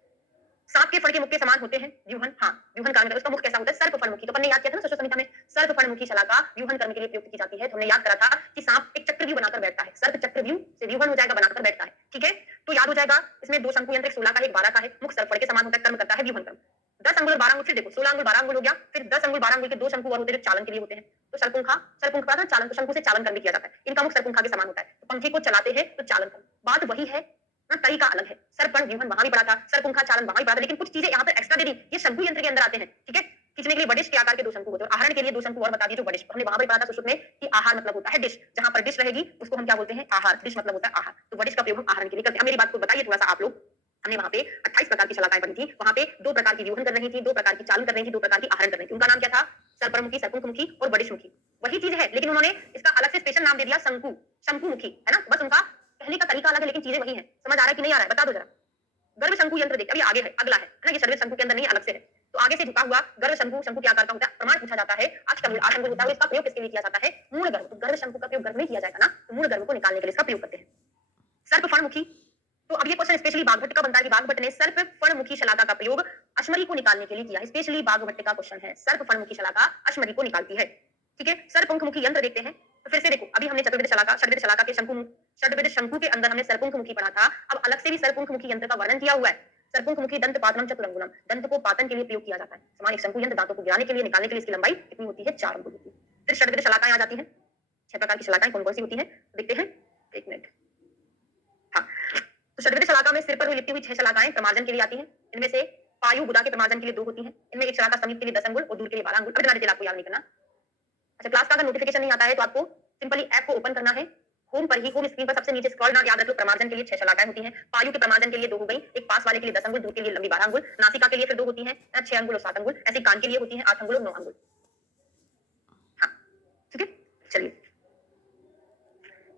सांप के फड़ के मुख के समान होते हैं, व्यूहन, हाँ व्यूहन कर्म में उसका मुख कैसा होता है, सर्प फणमुखी। तो हमने याद किया था ना सुश्रुत संहिता में, सर्प फणमुखी शलाका व्यूहन कर्म के लिए प्रयुक्त की जाती है। तो हमने याद करा था कि सांप एक चक्रव्यूह बनाकर बैठता है, सर्प चक्रव्यूह से व्यूहन हो जाएगा, बनाकर बैठता है। ठीक है, तो याद हो जाएगा, इसमें दो शंकु यंत्र, एक 16 का एक 12 का है, मुख सर्प फड़ के समान होता है, कर्म करता है व्यूहन कर्म। 10 अंगुल और 12 अंगुल, फिर देखो 16 अंगुल 12 अंगुल हो गया, फिर 10 अंगुल 12 अंगुल के दो शंकु और होते हैं जो चालन के लिए होते हैं, तो सरपुंखा, सरपुंख का चालन, तो शंकु से चालन कर्म भी किया जाता है। इनका मुख सरपुंखा के समान होता है, तो पंखे को चलाते हैं तो चालन कर्म, बात वही है ना, तरीका अलग है। सरपण व्यूहन वहां भी पढ़ा था, सरपुंखा चालन वहां भी पढ़ा था, लेकिन कुछ चीजें यहाँ पर एक्स्ट्रा दे दी, ये शंकु यंत्र के अंदर आते हैं। ठीक है, खींचने के लिए बडिश के आकार के दो शंकु होते हैं, और आहरण के लिए दो शंकु और बता दिए जो बडिश, हमने वहां पर पढ़ा था सुश्रुत में कि आहार मतलब होता है डिश, जहां पर डिश रहेगी उसको हम क्या बोलते हैं, आहार। डिश मतलब होता है आहार, तो बडिश का प्रयोग हम आहरण के लिए करते हैं। मेरी बात को बताइए थोड़ा सा आप लोग, हमने वहां पे 28 प्रकार की शलाकाएं पढ़ी थी, वहां पे 2 प्रकार की व्यूहन कर रही थी, 2 प्रकार की चालन कर रही थी, 2 प्रकार की आहरण कर रही थी। उनका नाम क्या था, सरपरमुखी, सरपुंखमुखी और बडिशमुखी। वही चीज है, लेकिन उन्होंने इसका अलग से स्पेशल नाम दे दिया शंकु, शंकुमुखी, है ना, बस उनका कहने का तरीका अलग है, लेकिन चीजें वही है। समझ आ रहा है कि नहीं आ रहा है, बता दो जरा। गर्भ शंकु यंत्र देखिए, अभी आगे है, अगला है ना, ये सर्विस शंकु के अंदर नहीं, अलग से है। तो आगे से झुका हुआ गर्भ शंकु, शंकु के आकार का होता है, प्रमाण पूछा जाता है, अष्ट अंगुल 8 अंगुल होता है, इसका प्रयोग किसके लिए किया जाता है, मूल गर्भ। तो गर्भ शंकु का प्रयोग गर्भ में किया जाएगा ना, तो मूल गर्भ को निकालने के लिए इसका प्रयोग करते हैं। सर्प फणमुखी, तो अब ये क्वेश्चन स्पेशली बागभट्ट का बनता है कि बागभट्ट ने सर्प फणमुखी शलाका का प्रयोग अश्मरी को निकालने के लिए किया है। स्पेशली बागभट्ट का क्वेश्चन है, सर्प फणमुखी शलाका अश्मरी को निकालती है। ठीक है, सर्पमुखी यंत्र देखते हैं। तो फिर से देखो, अभी हमने चतुर्विध शलाका, षड्विध शलाका के शंकु, षड्विध शंकु के अंदर हमने सर्पमुखी पढ़ा था। अब अलग से भी सर्पमुखी यंत्र का वर्णन किया हुआ है। सर्पमुखी दंत पातनम चतुरंगुलम, दंत को पातन के लिए प्रयोग किया जाता है। समान एक शंकु यंत्र दांतों को गिराने के लिए, निकालने के लिए इसकी लंबाई कितनी होती है, 4 अंगुल होती है। फिर षड्विध शलाकाएं आ जाती हैं, 6 प्रकार की शलाकाएं कौन कौन सी होती हैं देखते हैं, एक मिनट। हाँ, तो षड्विध शलाका में सिर पर लिपटी हुई 6 शलाकाएं प्रमार्जन के लिए आती हैं। इनमें से पायु बुधा के प्रमार्जन के लिए 2 होती हैं। इनमें एक शलाका समीप के लिए 10 अंगुल और दूर के लिए 12 अंगुल। अब इतना डिटेल आपको याद नहीं करना। अच्छा, क्लास का अगर नोटिफिकेशन नहीं आता है तो आपको सिंपली ऐप को ओपन करना है, होम पर ही, होम स्क्रीन पर सबसे नीचे स्क्रॉल डाउन, याद रखो प्रमार्जन के लिए 6 शलाकाएं होती हैं। पायु के प्रमार्जन के लिए 2 हो गई, एक पास वाले के लिए 10 अंगुल, दूर के लिए लंबी 12 अंगुल। नासिका के लिए फिर 2 होती हैं, 6 अंगुल और 7 अंगुल। ऐसे कान के लिए होती हैं 8 अंगुल और 9 अंगुल। हाँ ठीक है, चलिए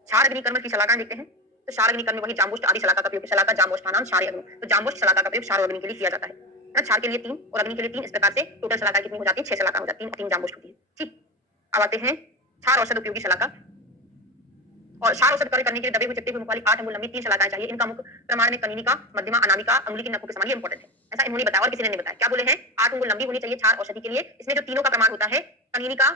क्षार अग्नि कर्म की शलाकाएं देखते हैं। तो क्षार अग्नि कर्म में वही जाम्बुष्ट आदि शलाका का प्रयोग, शलाका जाम्बुष्टानाम क्षार अग्नि, तो जाम्बुष्ट शलाका का प्रयोग क्षार और अग्नि के लिए किया जाता है ना। क्षार के लिए 3 और अग्नि के लिए 3, इस प्रकार से टोटल शलाका कितनी हो जाती है, 6 शलाका हो जाती है, 3 जाम्बुष्ट होती है। ठीक, अब आते हैं क्षार औषध उपयोगी शलाका। और क्षार औषध कार्य करने के लिए दबे हुए चिपटे हुए मुख वाली 8 अंगुल लंबी 3 शलाकाएं चाहिए। इनका मुख प्रमाण में कनिनिका, मध्यमा, अनामिका, अंगुली की नखों के समान, ये इंपॉर्टेंट है, ऐसा इन्होंने बताया और किसी ने नहीं बताया। क्या बोले हैं, 8 अंगुल लंबी होनी चाहिए क्षार औषधि के लिए। इसमें जो तीनों का प्रमाण होता है, कनिनिका,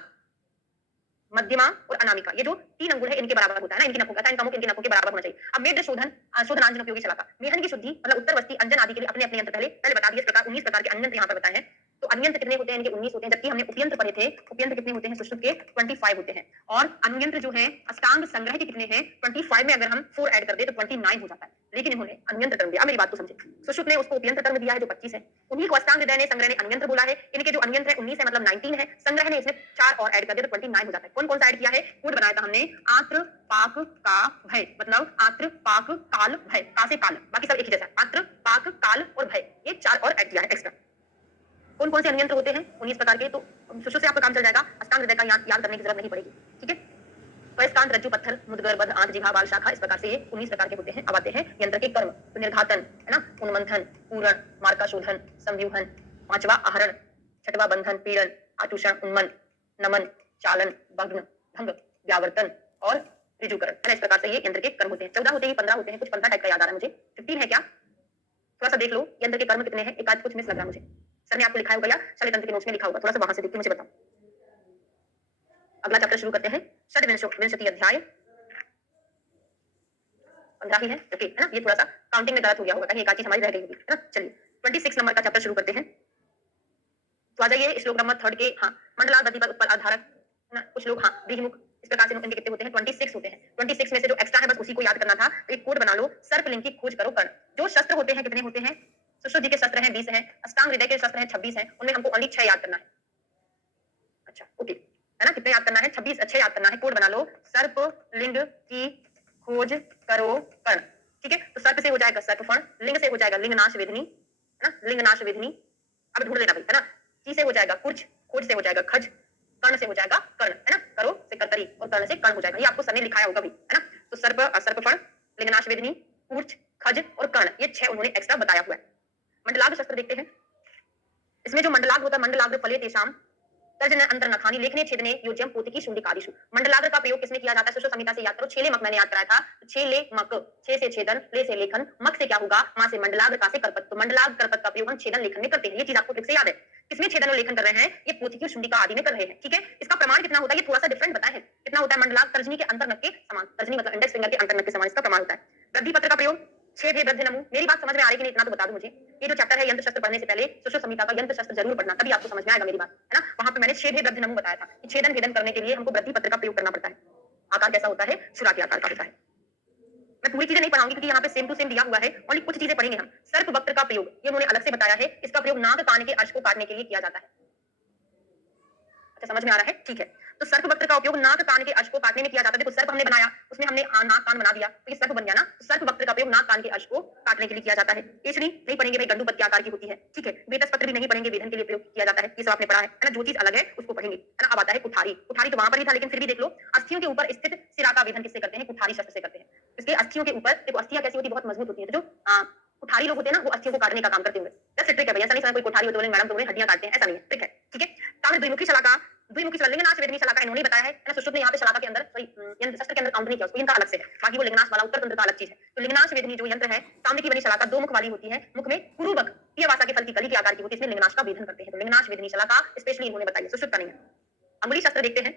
मध्यमा और अनामिका, ये जो 3 अंगुल है इनके बराबर होता है ना, इनकी नखों का, इनका मुख इनकी नखों के बराबर होना चाहिए। अब मेध शोधन, शोधनांजन उपयोगी शलाका, मेहन की शुद्धि मतलब उत्तर वस्ती, अंजन आदि के लिए अपने अपने यंत्र पहले पहले बता दिए। इस प्रकार 19 प्रकार के अन्यंत्र यहाँ पर बताए हैं। तो अन्यंत्र कितने होते हैं, इनके 19 होते हैं, जबकि हमने उपयंत्र पढ़े थे, उपयंत्र कितने होते हैं सुश्रुत के 25 होते हैं। और अनुयंत्र जो है अष्टांग संग्रह के कितने हैं, 25 में अगर हम 4 ऐड कर दे तो 29 हो जाता है, लेकिन इन्होंने अन्यंत्र कर्म दिया। मेरी बात को समझे, सुश्रुत ने उसको उपयंत्र कर्म दिया है जो 25 है, उन्हीं को अष्टांग हृदय ने, संग्रह ने अन्यंत्र बोला है। इनके जो अन्यंत्र है 19 है, मतलब 19 है, संग्रह ने इसमें 4 और ऐड कर दिया तो 29 हो जाता है। कौन कौन सा ऐड किया है, कोड बनाया था हमने, आत्र पाक का भय, मतलब आत्र पाक काल भय, का से काल, बाकी सब एक ही जैसा, आत्र पाक काल और भय, ये 4 और ऐड किया है एक्स्ट्रा। कौन कौन से अन्यंत्र होते हैं, 19 प्रकार के, तो सुश्रुत से आपका काम चल जाएगा, अष्टांग हृदय का याद करने की जरूरत नहीं पड़ेगी। ठीक है, स्कांत, रज्जु, पत्थर, मुदगर, बद्ध, आंत, जिह्वा, बाल, शाखा, इस प्रकार से ये 19 प्रकार के होते हैं। अब आते हैं यंत्र के कर्म, तो निर्घातन है ना, उन्मंथन, पूरण, मार्काशोधन, संव्यूहन, 5वां आहरण, 6वां बंधन, पीड़न, आचूषण, उन्मन, नमन, चालन, भग्न, भंग, व्यावर्तन और ऋजुकरण, है ना। इस प्रकार से ये यंत्र के कर्म होते हैं। 14 होते हैं, 15 होते हैं, कुछ 15 टाइप का याद आ रहा है मुझे, 15 है क्या, थोड़ा सा देख लो यंत्र के कर्म कितने हैं, एक आध कुछ मिस लग रहा है मुझे। सर ने आपको लिखा होगा या शल्य तंत्र के नोट्स में लिखा होगा, थोड़ा सा वहां से देख के मुझे बताओ। अगला चैप्टर शुरू करते हैं, षड्विंशति अध्याय, 15 ही है, ओके, है ना। ये थोड़ा सा काउंटिंग में गलत हो गया होगा, कहीं एक आधी चीज हमारी रह गई होगी, है ना। चलिए 26 नंबर का चैप्टर शुरू करते हैं। तो आ जाइए श्लोक नंबर 3 के, हाँ, मंडलाकृति पर उत्पल आधारक ना, कुछ लोग हाँ द्विमुख इस प्रकार से इनके कितने होते हैं 26 होते हैं। 26 में से जो एक्स्ट्रा है बस उसी को याद करना था। तो एक कोड बना लो, सर्पलिंग की खोज करो कर्ण। जो शस्त्र होते हैं कितने होते हैं? सुश्रुत जी के शस्त्र हैं 20 हैं, अष्टांग हृदय के शस्त्र हैं 26 हैं, उनमें हमको ओनली 6 याद करना है। अच्छा ओके, है ना? कितने याद करना है? 26 अच्छे याद करना है। कोड बना लो, सर्पलिंग की खोज करो कर्ण। ठीक है, तो सर्प से हो जाएगा सर्पफण, लिंग से हो जाएगा लिंगनाश वेदिनी, है ना? लिंगनाश वेदिनी। अब ढूंढ लेना भाई, है ना? ची से हो जाएगा कुर्च, खोज से हो जाएगा खज, कर्ण से हो जाएगा कर्ण, है ना? करो से करतरी और कर्ण से कर्ण हो जाएगा। ये आपको सर ने लिखाया होगा भी, है ना? तो सर्प, सर्पफण, लिंगनाश वेदिनी, कूर्च, खज और कर्ण, ये 6 उन्होंने एक्स्ट्रा बताया हुआ है। मंडलाग्र शस्त्र देखते हैं। इसमें जो मंडलाग्र होता है, मंडलाग्र फले तेषाम तर्जन अंतर नखानी लेखने छेदने योज्यम पोतिकी शुंडिकादिषु। मंडलाग्र का प्रयोग किसमें किया जाता है? सुश्रुत संहिता से याद करो। छेले मक मैंने याद कराया था। तो छेले मक, छे से छेदन, ले से लेखन, मक से क्या होगा? मां से मंडलाग्र, का से करपत। तो मंडलाग्र करपत का प्रयोग हम छेदन लेखन में करते हैं। ये चीज आपको ठीक से याद है। किसमें छेदन और लेखन कर रहे हैं? ये पोतिकी और शुंडिका आदि में कर रहे हैं। ठीक है, इसका प्रमाण कितना होता है? ये थोड़ा सा डिफरेंट बताया है। कितना होता है? मंडलाग्र तर्जनी के अंतरनक के समान, तर्जनी मतलब इंडेक्स फिंगर के अंतरनक के समान इसका प्रमाण होता है। वृद्धि पत्र का प्रयोग, छेद हे वृद्धि नमु। मेरी बात समझ में आ रही कि नहीं इतना तो बता दो मुझे। ये जो चैप्टर है यंत्र शस्त्र पढ़ने से पहले सुश्रुत संहिता का यंत्र शस्त्र जरूर पढ़ना, तभी आपको समझ में आएगा मेरी बात, है ना? वहां पे मैंने छेद हे वृद्धि नमु बताया था कि छेदन भेदन करने के लिए हमको वृद्धि पत्र का प्रयोग करना पड़ता है। आकार कैसा होता है? छुरा के आकार का होता है। मैं पूरी चीजें नहीं पढ़ाऊंगी क्योंकि यहाँ पे सेम टू सेम दिया हुआ है, ओनली कुछ चीजें पढ़ेंगे हम। सर्प वक्र का प्रयोग ये उन्होंने अलग से बताया है। इसका प्रयोग नाक कान के अर्श को काटने के लिए किया जाता है। अच्छा समझ में आ रहा है? ठीक है, तो सर्प वक्र का उपयोग नाक कान के अर्श को काटने में किया जाता है। देखो सर्प हमने बनाया, उसमें हमने नाक कान बना दिया, तो ये सर्प बन गया ना। तो सर्प वक्र का उपयोग नाक कान के अर्श को काटने के लिए किया जाता है। केसरी नहीं पढ़ेंगे भाई, गंडूपत के आकार की होती है। ठीक है, वेतस पत्र भी नहीं पढ़ेंगे, वेधन के लिए प्रयोग किया जाता है। ये सब आपने पढ़ा है ना? जो चीज अलग है उसको पढ़ेंगे, है ना? अब आता है कुठारी। कुठारी तो वहां पर भी था लेकिन फिर भी देख लो, अस्थियों के ऊपर स्थित सिरा का वेधन किससे करते हैं? कुठारी शस्त्र से करते हैं। इसके अस्थियों के ऊपर देखो, अस्थियां कैसी होती है? बहुत मजबूत होती है। तो जो कुठारी लोग होते हैं ना, वो अस्थियों को काटने का काम करते होंगे। जस्ट ट्रिक है भैया, ऐसा नहीं समझ कोई कुठारी होते बोले मैडम तो बोले हड्डियां काटते हैं, ऐसा नहीं है। ठीक है, ठीक है। ताम्र द्विमुखी शलाका, द्विमुखी लिंगनाश वेदनी शलाका इन्होंने बताया है ना? सुश्रुत ने यहाँ पे शलाका के अंदर सॉरी यंत्र शस्त्र के अंदर काउंट नहीं किया उसको, इनका अलग से है। बाकी वो लिंगनाश वाला उत्तर तंत्र का अलग चीज है। तो लिंगनाश वेदनी जो यंत्र है, ताम्र की बनी शलाका दो मुख वाली होती है। मुख में कुरुबक पियवासा के फल की कली के आकार की होती है, इसमें लिंगनाश का वेधन करते हैं। तो लिंगनाश वेदनी शलाका स्पेशली इन्होंने बताई है, सुश्रुत का नहीं है। अंगुली शस्त्र देखते हैं।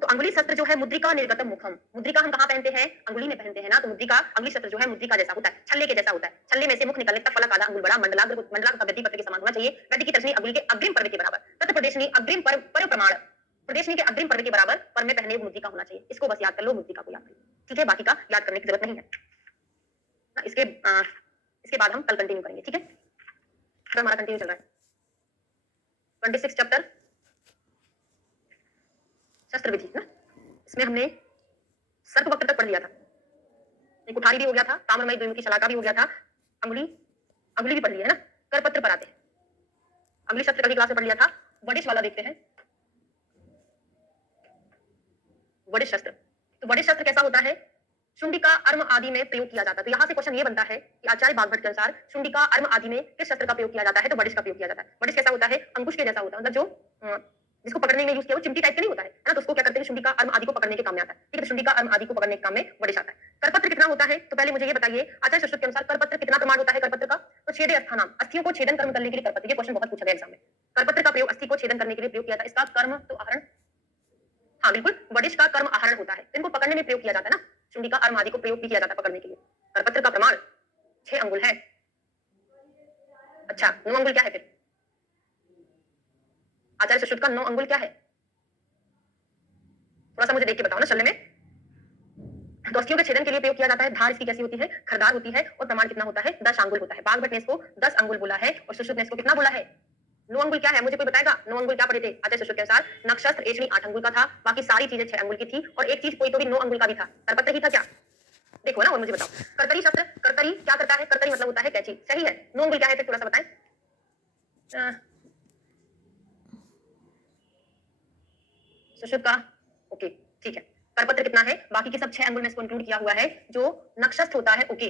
तो अंगुली शस्त्र जो है मुद्रिका निर्गतम मुखम। मुद्रिका हम कहाँ पहनते हैं? अंगुली में पहनते हैं ना। तो मुद्रिका अंगुली शस्त्र जो है मुद्रिका जैसा होता है, छल्ले के जैसा होता है। छल्ले में से मुख निकलने तक फलक आधा अंगुल बड़ा, मंडलाग्र का वृद्धि पत्र के समान होना चाहिए। वृद्धि की तर्जनी अंगुली के अग्रिम पर्व के बराबर, तत् प्रदेशनी अग्रिम पर्व प्रमाण, प्रदेशनी के अग्रिम पर्व के बराबर पर में पहने मुद्रिका होना चाहिए। इसको बस याद कर लो, मुद्रिका को याद कर लो। ठीक है, बाकी का याद करने की जरूरत नहीं है ना। इसके बाद हम कल कंटिन्यू करेंगे। ठीक है, तो हमारा कंटिन्यू चल रहा है 26 चैप्टर शस्त्र विधि ना। इसमें हमने सर्प वक्र तक पढ़ लिया था, कुठारी भी हो गया था, ताम्रमय द्विमुखी शलाका भी हो गया था, अंगुली अंगुली भी पढ़ ली है ना। करपत्र पर आते हैं। अंगुली शस्त्र कल की क्लास में पढ़ लिया था। वडिश वाला देखते हैं। वडिश शस्त्र, तो वडिश शस्त्र कैसा होता है? शुंडिका अर्म आदि में प्रयोग किया जाता है। तो यहाँ से क्वेश्चन ये बनता है कि आचार्य बागभट्ट के अनुसार शुंडिका अर्म आदि में किस शस्त्र का प्रयोग किया जाता है? तो वडिश का प्रयोग किया जाता है। वडिश कैसा होता है? अंकुश के जैसा होता है, मतलब जो जिसको पकड़ने में यूज किया वो चिमटी टाइप के नहीं होता है ना। तो उसको क्या करते हैं? शुंडिका अर्म आदि को पकड़ने के काम में आता है। ठीक है, तो शुंडिका अर्म आदि को पकड़ने के काम में वडिश आता है। करपत्र कितना होता है? तो पहले मुझे ये बताइए, आचार्य सुश्रुत के अनुसार करपत्र कितना प्रमाण होता है करपत्र का? तो छेदे अस्थानाम, अस्थियों को छेदन कर्म करने के लिए करपत्र। ये क्वेश्चन बहुत पूछा गया एग्जाम में। करपत्र का प्रयोग अस्थि को छेदन करने के लिए प्रयोग किया था। इसका कर्म तो आहरण, हाँ बिल्कुल, वडिश का कर्म आहरण होता है। इनको पकड़ने में प्रयोग किया जाता है ना। शुंडिका अर्म आदि को प्रयोग भी किया जाता है पकड़ने के लिए। करपत्र का प्रमाण 6 अंगुल है। अच्छा 9 अंगुल क्या है फिर? आचार्य सुश्रुत का 9 अंगुल क्या है? थोड़ा सा मुझे देख के बताओ ना शल्य में। तो अस्थियों के छेदन के लिए प्रयोग किया जाता है। धार इसकी कैसी होती है? खरदार होती है। और प्रमाण कितना होता है? 10 अंगुल होता है। बागभट्ट ने इसको 10 अंगुल बोला है और सुश्रुत ने इसको कितना बोला है? 9 अंगुल क्या है? मुझे कोई बताएगा? 9 अंगुल क्या पढ़े थे आचार्य सुश्रुत के अनुसार? नक्षत्र एचनी 8 अंगुल का था, बाकी सारी चीजें 6 अंगुल की थी और एक चीज कोई तो भी 9 अंगुल का भी था। करपत्र ही था क्या? देखो ना और मुझे बताओ। करतरी शस्त्र, करतरी क्या करता है? करतरी मतलब होता है कैंची, सही है। 9 अंगुल क्या है फिर थोड़ा सा बताएं। सुश्रुत का ओके ठीक है। करपत्र कितना है? बाकी के सब 6 अंगुल में इसको इंक्लूड किया हुआ है। जो नक्षत्र होता है ओके,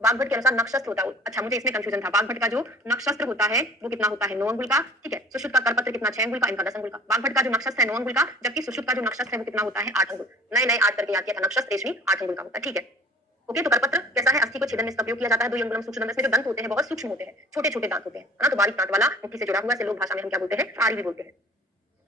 बागभट्ट के अनुसार नक्षत्र होता है। अच्छा मुझे इसमें कंफ्यूजन था। बागभट्ट का जो नक्षत्र होता है वो कितना होता है? 9 अंगुल का। ठीक है, सुश्रुत का करपत्र कितना? 6 अंगुल का, इनका 10 अंगुल का। बागभट्ट का जो नक्षत्र है 9 अंगुल का, जबकि सुश्रुत का जो नक्षत्र है वो कितना होता है? 8 अंगुल। नए नए 8 करके याद किया था। नक्षत्र रेशमी 8 अंगुल का होता है। ठीक है ओके। तो करपत्र कैसा है? अस्थि को छेदन में इसका प्रयोग किया जाता है। 2 अंगुलम सूक्ष्म दंत, इसमें जो दंत होते हैं बहुत सूक्ष्म होते हैं, छोटे छोटे दांत होते हैं ना। तो बारीक दांत वाला, मुट्ठी से जुड़ा हुआ, इसे लोक भाषा में हम क्या बोलते हैं? आरी भी बोलते हैं।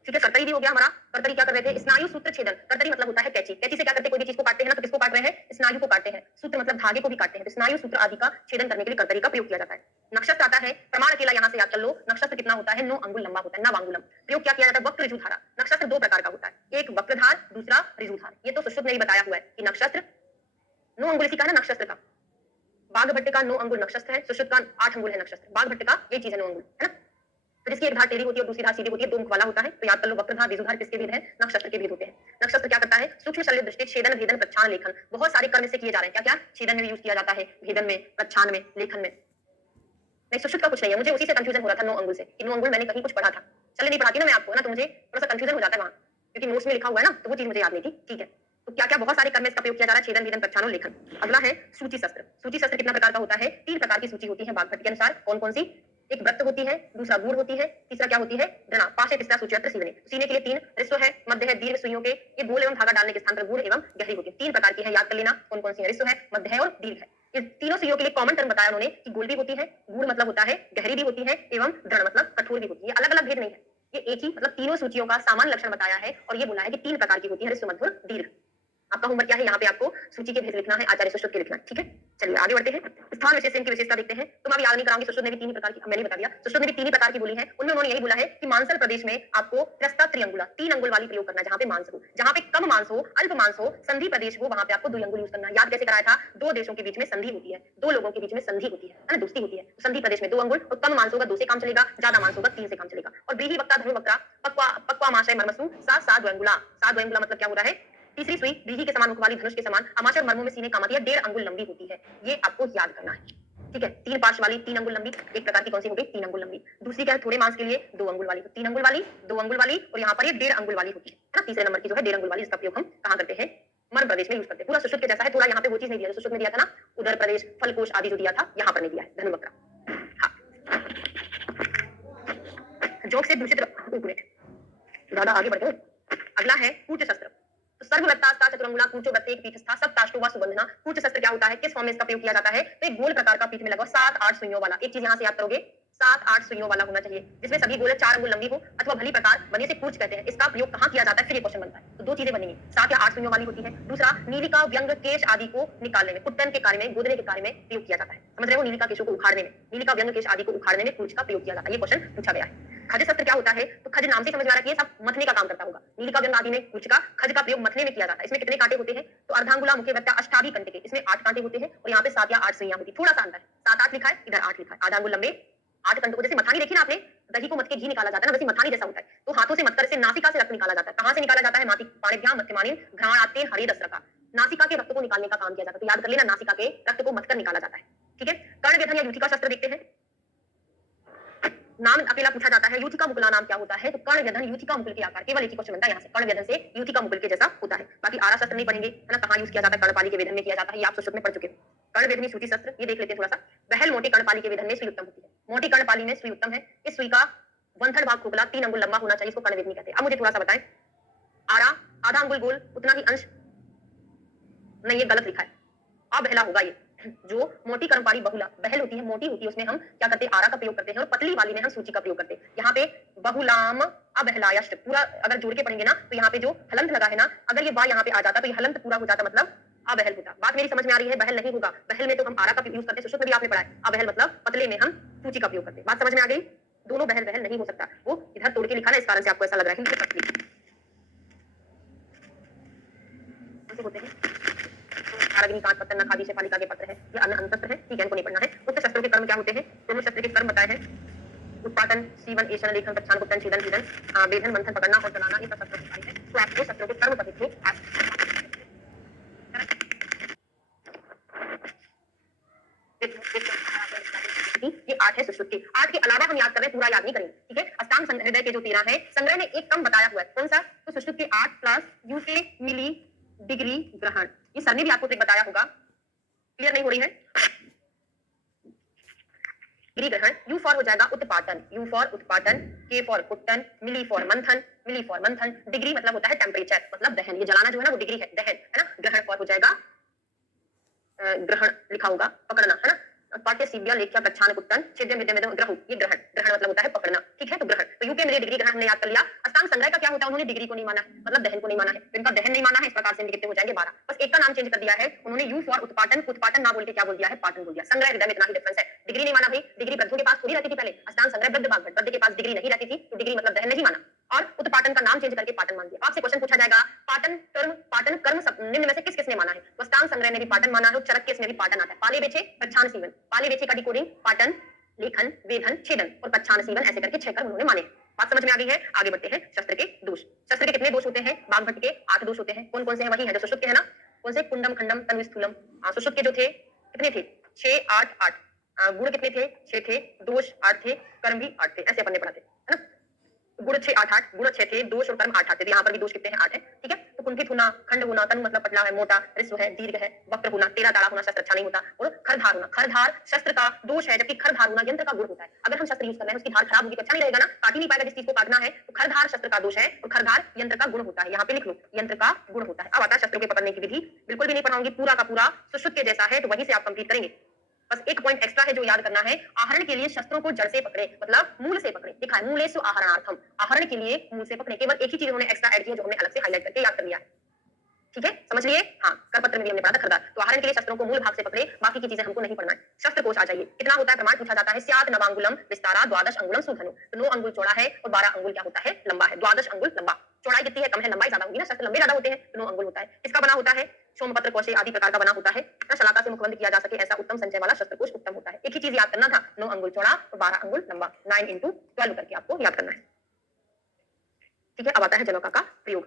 ठीक है, करतरी भी हो गया हमारा। करतरी क्या कर रहे थे? स्नायु सूत्र छेदन। करतरी मतलब होता है कैंची। कैंची से क्या करते हैं? कोई भी चीज को काटते हैं ना, तो किसको काट रहे हैं? स्नायु को काटते हैं। सूत्र मतलब धागे को भी काटते हैं। तो स्नायु सूत्र आदि का छेदन करने के लिए करतरी का प्रयोग किया जाता है। नक्षत्र आता है, प्रमाण अकेला यहाँ से याद कर लो, नक्षत्र कितना होता है, 9 अंगुल लंबा होता है, नवांगुलम। प्रयोग क्या किया जाता है, वक्र ऋजुधारा। नक्षत्र दो प्रकार का होता है, एक वक्रधार, दूसरा ऋजुधार। ये तो सुश्रुत ने भी बताया हुआ है कि नक्षत्र 9 अंगुल, इसी का है ना नक्षत्र का। बाघभट्ट का 9 अंगुल नक्षत्र है, सुश्रुत का 8 अंगुल है नक्षत्र। बाघभट्ट का ये चीज है 9 अंगुल, है ना। तो जिसकी एक धार टेढ़ी होती है और दूसरी धार सीधी होती है, दो मुख वाला होता है। तो याद कर लो, वक्रधार ऋजुधार किसके भेद है, नक्षत्र के भेद होते हैं। नक्षत्र क्या करता है, सूक्ष्म शल्य दृष्टि, छेदन, भेदन, प्रच्छान, लेखन। बहुत सारे कर्म से किए जा रहे हैं। क्या क्या, छेदन में यूज किया जाता है, भेदन में, प्रच्छान में, लेखन में। नहीं, सुश्रुत का कुछ नहीं है, मुझे उसी से कंफ्यूजन हो रहा था 9 अंगुल से, कि 9 अंगुल मैंने कहीं कुछ पढ़ा था। चलिए नहीं पढ़ाती ना मैं आपको, ना तो मुझे थोड़ा सा कंफ्यूजन हो जाता है वहां, क्योंकि नोट्स में लिखा हुआ है ना, तो वो चीज मुझे याद नहीं थी। ठीक है, तो क्या क्या बहुत सारे कर्म में इसका प्रयोग किया जा रहा है, छेदन, भेदन, प्रच्छान और लेखन। अगला है सूची शस्त्र। सूची शस्त्र कितना प्रकार का होता है, 3 प्रकार की सूची होती है बाघभट्ट के अनुसार। कौन कौन सी, एक व्रत होती है, दूसरा गूढ़ होती है, तीसरा क्या होती है, डना। पाशे, तीसरा सूचयत्र, सीवने। सीने के लिए 3 रिश्व है, मध्य है, दीर्घ सुइयों के, ये गोल एवं धागा डालने के स्थान पर गूढ़ एवं गहरी होती है। 3 प्रकार की है, याद कर लेना कौन कौन सी है, रिश्व है, मध्य है और दीर्घ है। इस तीनों सुइयों के लिए कॉमन टर्म बताया उन्होंने कि गोल भी होती है, गूढ़ मतलब होता है गहरी भी होती है, एवं दृढ़ मतलब कठोर भी होती है। अलग अलग भेद नहीं है, ये एक ही मतलब तीनों सूचियों का सामान्य लक्षण बताया है, और ये बोला है कि 3 प्रकार की होती है, रिश्व, मध्य और दीर्घ। आपका होमवर्क क्या है, यहाँ पे आपको सूची के भेद लिखना है, आचार्य सुश्रुत के लिखना है। ठीक है, चलिए आगे बढ़ते हैं। स्थान विशेष की विशेषता देखते हैं। तो मैं अब याद नहीं कराऊंगी, सुश्रुत ने भी 3 प्रकार की, मैंने बता दिया, सुश्रुत ने भी 3 ही प्रकार की बोली है। उनमें उन्होंने यही बोला है कि मांसल प्रदेश में आपको त्रस्ता त्रिअंगुला, 3 अंगुल वाली प्रयोग करना है, जहां पे मांस हो, जहां पे कम मांस हो, अल्प मांस हो, संधि प्रदेश हो, वहां पे आपको 2 अंगुल यूज करना है। याद कैसे कराया था, 2 देशों के बीच में संधि होती है, 2 लोगों के बीच में संधि होती है ना, दोस्ती होती है। संधि प्रदेश में 2 अंगुल, और कम मांस होगा 2 से काम चलेगा, ज्यादा मांस होगा 3 से काम चलेगा। और ब्रीहि वक्ता धनु वक्रा पक्वा पक्वा माशय मर्मसु सा सा द्वंगुला। सा द्वंगुला मतलब क्या हो रहा है, तीसरी सुई व्रीहि के समान मुख वाली, धनुष के समान, अमाशय मर्मों में सीने काम आती है, 1.5 अंगुल लंबी होती है। ये आपको याद करना है। ठीक है, 3 पार्श्व वाली 3 अंगुल लंबी, एक प्रकार की कौन सी हो गई, 3 अंगुल लंबी। दूसरी क्या है, थोड़े मांस के लिए 2 अंगुल वाली, तो 3 अंगुल वाली, 2 अंगुल वाली, और यहाँ पर ये 1.5 अंगुल वाली होती है ना। तीसरे नंबर की जो है 1.5 अंगुल वाली, इसका प्रयोग हम कहाँ करते हैं, मर्म प्रदेश में यूज करते हैं। पूरा सुश्रुत के जैसा है, थोड़ा यहाँ पे वो चीज नहीं दिया जो सुश्रुत में दिया था ना, उदर प्रदेश, फलकोश आदि जो दिया था, यहाँ पर नहीं दिया है, धनुवक्रा। हाँ, जोक से दूषित, एक मिनट ज्यादा आगे बढ़ गए। अगला है कूट शस्त्र। तो सर्वलत्तास्ता चतुरंगुला कूचो गत्तेक पीठस्था सब ताष्टो व सुबंधना। कूट शस्त्र क्या होता है, किस फॉर्म में इसका प्रयोग किया जाता है, तो एक गोल प्रकार का पीठ में लगा 7-8 सुइयों वाला। एक चीज यहाँ से याद करोगे, 7-8 सुइयों वाला होना चाहिए, जिसमें सभी गोल 4 अंगुल लंबी हो, अथवा भली प्रकार बने से कूच कहते हैं। इसका प्रयोग कहाँ किया जाता है, फिर ये क्वेश्चन बनता है। तो 2 चीजें बनेंगी, 7 या 8 सुइयों वाली होती है। दूसरा, नीलिका व्यंग केश आदि को निकालने में, कुट्टन के कार्य में, गोदने के कार्य में प्रयोग किया जाता है। समझ रहे हो, नीलिका केशों को उखाड़ने में, नीलिका व्यंग केश आदि को उखाड़ने में कूच का प्रयोग किया जाता है। ये क्वेश्चन पूछा गया है। खज शस्त्र क्या होता है, तो खज नाम से समझ में आ रहा है कि ये सब मथने का काम करता होगा। नीलिका व्यंग आदि में कुछ का, खज का प्रयोग मथने में किया जाता है। इसमें कितने कांटे होते हैं, तो अर्धांगुला मुख्य वत्या अष्टाभी कंटे के, इसमें 8 कांटे होते हैं, और यहाँ पे 7 या 8 सुइयां होती है। थोड़ा सा अंतर है, 7-8 लिखा है, इधर 8 लिखा है। आधा अंगुल लंबे 8 कंटों को, जैसे मथानी देखी ना आपने, दही को मथ के घी निकाला जाता है ना, वैसे मथानी जैसा होता है। तो हाथों से मथकर, से नासिका से रक्त निकाला जाता है। कहां से निकाला जाता है, माति पाणिभ्याम मध्यमानीन घ्राणातेन हरे रसरका, नासिका के रक्त को निकालने का काम किया जाता है। तो याद कर लेना, नासिका के रक्त को मथकर निकाला जाता है। ठीक है, कर्ण व्यथन या यूथिका शस्त्र देखते हैं। नाम अकेला पूछा जाता है, यूथिका मुकुला नाम क्या होता है, तो कर्ण व्यधन यूथिका मुकुल के आकार, केवल एक ही क्वेश्चन बनता है यहाँ से, कर्ण व्यधन से यूथिका मुकुल के जैसा होता है। बाकी आरा शस्त्र नहीं पढ़ेंगे, है ना, कहाँ यूज किया जाता है, कर्णपाली के वेधन में किया जाता है, ये आप सुश्रुत में पढ़ चुके हो। कर्ण वेधनी सूची शस्त्र, ये देख लेते हैं थोड़ा सा। बहल मोटी कर्णपाली के वेधन में सुई उत्तम होती है, मोटी कर्णपाली में सुई उत्तम है। इस सुई का 1/3 भाग खोखला, 3 अंगुल लंबा होना चाहिए, इसको कर्ण वेधनी कहते हैं। अब मुझे थोड़ा सा बताएं, आरा आधा अंगुल गोल, उतना ही अंश नहीं, ये गलत लिखा है, अबहला होगा ये। जो मोटी कर्णपाली बहुला बहल होती है, मोटी होती है, उसमें हम क्या करते हैं, आरा का प्रयोग करते हैं, और पतली वाली में हम सूची का प्रयोग करते हैं। यहाँ पे बहुलाम अबहलायष्ट पूरा अगर जोड़ के पढ़ेंगे ना, तो यहाँ पे जो हलंत लगा है ना, अगर ये बा यहाँ पे आ जाता तो ये हलंत पूरा हो जाता, मतलब अबहल होता। बात मेरी समझ में आ रही है, बहल नहीं होगा, बहल में तो हम आरा का यूज करते हैं, सुश्रुत में भी आपने पढ़ा है। अबहल मतलब पतले में हम सूची का प्रयोग करते हैं। बात समझ में आ गई, दोनों बहल बहल नहीं हो सकता, वो इधर तोड़ के लिखा ना, इस कारण से आपको ऐसा लग रहा है कि पतली होते हैं। अग्नि कांच पत्थर नखादी से पालिका के पत्र है, ये अन्न अंतस्त्र है, ठीक है, इनको नहीं पढ़ना है। उक्त शस्त्रों के कर्म क्या होते हैं, दोनों शस्त्र के कर्म बताए हैं, उत्पादन, सीवन, एषण, लेखन, प्रच्छान, कुट्टन, छेदन, भेदन, वेधन, मंथन, पकड़ना और चलाना, ये सब शस्त्रों के कार्य है। तो आपको शस्त्रों के कर्म पते थे। ये 8 है सुश्रुत के। 8 के अलावा हम याद कर रहे हैं, पूरा याद नहीं करेंगे, ठीक है। अष्टांग हृदय के जो 13 है, संग्रह में एक कम बताया हुआ है, कौन सा, तो सुश्रुत के 8 प्लस यूके मिली डिग्री ग्रहण, ये सर ने भी आपको ट्रिक बताया होगा, क्लियर नहीं हो रही है। डिग्री ग्रहण, यू फॉर हो जाएगा उत्पादन, यू फॉर उत्पादन, के फॉर कुट्टन, मिली फॉर मंथन, मिली फॉर मंथन, डिग्री मतलब होता है टेम्परेचर, मतलब दहन, ये जलाना जो है ना वो डिग्री है, दहन है ना। ग्रहण फॉर हो जाएगा ग्रहण लिखा होगा, पकड़ना है ना, उत्पाट्य सीव्या लेख्या प्रच्छान कुट्टन छेद्यम विद्यम विद्यम ग्रहु, ये ग्रहण, ग्रहण मतलब होता है पकड़ना, ठीक है, तो ग्रहण, तो यूके में डिग्री ग्रहण हमने याद कर लिया। अष्टांग संग्रह का क्या होता है, उन्होंने डिग्री को नहीं माना, मतलब दहन को नहीं माना है, तो इनका दहन नहीं माना है, इस प्रकार से इनके कितने हो जाएंगे 12, बस एक का नाम चेंज कर दिया है, उन्होंने यू फॉर उत्पाटन, उत्पाटन ना बोल के क्या बोल दिया है, पाटन बोल दिया। संग्रह हृदय में इतना ही डिफरेंस है, डिग्री नहीं माना भाई, डिग्री वृद्धों के पास थोड़ी रहती थी पहले, अष्टांग संग्रह वृद्ध भाग वृद्ध के पास डिग्री नहीं रहती थी, तो डिग्री मतलब दहन नहीं माना, और उत्पाटन का नाम चेंज करके पाटन मान दिया। आपसे क्वेश्चन पूछा जाएगा पाटन कर्म निम्न में से किस किसने माना है, तो अष्टांग संग्रह ने भी पाटन माना है और चरक केस में भी पाटन आता है। पाले बेचे प्रच्छान सीवन, पाले बेचे का डिकोडिंग पाटन लेखन वेधन छेदन और प्रच्छान सीवन ऐसे करके 6 कर्म उन्होंने माने। बात समझ में आ गई है, आगे बढ़ते हैं। शस्त्र के दोष, शस्त्र के कितने दोष होते हैं, बागभट्ट के 8 दोष होते हैं। कौन कौन से हैं, वही है जो सुश्रुत के है ना, कौन से, कुंडम खंडम तनु स्थूलम, सुश्रुत के जो थे कितने थे, 6 8 8, गुण कितने थे, 6 थे, दोष 8 थे, कर्म भी 8 थे, ऐसे अपन ने पढ़ा थे, है ना। गुण 6 8 8, गुण 6 थे, दोष और कर्म 8 8 थे, यहाँ पर भी दोष कितने हैं, 8 है, ठीक है। तो कुंठित होना, खंड होना, तनु मतलब पतला है, मोटा, ऋस्व है, दीर्घ है, वक्र होना, टेढ़ा दाढ़ा होना शस्त्र अच्छा नहीं होता, और खरधार होना, खरधार शस्त्र का दोष है, जबकि खरधार होना यंत्र का गुण होता है। अगर हम शस्त्र यूज कर रहे हैं उसकी धार खराब होगी तो अच्छा नहीं रहेगा ना, काट ही नहीं पाएगा जिस चीज को काटना है, तो खरधार शस्त्र का दोष है और खरधार यंत्र का गुण होता है, यहाँ पे लिख लो, यंत्र का गुण होता है। अब आता है शस्त्रों के पकड़ने की विधि, बिल्कुल भी नहीं पढ़ाऊंगी, पूरा का पूरा सुश्रुत के जैसा है, तो वहीं से आप कंप्लीट करेंगे। बस एक पॉइंट एक्स्ट्रा है जो याद करना है, आहरण के लिए शस्त्रों को जड़ से पकड़े, मतलब मूल से पकड़े, लिखा है मूलेषु आहरणार्थम, आहरण के लिए मूल से पकड़े। केवल एक ही चीज उन्होंने एक्स्ट्रा ऐड किया जो हमने अलग से हाईलाइट करके याद कर लिया है, ठीक है, समझ लिए। हाँ, करपत्र में भी हमने पढ़ा था खरदार, तो आहरण के लिए शस्त्रों को मूल भाग से पकड़े, बाकी की चीजें हमको नहीं पढ़ना है। शस्त्र कोश आ जाइए, कितना होता है, प्रमाण पूछा जाता है, स्यात् नवांगुलम विस्तारा 12 अंगुलम सुधनु, तो 9 अंगुल चौड़ा है और 12 अंगुल क्या होता है, लंबा है। 12 अंगुल लंबा, चौड़ाई कितनी है, कम है, लंबाई ज्यादा होगी ना, शस्त्र लंबे ज्यादा होते हैं, तो 9 अंगुल होता है। किसका बना होता है, सोमपत्र कौशे आदि प्रकार का बना होता है, शलाका से मुखबंद किया जा सके ऐसा उत्तम संचय वाला शस्त्र कोश उत्तम होता है। एक ही चीज याद करना था, 9 अंगुल चौड़ा और 12 अंगुल लंबा, 9 into 12 करके आपको याद करना है, ठीक है। अब आता है जलौका का प्रयोग,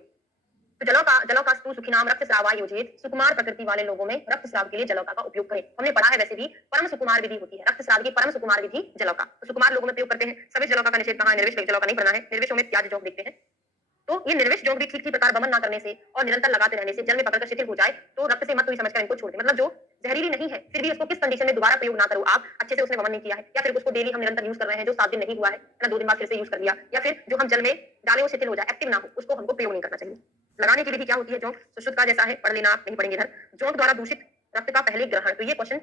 तो जलौकास्तु सुखिनाम रक्तस्रावा योजित, सुकुमार प्रकृति वाले लोगों में रक्तस्राव के लिए जलौका का उपयोग करें। हमने पढ़ा है वैसे भी परम सुकुमार विधि होती है, रक्तस्राव की परम सुकुमार विधि जलौका, तो सुकुमार लोगों में प्रयोग करते हैं। सभी जलौका का निषेध कहा है, निर्विष जलौका नहीं पढ़ना है, निर्विषों में त्याज जोंक देखते हैं। तो ये निर्विष जोंक भी ठीक ठीक प्रकार बमन ना करने से और निरंतर लगाते रहने से जल में पकड़कर शिथिल हो जाए, तो रक्त से मत हुई समझकर इनको छोड़ दे, मतलब जो जहरीली नहीं है फिर भी उसको किस कंडीशन में दोबारा प्रयोग ना करो आप, अच्छे से उसने वमन नहीं किया है, या फिर उसको डेली हम निरंतर यूज कर रहे हैं, जो 7 दिन नहीं हुआ है ना, 2 दिन बाद फिर से यूज कर लिया, या फिर जो हम जल में डाले वो शिथिल हो जाए, एक्टिव ना हो, उसको हमको प्रयोग नहीं करना चाहिए। लगाने की विधि क्या होती है, जोंक सुश्रुत का जैसा है, पढ़ लेना, आप नहीं पढ़ेंगे इधर। जोंक द्वारा दूषित रक्त का पहले ग्रहण, तो ये क्वेश्चन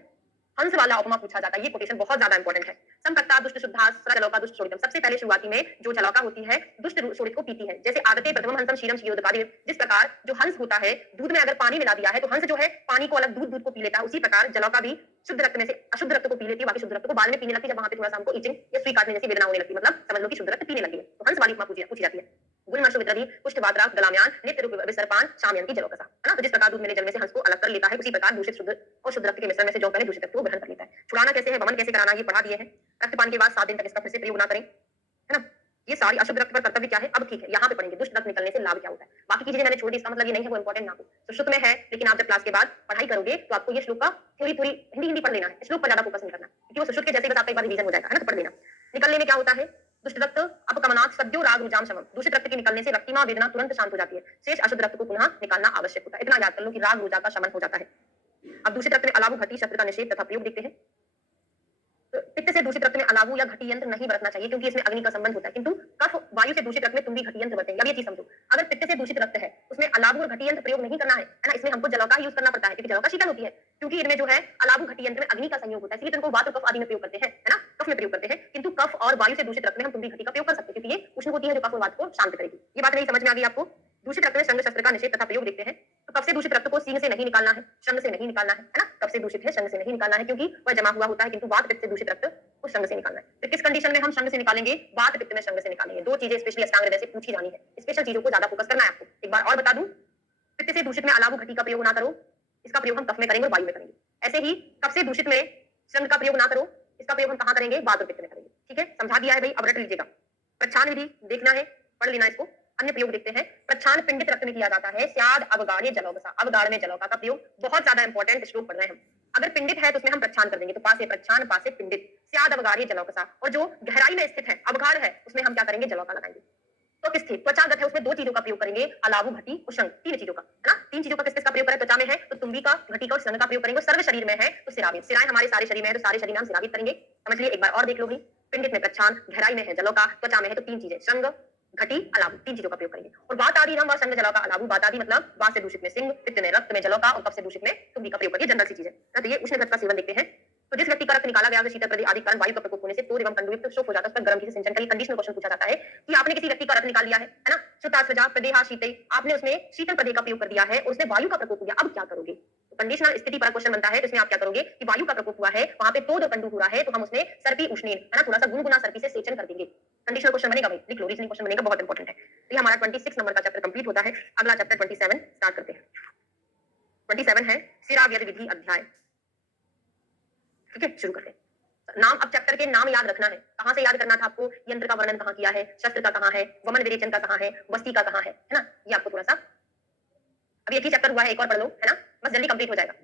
हंस वाला उपमा पूछा जाता है, ये कोटेशन बहुत ज्यादा इंपॉर्टेंट है। संपक्ता दुष्ट शुद्धा जलौका दुष्ट शोणितम, सबसे पहले शुरुआती में जो जलौका होती है दुष्ट शोणित को पीती है, जैसे आदते प्रथम हंसम क्षीरम क्षीरोदकादि, जिस प्रकार जो हंस होता है दूध में अगर पानी मिला दिया है तो हंस जो है पानी को अलग दूध को पी लेता है, उसी प्रकार जलौका भी शुद्ध रक्त में से अशुद्ध रक्त को पी लेती है, बाकी शुद्ध रक्त को बाद में पीने लगती है, जब वहां पे थोड़ा सा हमको इचिंग या सुई काटने जैसी वेदना होने लगती है, मतलब समझ लो कि शुद्ध रक्त पीने लगी है, तो हंस वाली उपमा पूछी जाती है। गुणमर्शु वितरदी पुष्ट बात्रा गलाम्यान नित्य रूप विसर्पान शामयन की जलौकसा, है ना, तो जिस प्रकार दूध में जल में से हंस को अलग कर लेता है, उसी प्रकार दूषित शुद्ध और शुद्ध रक्त के मिश्रण में से जो पहले दूषित रक्त को ग्रहण कर लेता है। छुड़ाना कैसे है, वमन कैसे कराना, ये पढ़ा दिए हैं। रक्तपान के बाद 7 दिन तक इसका फिर से प्रयोग ना करें, है ना। ये सारी अशुद्ध रक्त पर कर्तव्य क्या है, अब ठीक है यहाँ पे पढ़ेंगे दुष्ट रक्त निकलने से लाभ क्या होता है, बाकी की चीजें मैंने छोड़ दी, इसका मतलब ये नहीं है वो इंपॉर्टेंट ना हो, तो शुद्ध में है, लेकिन आप जब क्लास के बाद पढ़ाई करोगे तो आपको ये श्लोक का थोड़ी थोड़ी हिंदी पढ़ लेना है, श्लोक पर ज्यादा फोकस नहीं करना, क्योंकि वो शुद्ध के जैसे बस आपका एक बार रिवीजन हो जाएगा, है ना, तो पढ़ लेना। निकलने में क्या होता है, दुष्ट रक्त अपकमनात् सद्यो राग रुजाम शमम, दूषित रक्त के निकलने से रक्तिमा वेदना तुरंत शांत हो जाती है, शेष अशुद्ध रक्त को पुनः निकालना आवश्यक होता है। इतना याद कर लो कि राग रुजा का शमन हो जाता है। अब दूषित रक्त में अलावु घटी शस्त्र का निषेध तथा प्रयोग देखते हैं। तो पित्त से दूषित रक्त में अलावु या घटी यंत्र नहीं बरतना चाहिए, क्योंकि इसमें अग्नि का संबंध होता है, किंतु कफ वायु से दूषित रक्त में तुम भी घटी यंत्र बरतें। अब ये चीज समझो, अगर पित्त से दूषित रक्त है उसमें अलावु और घटी यंत्र प्रयोग नहीं करना है ना, इसमें हमको जलौका यूज करना पड़ता है, क्योंकि जलौका शीतल होती है, क्योंकि इनमें जो है अलावु घटी यंत्र में अग्नि का संयोग होता है, इसलिए तुमको वात और कफ आदि में प्रयोग करते हैं, है ना, कफ में प्रयोग करते हैं, किंतु कफ और वायु से दूषित रक्त में हम तुम भी घटी का प्रयोग कर सकते हैं, क्योंकि ये उष्ण होती है जो कफ और वात को शांत करेगी। ये बात नहीं समझ में आ गई आपको। दूषित रक्त में शंग शस्त्र का निषेध तथा प्रयोग देखते हैं। तो कफ से दूषित रक्त को सींग से नहीं निकालना है, शंग से नहीं निकालना है ना, कफ से दूषित है शंग से नहीं निकालना है, क्योंकि वह जमा हुआ होता है, किंतु वात पित्त से दूषित रक्त को शंग से निकालना है। तो किस कंडीशन में हम शंग से निकालेंगे, वात पित्त में शंग से निकालेंगे। 2 चीजें स्पेशली अष्टांग हृदय से पूछी जानी है, स्पेशल चीजों को ज्यादा फोकस करना है आपको। एक बार और बता दूं, पित्त से दूषित में अलावु घटी का प्रयोग ना करो, इसका प्रयोग हम कफ में करेंगे और वायु में करेंगे। ऐसे ही कफ से दूषित में शंग का प्रयोग ना करो, इसका प्रयोग हम कहां करेंगे, वात और पित्त में करेंगे, ठीक है, समझा दिया है भाई। अब रट लीजिएगा, प्रच्छान विधि देखना है, पढ़ लेना इसको। अन्य प्रयोग देखते हैं, प्रच्छान पिंडित रक्त में किया जाता है, स्याद अवगाढ़े जलौकसा, अवगाढ़ में जलौका का प्रयोग बहुत ज्यादा इंपॉर्टेंट श्लोक पढ़ रहे हैं हम। अगर पिंडित है तो उसमें हम प्रच्छान कर देंगे, तो पासे प्रच्छान पासे पिंडित, स्याद अवगाढ़े जलौकसा, और जो गहराई में स्थित है अवगाढ़ है उसमें हम क्या करेंगे, जलौका लगाएंगे। तो किस थी त्वचागत है उसमें 2 चीजों का प्रयोग करेंगे, अलावु घटी और शंग, 3 चीजों का, है ना, 3 चीजों का किस का प्रयोग करें, त्वचा में है तो तुम्बी का, घटी का और शंग का प्रयोग करेंगे। सर्व शरीर में है तो सिरावित, सिराएं हमारे सारे शरीर में है तो सारे शरीर में हम सिरावित करेंगे, समझ लिए। एक बार और देख लो भाई, पिंडित में प्रच्छान, गहराई में है जलौका, त्वचा में है तो 3 चीजें, शंग घटी अलावु, 3 चीजों का प्रयोग करेंगे। और बात आदि हम शंग जलौका अलावु, बात आदि मतलब वात से दूषित में सिंह, पित्त में रक्त में जलौका और कफ से दूषित में तुम्बी का प्रयोग करिए, जनरल सी चीजें। तो ये उष्ण घृत का सेवन देखते हैं। तो जिस व्यक्ति का रक्त निकाला गया उसे शीतल प्रदेश आदि कारण वायु का प्रकोप होने से पूर्व एवं कंडुयुक्त शोफ हो जाता है, उस पर गर्म घी से सिंचन का ये कंडीशनल क्वेश्चन पूछा जाता है कि आपने किसी व्यक्ति का रक्त निकाल लिया है ना, सुता सजा प्रदेहा शीते, आपने उसमें शीतल प्रदेह का प्रयोग कर दिया है और उसने वायु का प्रकोप किया, अब क्या करोगे? तो कंडीशनल स्थिति पर क्वेश्चन बनता है, तो इसमें आप क्या करोगे कि वायु का प्रकोप हुआ है, वहां पे तोद और कंडू हुआ है, तो हम उसमें सर्पी उष्णीन है ना, थोड़ा सा गुनगुना सर्पी से सेचन कर देंगे। कंडीशनल क्वेश्चन बनेगा भाई, लिख लो, रीजनिंग क्वेश्चन बनेगा, बहुत इंपॉर्टेंट है। तो ये हमारा 26 नंबर का चैप्टर कंप्लीट होता है। अगला चैप्टर 27 स्टार्ट करते हैं। 27 है शिराव्यध विधि अध्याय। ठीक है, शुरू करते हैं। नाम, अब चैप्टर के नाम याद रखना है। कहां से याद करना था आपको? यंत्र का वर्णन कहां किया है, शस्त्र का कहां है, वमन विरेचन का कहां है, वस्ती का कहां है ना, ये आपको थोड़ा सा, अभी एक ही चैप्टर हुआ है, एक और पढ़ लो है ना, बस जल्दी कंप्लीट हो जाएगा।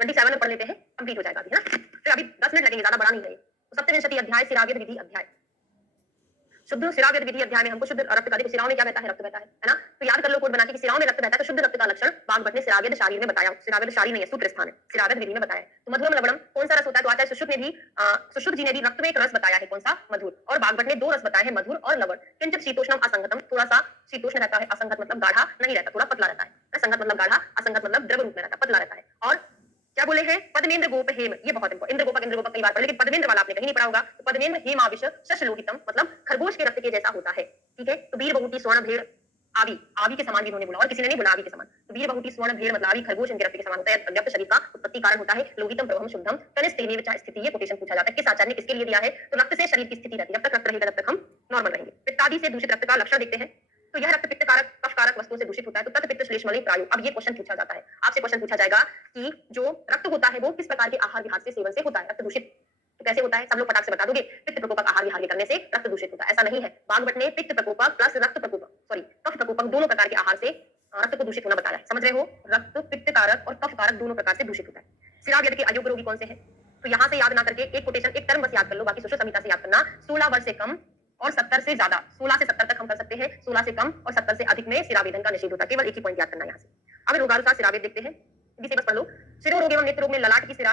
27 में पढ़ लेते हैं, कंप्लीट हो जाएगा अभी, है ना। फिर अभी 10 मिनट लगेंगे, ज्यादा बड़ा नहीं है। तो सप्तविंशति अध्याय शिराव्यध विधि अध्याय। शुद्ध शिराव्यध विधि अध्याय में हमको शुद्ध रक्त का, देखो शिराओं में क्या बहता है, रक्त बहता है ना, तो याद कर लो कोड बना के कि शिराओं में रक्त बहता है, तो शुद्ध रक्त का लक्षण बागभट्ट ने शिराव्यध शारीर में बताया। शिराव्यध शारीर नहीं है, सूत्र स्थान है, शिराव्यध विधि में बताया है। तो मधुरम लवणम कौन सा रस होता है? तो आचार्य सुश्रुत ने भी सुश्रुत जी ने भी रक्त में एक रस बताया है, कौन सा? मधुर। और बागभट्ट ने 2 रस बताए हैं, मधुर और लवण। किंचित शीतोष्णम असंगतम, थोड़ा सा शीतोष्ण रहता है, असंगत मतलब गाढ़ा नहीं रहता, थोड़ा पतला रहता है। संगत मतलब गाढ़ा, असंगत मतलब द्रव रूप में रहता है, पतला रहता है। और क्या बोले हैं? पद्मेंद्र गोप हेम, ये बहुत इंपॉर्टेंट। इंद्र गोपक कई बार पढ़ा, लेकिन पद्मेंद्र वाला आपने कहीं नहीं पढ़ा होगा। तो पद्मेंद्र हेमाविश शशलोहितम मतलब खरगोश के रक्त के जैसा होता है। ठीक है, तो वीर बहुटी स्वर्ण भेड़ आवी, आवी के समान भी इन्होंने बोला, और किसी ने नहीं बोला आवी के समान। तो वीर बहुटी स्वर्ण भेड़ मतलब आवी खरगोश इनके रक्त के समान होता है, अव्यक्त शरीर का उत्पत्ति कारण होता है। लोहितम प्रभम शुद्धम तनिस्तेनेव च स्थिति, ये कोटेशन पूछा जाता है। किस आचार्य ने किसके लिए दिया है? तो रक्त से शरीर की स्थिति रहती है, जब तक रक्त रहेगा तब तक हम नॉर्मल रहेंगे। पित्तादि से दूषित रक्त का लक्षण देखते हैं। तो यह रक्त पित्त कारक कफ कारक वस्तुओं से दूषित होता है, तो तत् पित्त श्लेष्मलि प्रायु। अब ये क्वेश्चन पूछा जाता है, आपसे क्वेश्चन पूछा जाएगा कि जो रक्त होता है वो किस प्रकार के आहार विहार से सेवन से होता है रक्त दूषित? तो कैसे होता है? सब लोग फटाक से बता दोगे, पित्त प्रकोपक आहार विहार के करने से रक्त दूषित होता है। ऐसा नहीं है, बागभट्ट ने पित्त प्रकोपक प्लस रक्त प्रकोपक, सॉरी कफ प्रकोपक दोनों प्रकार के आहार से रक्त को दूषित होना बताया है। समझ रहे हो? रक्त पित्त कारक और कफ कारक दोनों प्रकार से दूषित होता है। शिराव्यध के अयोग्य रोगी कौन से हैं? तो यहाँ से याद ना करके एक कोटेशन, एक टर्म बस याद कर लो, बाकी सुश्रुत संहिता से याद करना। 16 वर्ष से कम और 70 से ज्यादा, 16 से 70 तक हम कर सकते हैं, 16 से कम और 70 से अधिक में शिरावेदन का निषेध होता है। केवल एक ही पॉइंट याद करना है यहाँ से। अब रोगानुसार शिरावेद देखते हैं, इसे बस पढ़ लो। शिरोरोग एवं नेत्र रोग में ललाट की शिरा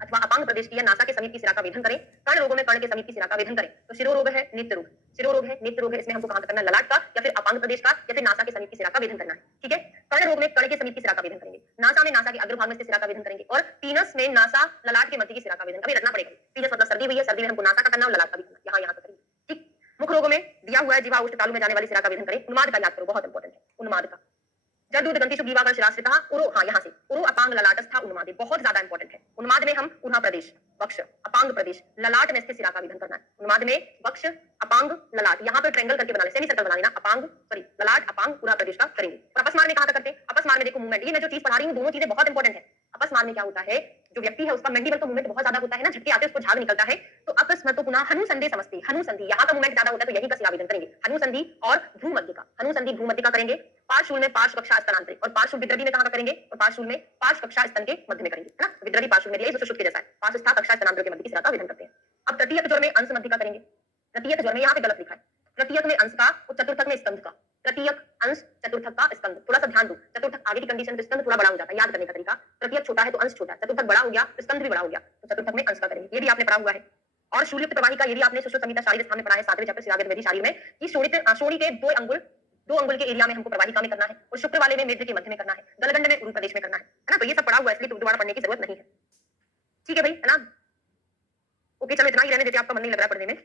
अथवा अपांग प्रदेश की या नासा के समीप की शिरा का वेधन करें। कर्ण रोगों में कर्ण के समीप की शिरा का वेधन करें। तो शिरोरोग है, नेत्र रोग, शिरोरोग है, नेत्र रोग है, इसमें हमको कहां करना है? ललाट का या फिर अपांग प्रदेश का या फिर नासा के समीप की शिरा का वेधन करना है। ठीक है, कर्ण रोग में कर्ण के समीप की शिरा का वेधन करेंगे, नासा में नासा के अग्रभाग में से शिरा का वेधन करेंगे, और पीनस में नासा ललाट के मध्य की शिरा का वेधन। अभी रखना पड़ेगा, पीनस मतलब सर्दी हुई है, सर्दी में हमको नासा का करना और ललाट का भी करना, यहाँ का करेंगे। ठीक, मुख रोगों में दिया हुआ है जीवा उष्ट तालु में जाने वाली शिरा का वेधन करें। उन्माद का याद करो, बहुत इंपॉर्टेंट है उन्माद का। जड़ दूध ग्रंथि सुग्रीवाग्र शिराश्रितः उरो, हाँ यहाँ से उरो अपांग ललाटस्था उन्मादे, बहुत ज्यादा इंपॉर्टेंट है। उन्माद में हम उन्हा प्रदेश, वक्ष, अपांग प्रदेश, ललाट में स्थित शिरा का वेधन करना है। उन्माद में वक्ष, अपांग, ललाट, यहाँ पर ट्रायंगल करके बना ले, सेमी सर्कल बना लेना, अपांग सॉरी ललाट अपांग उन्हा प्रदेश का करेंगे। और अपस्मार में कहां तक करते हैं? अपस्मार में देखो मूवमेंट, ये मैं जो चीज पढ़ा रही हूँ दोनों चीजें बहुत इंपॉर्टेंट है। अपस्मार में क्या होता है? जो व्यक्ति है उसका मैंडिबल का मूवमेंट बहुत ज्यादा होता है ना, झटके आते हैं उसको झाग निकलता है, तो अपस्मतो पुनः हनुसंधि समस्ते, हनुसंधि यहाँ का मूवमेंट ज्यादा होता है, तो यही का शिरा वेधन करेंगे। हनुसंधि और भ्रूमध्य का, हनुसंधि भ्रूमध्य का करेंगे। पार्श्वशूल में पार्श्व कक्षा स्थानांतरित, और पार्श्व विद्रवी में कहां का करेंगे? और पार्श्वशूल में पार्श्व कक्षा स्तन के मध्य में करेंगे, है ना। विद्रवी पार्श्व में दिया, ये सुश्रुत के जैसा है, पार्श्वस्था कक्षा स्थानांतरित के मध्य की शिरा का वेधन करते हैं। अब तृतीयक ज्वर में अंश मध्य का करेंगे। तृतीयक ज्वर में यहाँ पे गलत लिखा है, तृतीयक में अंश का और चतुर्थक में स्कंध का। तृतीयक अंश, चतुर्थक का स्कंध, थोड़ा सा ध्यान दो, चतुर्थक आगे की कंडीशन तो स्कंध थोड़ा बड़ा हो जाता है, याद करने का तरीका। तृतीयक छोटा है तो अंश छोटा है, चतुर्थक बड़ा हो गया तो स्कंध भी बड़ा हो गया, तो चतुर्थक में अंश का करेंगे, ये भी आपने पढ़ा हुआ है। और शूलित प्रवाही का, ये भी आपने सुश्रुत संहिता शारीर स्थान में पढ़ा है, 7वें चैप्टर शिराव्यध विधि शारीर में, कि शोणी के 2 अंगुल के एरिया में हमको प्रवाहिका में करना है, और शुक्र वाले में मेढ्र के मध्य में करना है, गलगंड में उरु प्रदेश में करना है ना। तो ये सब पढ़ा हुआ है, इसलिए दोबारा पढ़ने की जरूरत नहीं है। ठीक है भाई, है ना। ओके, चलो इतना ही रहने देते, आपका मन नहीं लग रहा पढ़ने में।